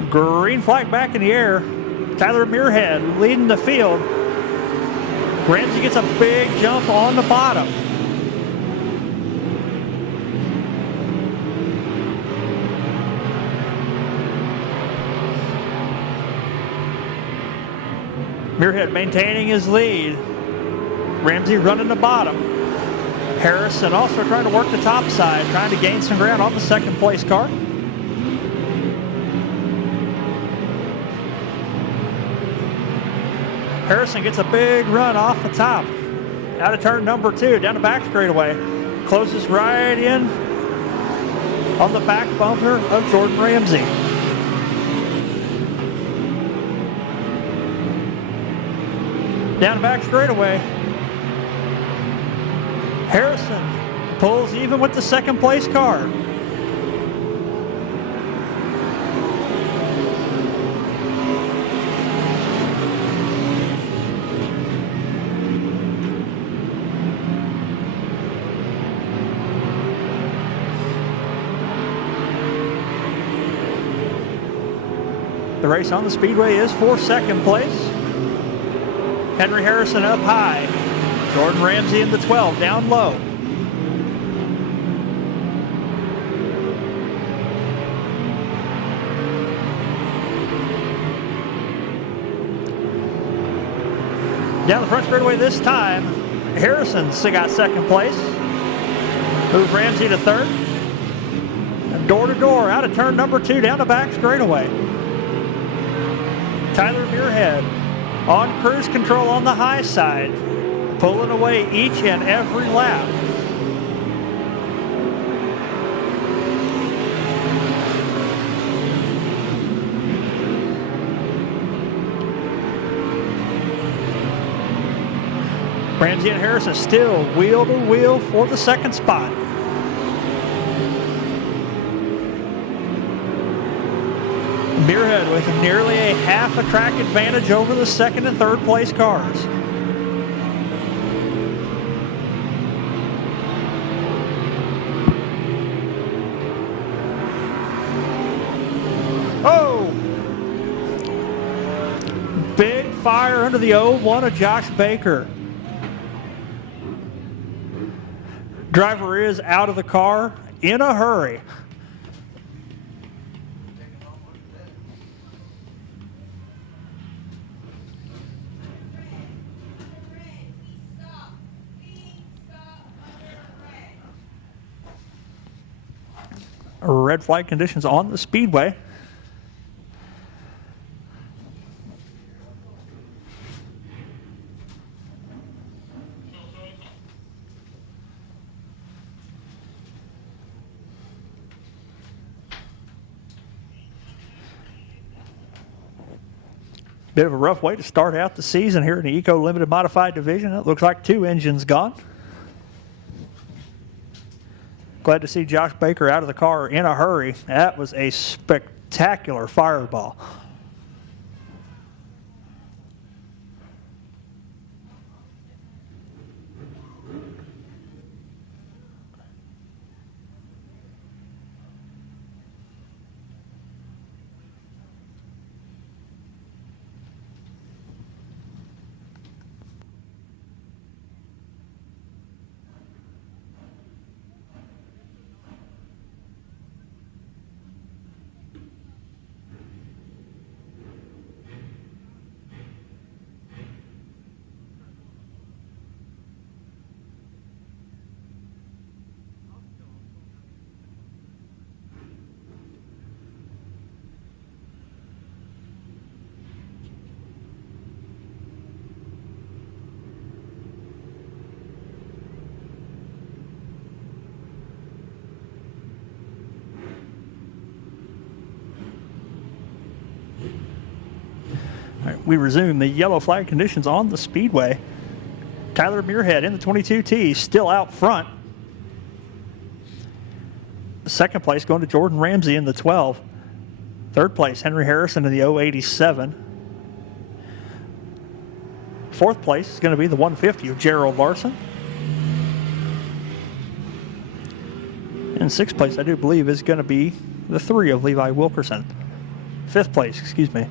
Green flag back in the air. Tyler Muirhead leading the field. Ramsey gets a big jump on the bottom. Muirhead maintaining his lead. Ramsey running the bottom. Harrison also trying to work the top side, trying to gain some ground on the second place car. Harrison gets a big run off the top. Out of turn number 2, down the back straightaway. Closes right in on the back bumper of Jordan Ramsey. Down the back straightaway. Harrison pulls even with the second place car. The race on the Speedway is for second place. Henry Harrison up high. Jordan Ramsey in the 12, down low. Down the front straightaway this time, Harrison's got second place. Moves Ramsey to third. And door to door, out of turn number 2, down the back straightaway. Tyler Muirhead on cruise control on the high side, pulling away each and every lap. Ramsey and Harrison still wheel to wheel for the second spot. Muirhead with nearly a half a track advantage over the second and third place cars. Oh! Big fire under the 0-1 of Josh Baker. Driver is out of the car in a hurry. Red flag conditions on the Speedway. Bit of a rough way to start out the season here in the Eco Limited Modified Division. It looks like 2 engines gone. Glad to see Josh Baker out of the car in a hurry. That was a spectacular fireball. We resume the yellow flag conditions on the Speedway. Tyler Muirhead in the 22T, still out front. Second place going to Jordan Ramsey in the 12. Third place, Henry Harrison in the 087. Fourth place is going to be the 150 of Gerald Larson. And sixth place, I do believe, is going to be the 3 of Levi Wilkerson. Fifth place, excuse me.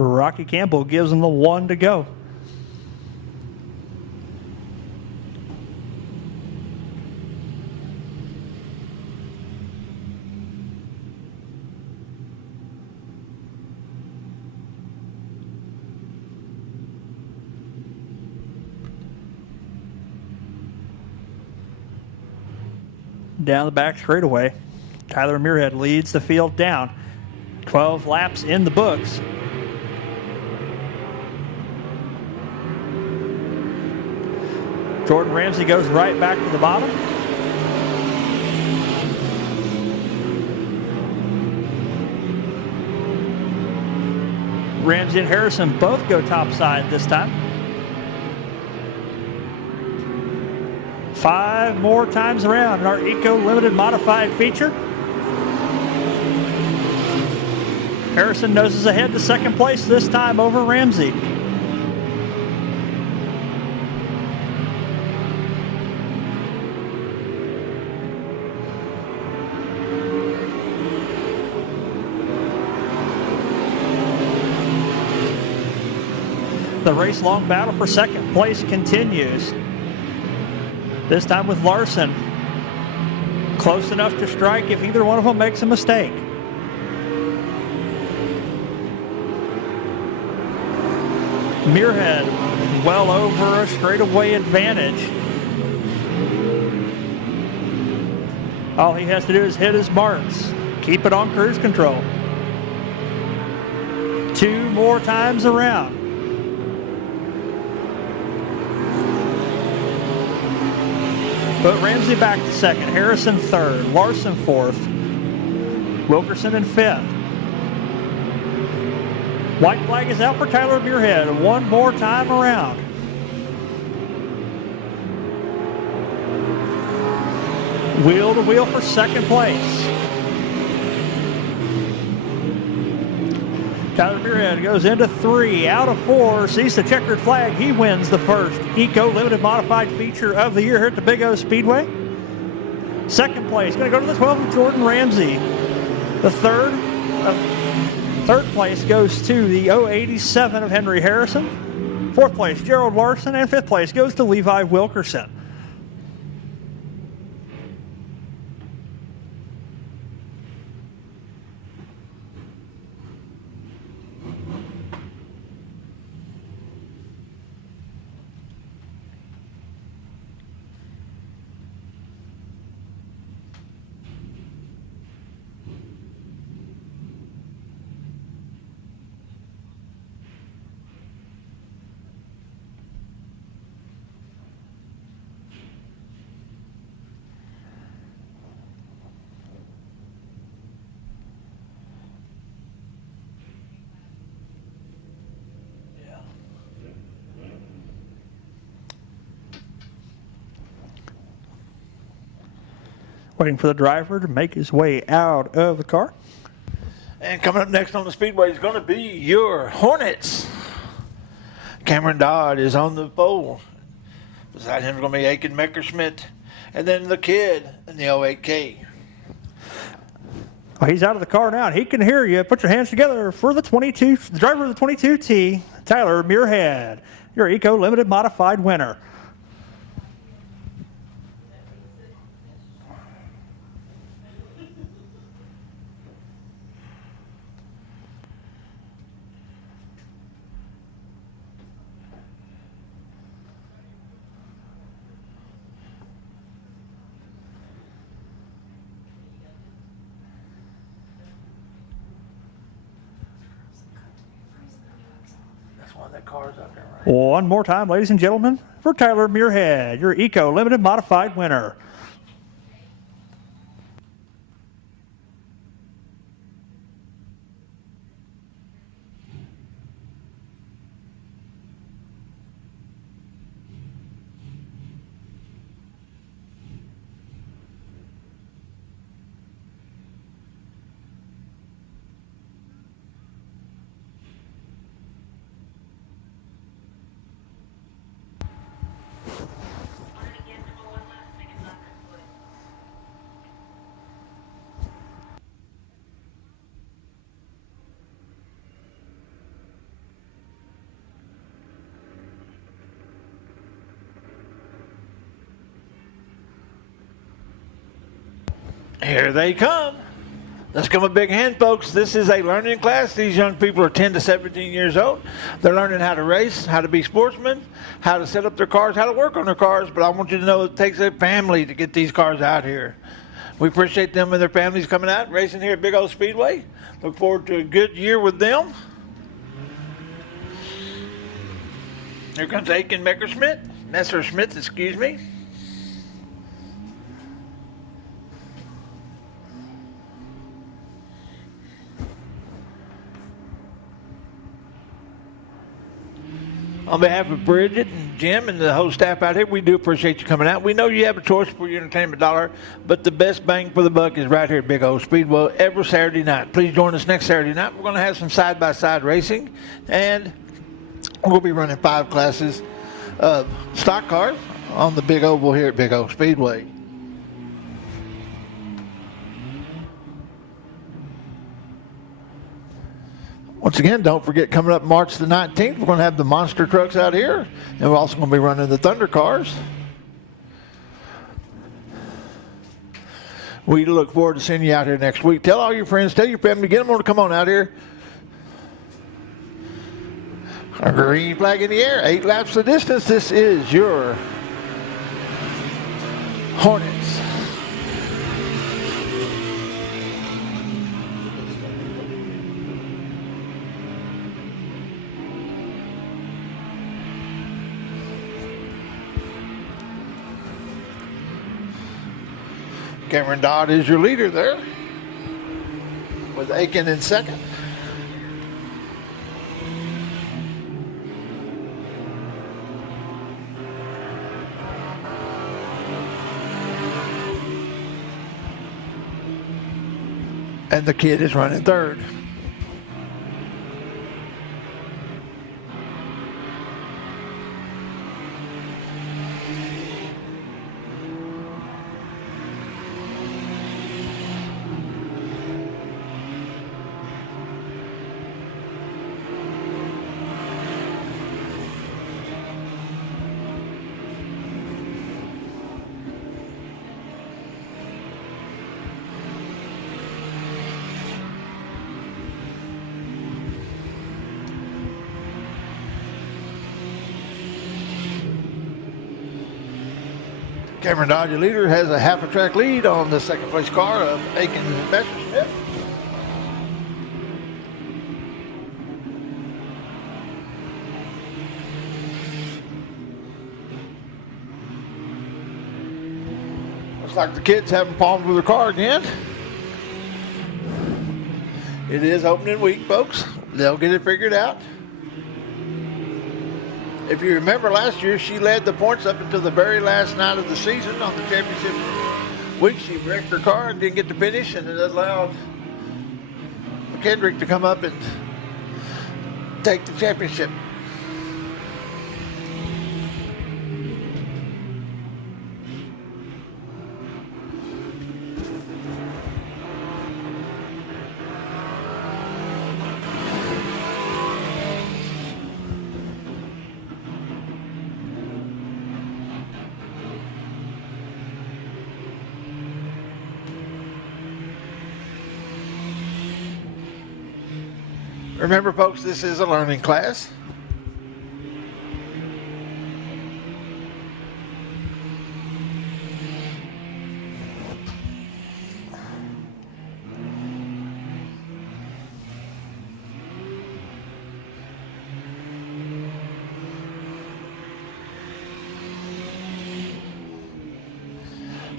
Rocky Campbell gives him the 1 to go. Down the back straightaway, Tyler Muirhead leads the field down. 12 laps in the books. Jordan Ramsey goes right back to the bottom. Ramsey and Harrison both go topside this time. 5 more times around in our Eco Limited Modified feature. Harrison noses ahead to second place, this time over Ramsey. The race-long battle for second place continues. This time with Larson. Close enough to strike if either one of them makes a mistake. Muirhead well over a straightaway advantage. All he has to do is hit his marks. Keep it on cruise control. 2 more times around. Put Ramsey back to second, Harrison third, Larson fourth, Wilkerson in fifth. White flag is out for Tyler Muirhead. 1 more time around. Wheel to wheel for second place. Tyler Muirhead goes into 3, out of 4, sees the checkered flag. He wins the first Eco Limited Modified feature of the year here at the Big O Speedway. Second place, going to go to the 12 of Jordan Ramsey. The third place goes to the 087 of Henry Harrison. Fourth place, Gerald Larson. And fifth place goes to Levi Wilkerson. Waiting for the driver to make his way out of the car. And coming up next on the Speedway is going to be your Hornets. Cameron Dodd is on the pole. Beside him is going to be Aiken Meckerschmidt. And then the kid in the 08K. Well, he's out of the car now, and he can hear you. Put your hands together for the driver of the 22T, Tyler Muirhead, your Eco Limited Modified winner. One more time, ladies and gentlemen, for Tyler Muirhead, your Eco Limited Modified winner. Here they come. Let's give them a big hand, folks. This is a learning class. These young people are 10 to 17 years old. They're learning how to race, how to be sportsmen, how to set up their cars, how to work on their cars. But I want you to know it takes a family to get these cars out here. We appreciate them and their families coming out and racing here at Big O Speedway. Look forward to a good year with them. Here comes Aiken Meckerschmidt. Messerschmidt, excuse me. On behalf of Bridget and Jim and the whole staff out here, we do appreciate you coming out. We know you have a choice for your entertainment dollar, but the best bang for the buck is right here at Big Old Speedway every Saturday night. Please join us next Saturday night. We're going to have some side-by-side racing, and we'll be running 5 classes of stock cars on the big oval here at Big Old Speedway. Once again, don't forget, coming up March the 19th, we're going to have the monster trucks out here, and we're also going to be running the Thunder cars. We look forward to seeing you out here next week. Tell all your friends, tell your family, get them on to come on out here. A green flag in the air, 8 laps of distance. This is your Hornets. Cameron Dodd is your leader there, with Aiken in second. And the kid is running third. Cameron Dodd, your leader, has a half a track lead on the second place car of Aiken and Messerschmitt. Looks like the kids having problems with their car again. It is opening week, folks. They'll get it figured out. If you remember last year, she led the points up until the very last night of the season on the championship week. She wrecked her car and didn't get to finish, and it allowed McKendrick to come up and take the championship. Remember, folks, this is a learning class.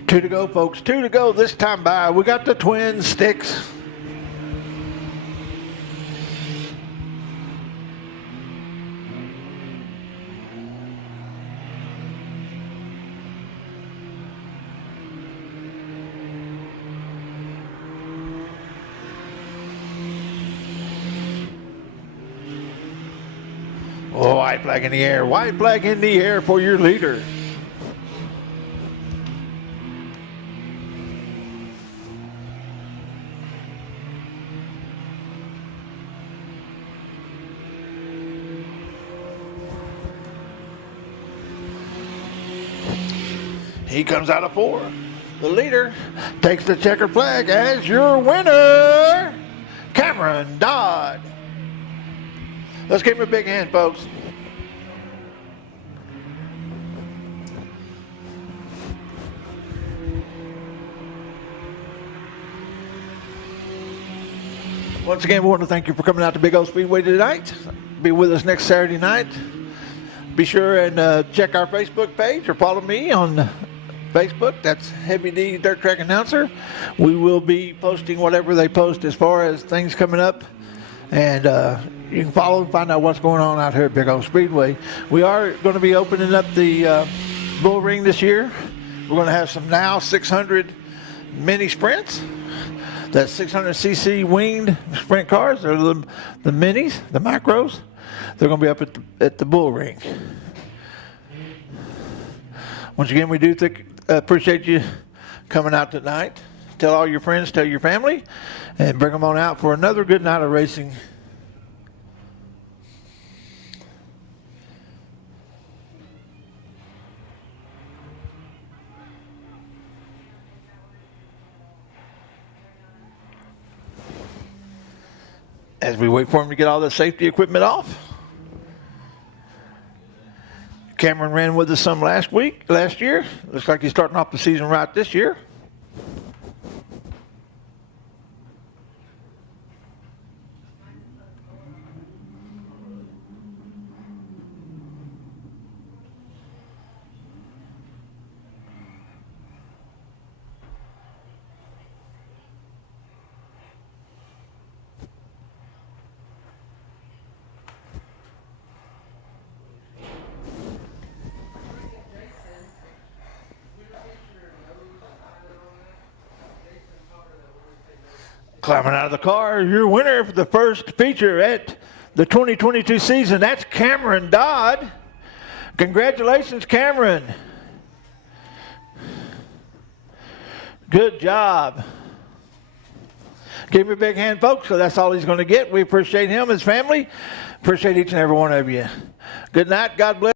Two to go, folks. 2 to go this time by. We got the twin sticks. Oh, white flag in the air. White flag in the air for your leader. He comes out of 4. The leader takes the checkered flag as your winner, Cameron Dodd. Let's give him a big hand, folks. Once again, we want to thank you for coming out to Big O Speedway tonight. Be with us next Saturday night. Be sure and check our Facebook page or follow me on Facebook. That's Heavy D Dirt Track Announcer. We will be posting whatever they post as far as things coming up. And you can follow and find out what's going on out here at Big Old Speedway. We are going to be opening up the bull ring this year. We're going to have some now 600 mini sprints. That's 600cc winged sprint cars. They're the minis, the micros. They're going to be up at the bull ring. Once again, we do appreciate you coming out tonight. Tell all your friends, tell your family, and bring them on out for another good night of racing. As we wait for him to get all the safety equipment off. Cameron ran with us some last year. Looks like he's starting off the season right this year. Climbing out of the car, your winner for the first feature at the 2022 season. That's Cameron Dodd. Congratulations, Cameron. Good job. Give him a big hand, folks, so that's all he's going to get. We appreciate him, his family. Appreciate each and every one of you. Good night. God bless.